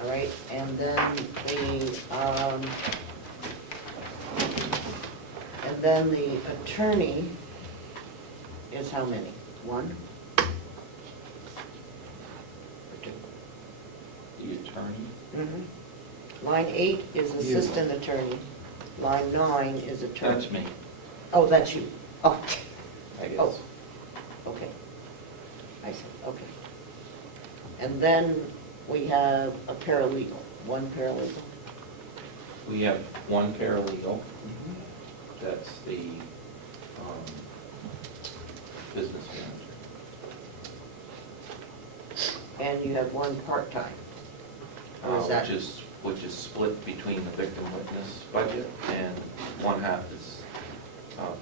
All right, and then the attorney is how many? 1? Or 2? The attorney? Mm-hmm. Line 8 is assistant attorney. Line 9 is attorney. That's me, Oh, that's you. Oh, I guess. oh, okay. I see, okay. And then we have a paralegal, 1 paralegal. We have 1 paralegal. That's the business manager. And you have 1 part-time. Or is that? Which is split between the victim witness budget, and 1/2 is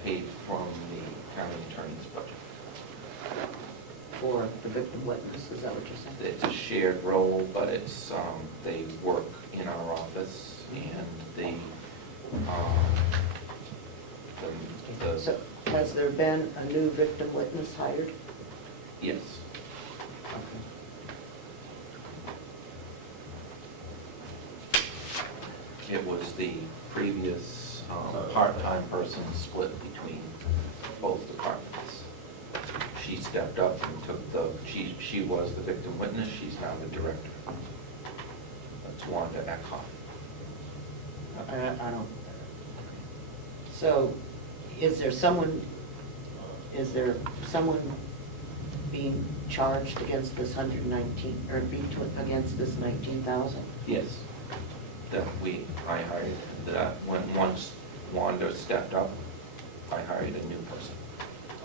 paid from the county attorney's budget. For the victim witness, is that what you're saying? It's a shared role, but it's, they work in our office, and they, So has there been a new victim witness hired? yes. It was the previous part-time person split between both departments. She stepped up and took she was the victim witness, she's now the director. That's Wanda Eckhoff. I don't. So is there someone being charged against this 119, or against this 19,000? Yes. I hired, that once Wanda stepped up, I hired a new person.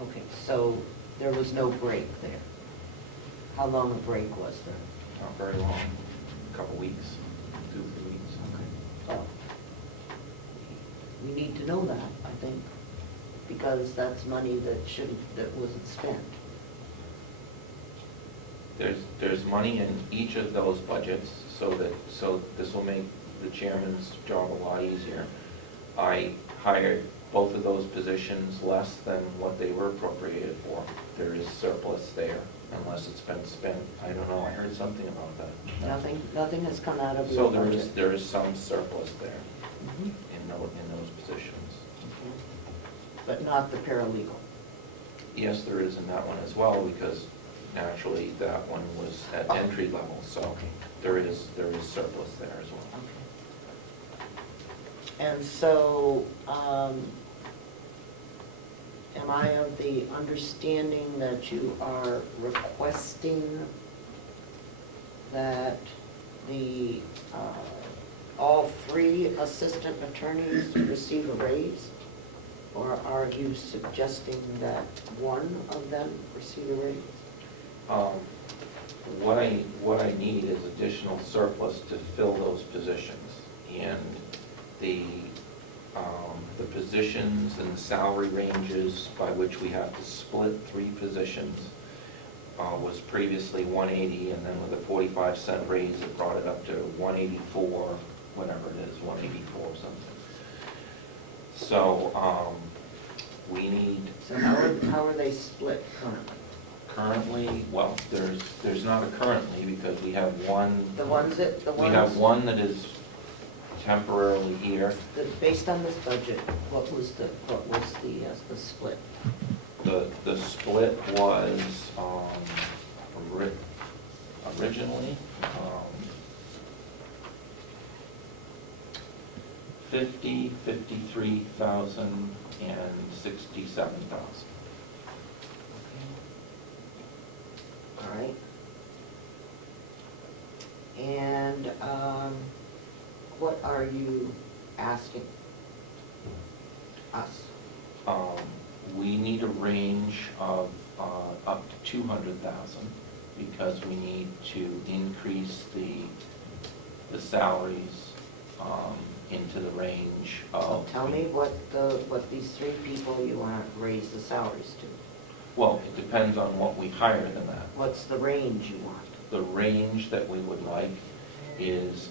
Okay, so there was no break there. How long a break was there? Not very long, a couple weeks, 2 or 3 weeks. Well, we need to know that, I think, because that's money that wasn't spent. There's money in each of those budgets, so this will make the chairman's job a lot easier. I hired both of those positions less than what they were appropriated for. There is surplus there, unless it's been spent. I don't know, I heard something about that. Nothing has come out of So your budget. there is some surplus there Mhm. in those positions. Okay. But not the paralegal. Yes, there is in that one as well, because naturally that one was at entry level, so there is surplus there as well. Okay. And so, am I of the understanding that you are requesting that the, all 3 assistant attorneys receive a raise? Or are you suggesting that one of them receive a raise? What I need is additional surplus to fill those positions. And the positions and the salary ranges by which we have to split 3 positions was previously 180, and then with a 45-cent raise, it brought it up to 184, whatever it is, 184 or something. So, we need. So how are they split currently? Currently, well, there's not a currently, because we have one. We We have one that is temporarily here. Based on this budget, what was the split? The split was, originally, 50, 53,000, and 67,000. All right. And what are you asking us? We need a range of up to 200,000, because we need to increase the salaries into the range of. Tell me what these 3 people you want to raise the salaries to. Well, it depends on what we hire them at. What's the range you want? The range that we would like is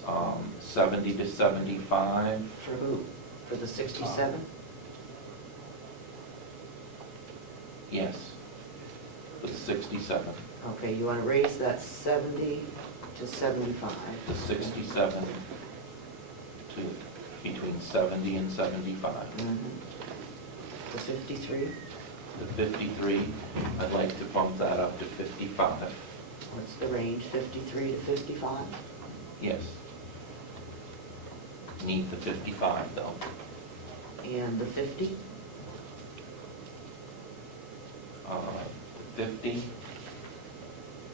70 to 75. For who? For the 67? Yes, for the 67. Okay, you want to raise that 70 to 75. The 67 to between 70 and 75. Mhm. The 53? The 53, I'd like to bump that up to 55. What's the range, 53 to 55? Yes. Need the 55 though. And the 50? 50,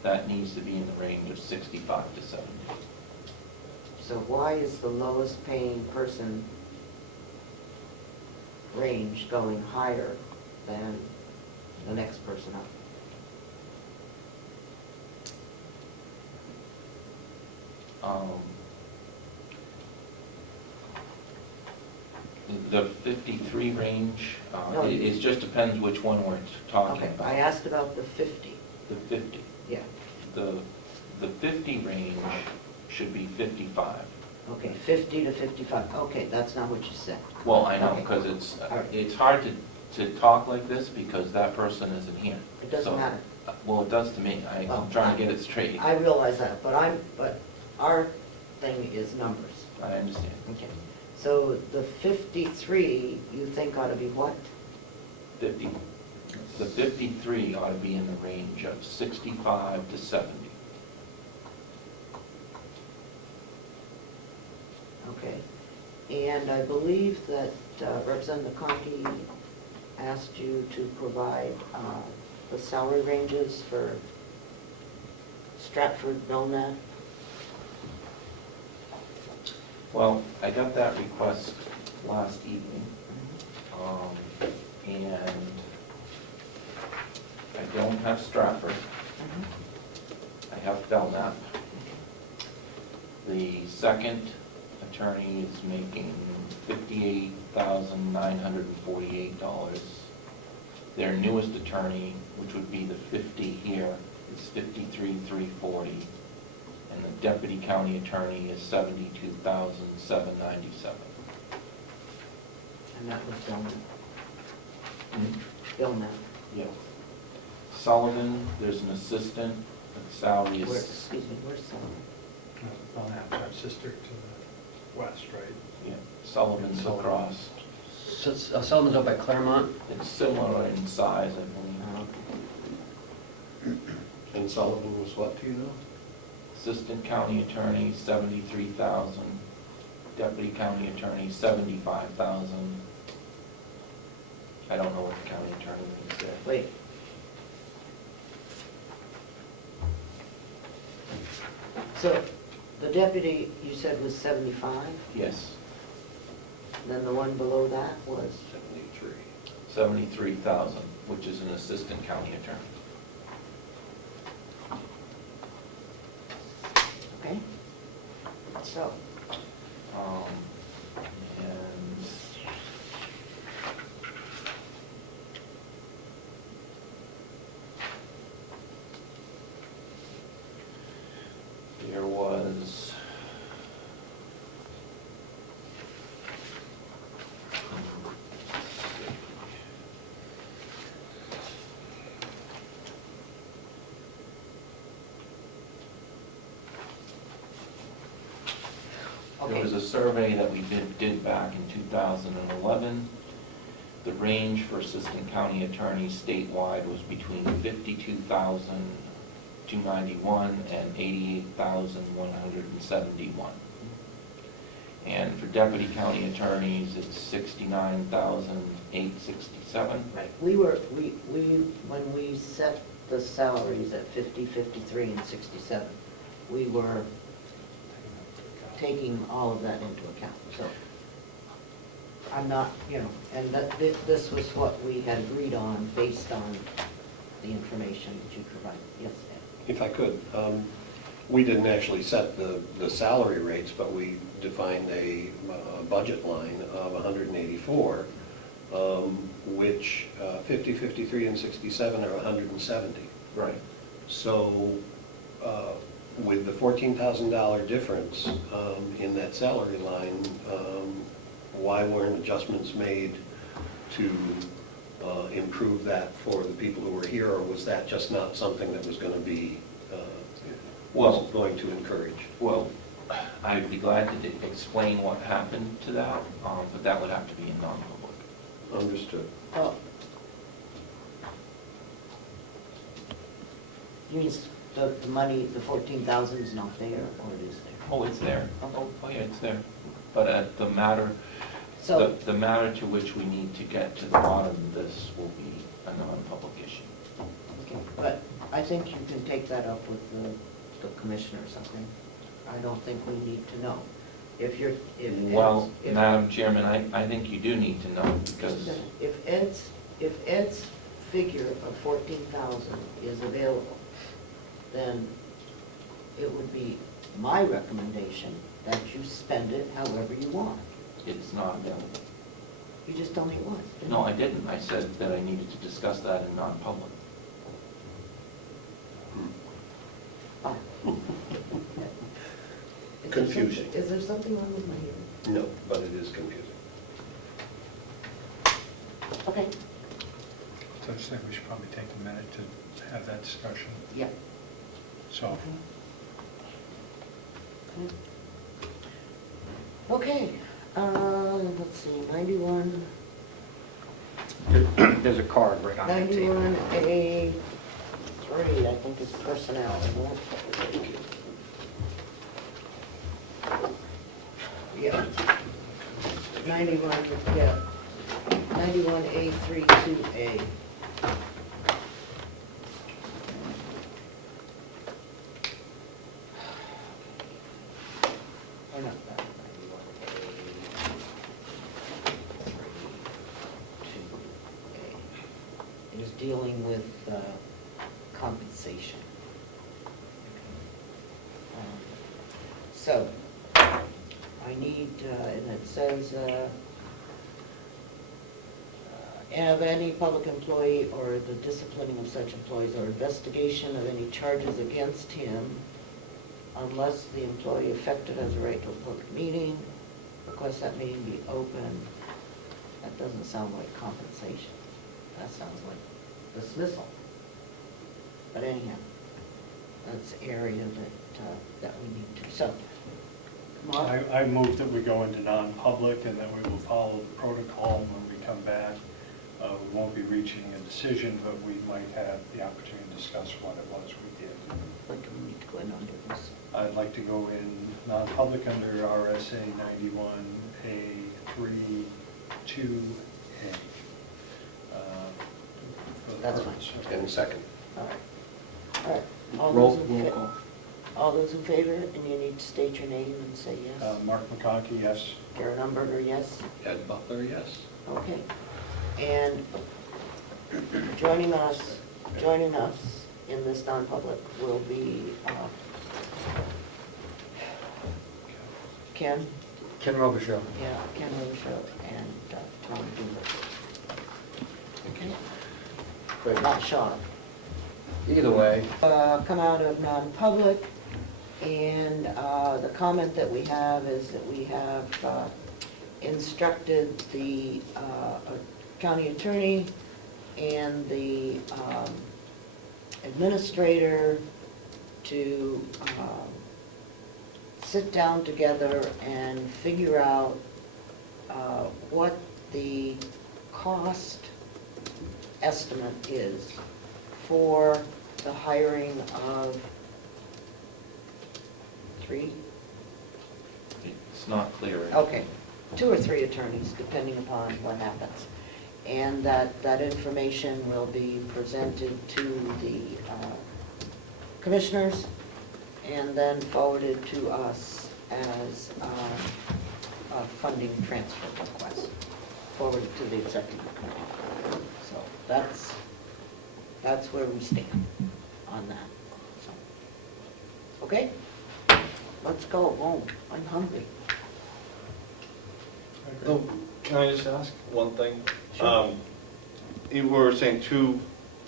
that needs to be in the range of 65 to 70. So why is the lowest paying person range going higher than the next person up? The 53 range, No, it just depends which one we're talking Okay, about. I asked about the 50. The 50. Yeah, The 50 range should be 55. okay, 50 to 55. Okay, that's not what you said. Well, I know, Okay. because All right. it's hard to talk like this because that person isn't here. It doesn't So- matter. Well, it does to me. Well, I'm trying to get it straight. I realize that, but our thing is numbers. I understand. Okay, so the 53, you think ought to be what? 50. The 53 ought to be in the range of 65 to 70. Okay, and I believe that Representative McConkey asked you to provide the salary ranges for Stratford, Belknap. Well, I got that request last evening, and I don't have Stratford. I have Belknap. The second attorney is making $58,948. Their newest attorney, which would be the 50 here, is $53,340. And the deputy county attorney is $72,797. And that was Billman. Yes. Sullivan, there's an assistant, the salary Where, is, excuse me, where's Sullivan? Belknap's our sister to the west, right? yeah, Sullivan's Sullivan. across. So Sullivan's up by Claremont. It's similar in size, I believe. And Sullivan was what, do you know? Assistant county attorney, 73,000. Deputy county attorney, 75,000. I don't know what the county attorney makes there. Wait. So, the deputy, you said was 75, Yes, then the one below that was? 73,000, which is an assistant county attorney. Okay. So, And there was There was a survey that we did back in 2011. The range for assistant county attorneys statewide was between 52,291 and 88,171. And for deputy county attorneys, it's 69,867. right, when we set the salaries at 50, 53, and 67, we were taking all of that into account, so I'm not, and this was what we had agreed on based on the information that you provided. Yes, Ed? If I could, we didn't actually set the salary rates, but we defined a budget line of 184, which 50, 53, and 67 are 170. Right. So with the $14,000 difference in that salary line, why weren't adjustments made to improve that for the people who were here, or was that just not something that was going to be, wasn't going to encourage? Well, I'd be glad to explain what happened to that, but that would have to be in non-public. Understood. Oh. You mean the money, the 14,000 is not there, or it is there? Oh, it's there. Okay. Oh, yeah, it's there. But the matter, So, the matter to which we need to get to the bottom of this will be a non-public issue. okay, but I think you can take that up with the commissioner or something. I don't think we need to know. If you're, if Well, if- Madam Chairman, I think you do need to know, because, If Ed's figure of 14,000 is available, then it would be my recommendation that you spend it however you want. it's not available. You just told me it was. didn't No, you? I didn't. I said that I needed to discuss that in non-public. Oh. Confusing. Is there something wrong with my hearing? No, but it is confusing. Okay. So I just think we should probably take a minute to have that discussion. Yeah. So, Okay, let's see, 91, There's a card right on that table. 91A3, I think is personnel, isn't it? Yeah. 91, yeah, 91A32A. Or not that, 91A. dealing with compensation. So, I need, and it says, of any public employee or the disciplining of such employees or investigation of any charges against him unless the employee effective has a right to a public meeting, request that meeting be open. That doesn't sound like compensation. That sounds like dismissal. But anyhow, that's the area that we need to. So, Mark? I move that we go into non-public and that we will follow the protocol when we come back. We won't be reaching a decision, but we might have the opportunity to discuss what it was we did. What do we need to go in under this? I'd like to go in non-public under RSA 91A 3(2)A. That's fine. And second. All right. All right. All Roll those in call. All those in favor, and you need to state your name and say yes. Mark McConkey, yes. Karen Umberger, yes. Ed Butler, yes. Okay. And joining us in this non-public will be Ken, Robishaud. yeah, Ken Robishaud and Tom Dewar. Okay? Great. Not Sean. Either way, Come out of non-public, and the comment that we have is that we have instructed the county attorney and the administrator to sit down together and figure out what the cost estimate is for the hiring of 3? It's not clear. Okay, 2 or 3 attorneys, depending upon what happens. And that information will be presented to the commissioners and then forwarded to us as a funding transfer request, forwarded to the executive committee. So that's where we stand on that. So, okay? Let's go home. I'm hungry. Oh, can I just ask one thing? Sure. You were saying 2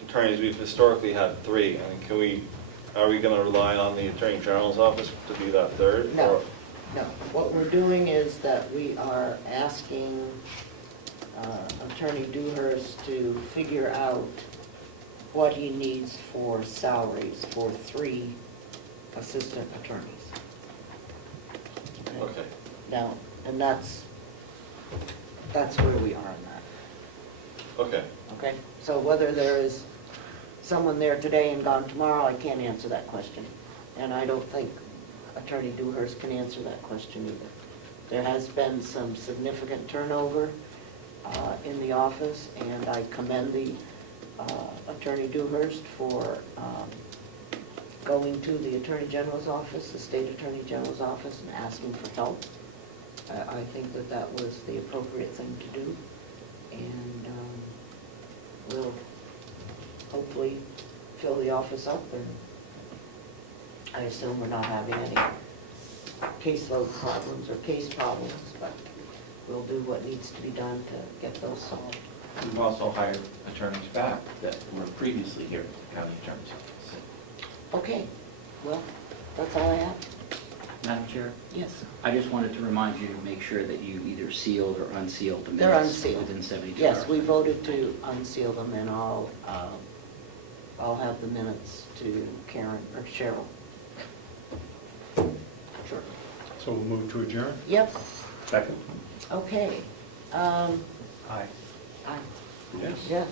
attorneys, we've historically had 3. I mean, are we gonna rely on the Attorney General's office to be that third? No, or- no. What we're doing is that we are asking Attorney Dewhurst to figure out what he needs for salaries for 3 assistant attorneys. Okay. Now, and that's where we are on that, Okay. okay? So whether there is someone there today and gone tomorrow, I can't answer that question. And I don't think Attorney Dewhurst can answer that question either. There has been some significant turnover in the office, and I commend the Attorney Dewhurst for going to the Attorney General's office, the State Attorney General's office, and asking for help. I think that was the appropriate thing to do, and we'll hopefully fill the office up, and I assume we're not having any caseload problems or case problems, but we'll do what needs to be done to get those solved. We've also hired attorneys back that were previously here at the county attorney's office. Okay, well, that's all I have. Madam Chair, Yes, I just wanted to remind you to make sure that you either sealed or unsealed the they're minutes unsealed. within 72 hours. Yes, we voted to unseal them, and I'll have the minutes to Karen or Cheryl. Sure. So we'll move to adjourn? Yep, Second? okay. Aye. Aye. Yes. Yes.